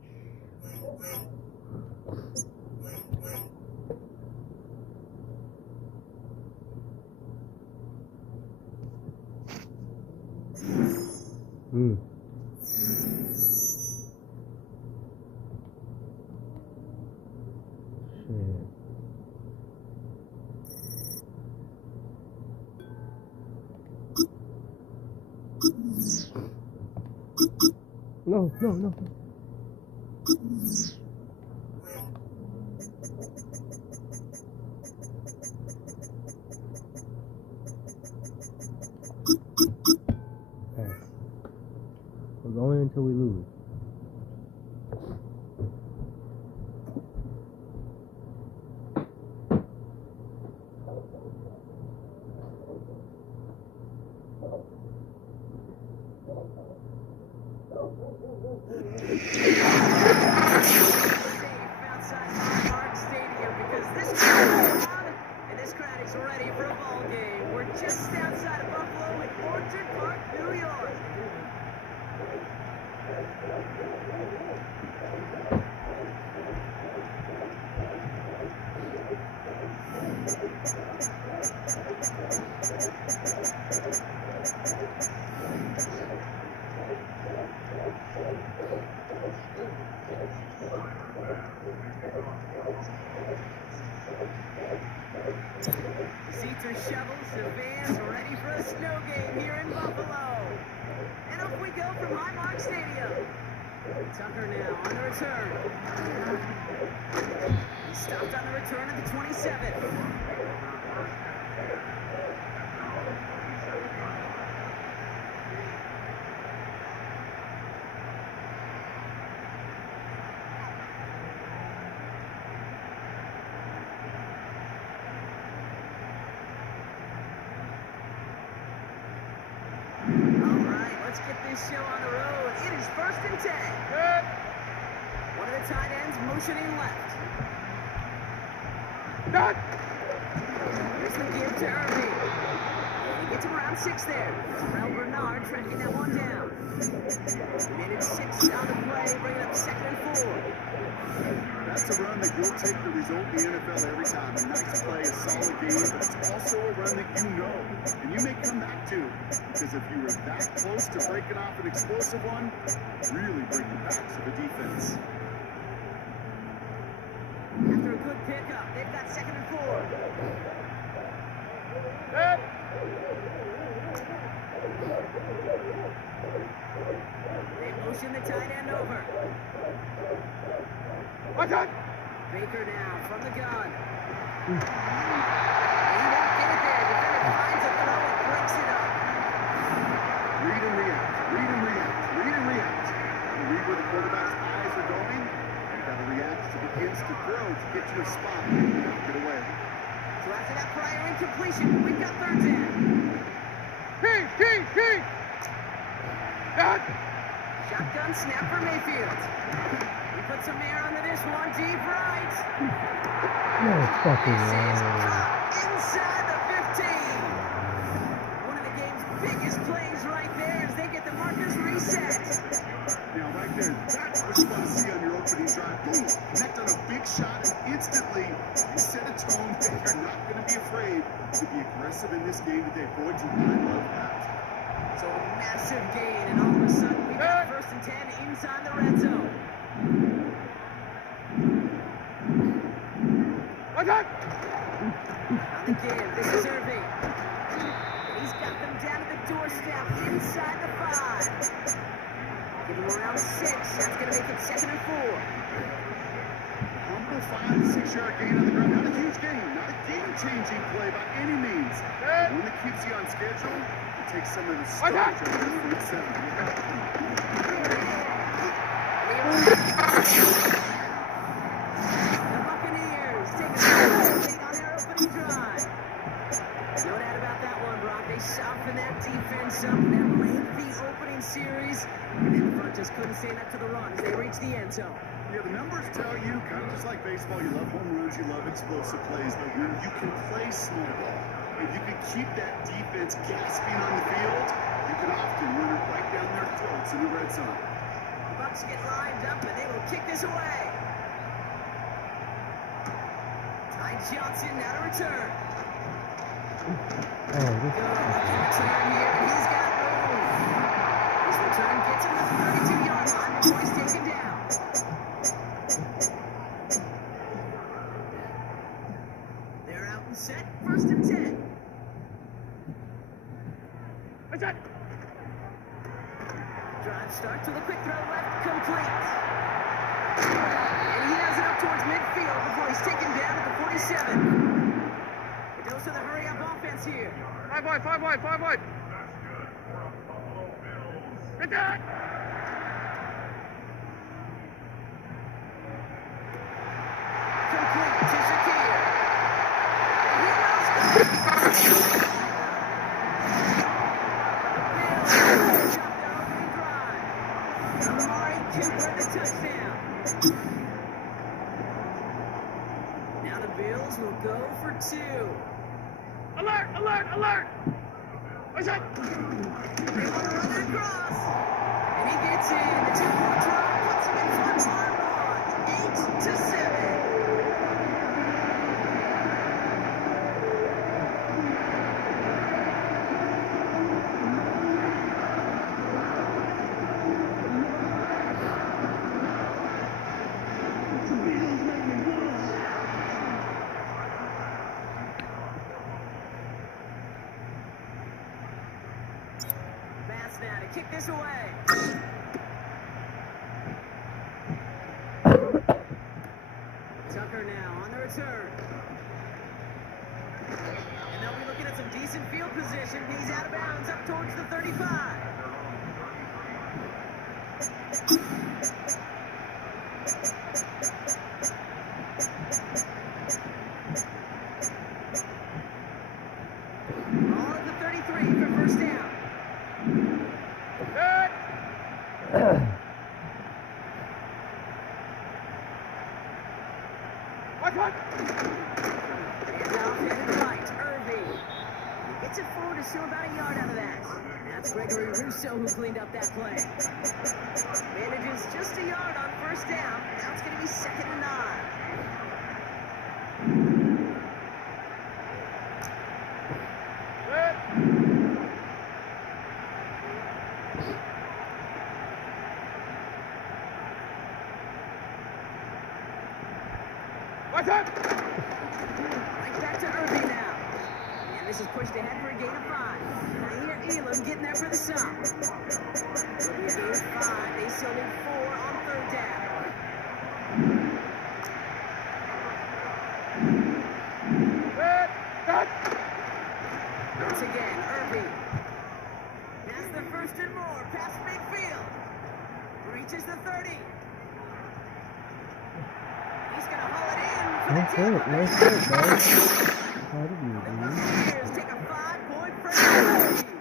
No. Okay. We're going until we lose. Seats are shoveled, the fans ready for a snow game here in Buffalo. And up we go from Highmark Stadium. Tucker now on the return. He stopped on the return at the 27. Let's get this show on the road. It is 1st and 10. Good. One of the tight ends motioning left. Good. Here's the give to Irving. And he gets him around 6 there. Terrell Bernard tracking that one down. Made it 6 on the play, bringing up 2nd and 4. That's a run that you'll take the result in the NFL every time. A nice play, a solid game, but it's also a run that you know and you may come back to. Because if you were that close to breaking off an explosive one, really break the backs of the defense. After a good pickup, they've got 2nd and 4. Good. They motion the tight end over. Watch out! Baker now from the gun. He won't get it there. Defender finds a throw and breaks it up. Read and react. Read and react. Read and react. You read where the quarterback's eyes are going. You've got to react to the instant throw to get to a spot where you don't get away. So after that prior incompletion, we've got 3rd down. King! Shotgun snap for Mayfield. He puts some air under this one, deep right. No fucking This is way. caught inside the 15. One of the game's biggest plays right there as they get the markers reset. aggressive in this game today. Boy, do I love that. So a massive gain, and all of a sudden we got first and 10 inside the red zone. On the give, this is Irving. He's got them down to the doorstep inside the 5. Give him around 6. That's going to make it 2nd and 4. Humble 5 to 6 yard gain on the ground. Not a huge gain, not a game-changing play by any means. One that keeps you on schedule and takes some of the starch out of the front 7. The Buccaneers take a lead on their opening drive. No doubt about that one, Brock. They softened that defense up in that lengthy opening series, and then the front just couldn't stand up to the run as they reached the end zone. Yeah, the numbers tell you, kind of just like baseball, you love home runs, you love explosive plays, but when you can play small ball, and you can keep that defense gasping on the field, you can often run it right down their throats in the red zone. The Bucs get lined up, and they will kick this away. Ty Johnson now to return. Oh, this Return here, and he's got room. His return gets him to the 32-yard line before he's taken down. They're out and set, first and 10. Drive starts with a quick throw left, complete. And he has it up towards midfield before he's taken down at the 47. The dose of the hurry-up offense here. 5 wide. Get that! Complete to Shakir. And he allows the Bills to drop their opening drive. Amari Cooper the touchdown. Now the Bills will go for 2. Alert! What's that? They want to run it across. And he gets in. The 2-point try puts him in front hard on 8-7. Now to kick this away. Tucker now on the return. And they'll be looking at some decent field position. He's out of bounds up towards the 35. All at the 33 for first down. Gets it forward to show about a yard out of that. That's Gregory Rousseau who cleaned up that play. Manages just a yard on first down. Now it's going to be 2nd and 9. Right back to Irving now. And this is pushed ahead for a gain of 5. Now here Elam getting there for the stop. It'll be a gain of 5. They still need 4 on 3rd down. Once again, Irving. That's the 1st and more. Past midfield. Reaches the 30. He's going to haul it in for the tackle. nice hit, bro. How did you, The dude? Buccaneers take a 5-point first lead.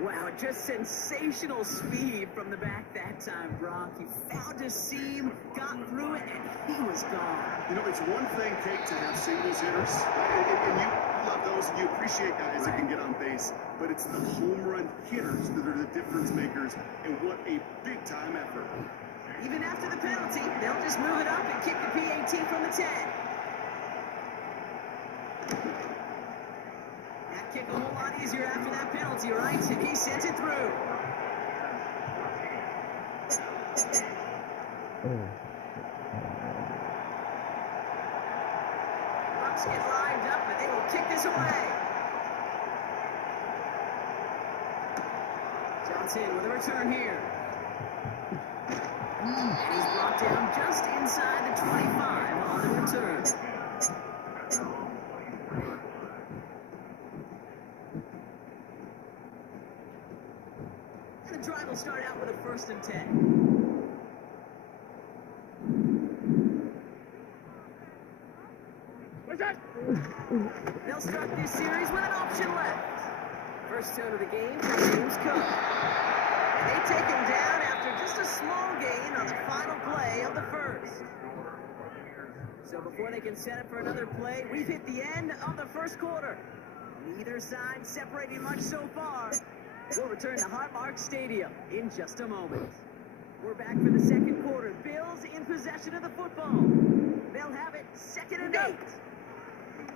Wow, just sensational speed from the back that time, Brock. He found his seam, got through it, and he was gone. You know, it's one thing, Kate, to have singles hitters, and you love those, and you appreciate guys that can get on base, but it's the home run hitters that are the difference makers, and what a big-time effort. Even after the penalty, they'll just move it up and kick the PAT from the 10. kick a whole lot easier after that penalty, right? And he sent it through. Bucks get lined up, and they will kick this away. Johnson with a return here. And he's brought down just inside the 25 on the return. And the drive will start out with a 1st and 10. They'll start this series with an option left. First tone of the game for James Cook. And they take him down after just a small gain on the final play of the first. So before they can set up for another play, we've hit the end of the first quarter. Neither side separating much so far. We'll return to Highmark Stadium in just a moment. We're back for the second quarter. Bills in possession of the football. They'll have it 2nd and 8.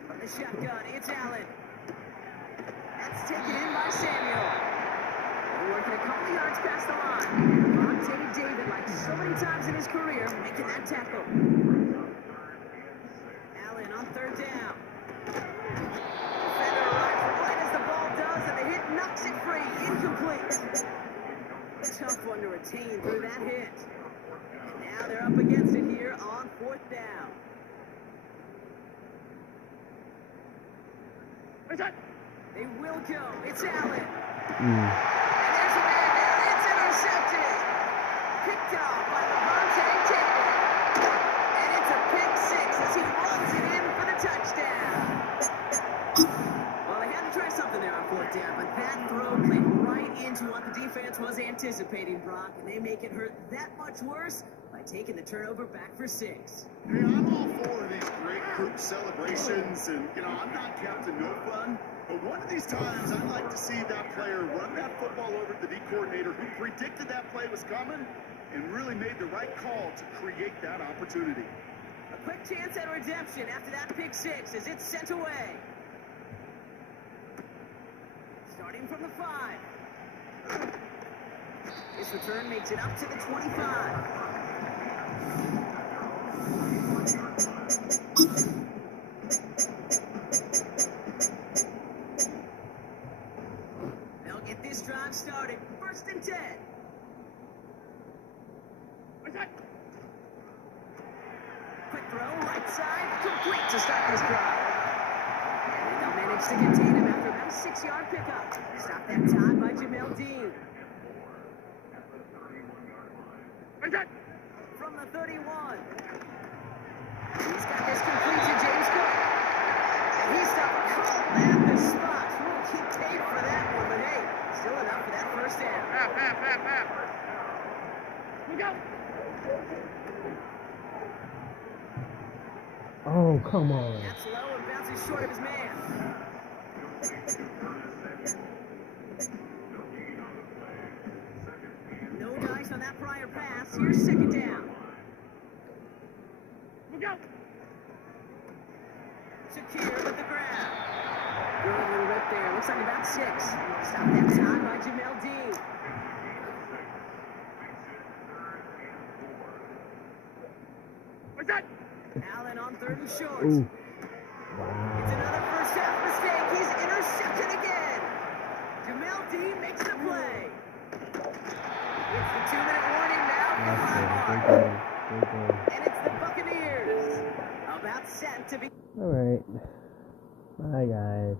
From the shotgun, it's Allen. That's taken in by Samuel. We're working a couple of yards past the line. Monte David, like so many times in his career, making that tackle. Allen on 3rd down. Defender arrives right as the ball does, and the hit knocks it free. Incomplete. Tough one to retain through that hit. And now they're up against it here on 4th down. They will go. It's Allen. And there's a man there. It's intercepted. Picked off by Monte David. And it's a pick 6 as he runs it in for the touchdown. Well, they had to try something there on 4th down, but that throw played right into what the defense was anticipating, Brock, and they make it hurt that much worse by taking the turnover back for 6. Hey, I'm all for these great group celebrations, and, I'm not Captain No Fun, but one of these times I'd like to see that player run that football over to the D coordinator who predicted that play was coming and really made the right call to create that opportunity. A quick chance at redemption after that pick 6 as it's sent away. Starting from the 5. This return makes it up to the 25. They'll get this drive started. 1st and 10. Quick throw, right side, complete to start this drive. And they'll manage to contain him after about a 6-yard pickup. Stop that time by Jamel Dean. From the 31. He's got this complete to James Cook. And he stopped cold at the spot. He paid for that one, but hey, still enough for that 1st down. Here we go. Oh, come on. That's low and bounces short of his man. No dice on that prior pass. Here's 2nd down. Secure with the grab. Good little rip there. Looks like about 6. Stop that time by Jamel Dean. Allen on 3rd and short. Ooh. It's another first half mistake. He's intercepted again. Jamel Dean makes the play. It's the 2-minute warning now from Highmark. And it's the Buccaneers about set to be. All right. Bye, guys.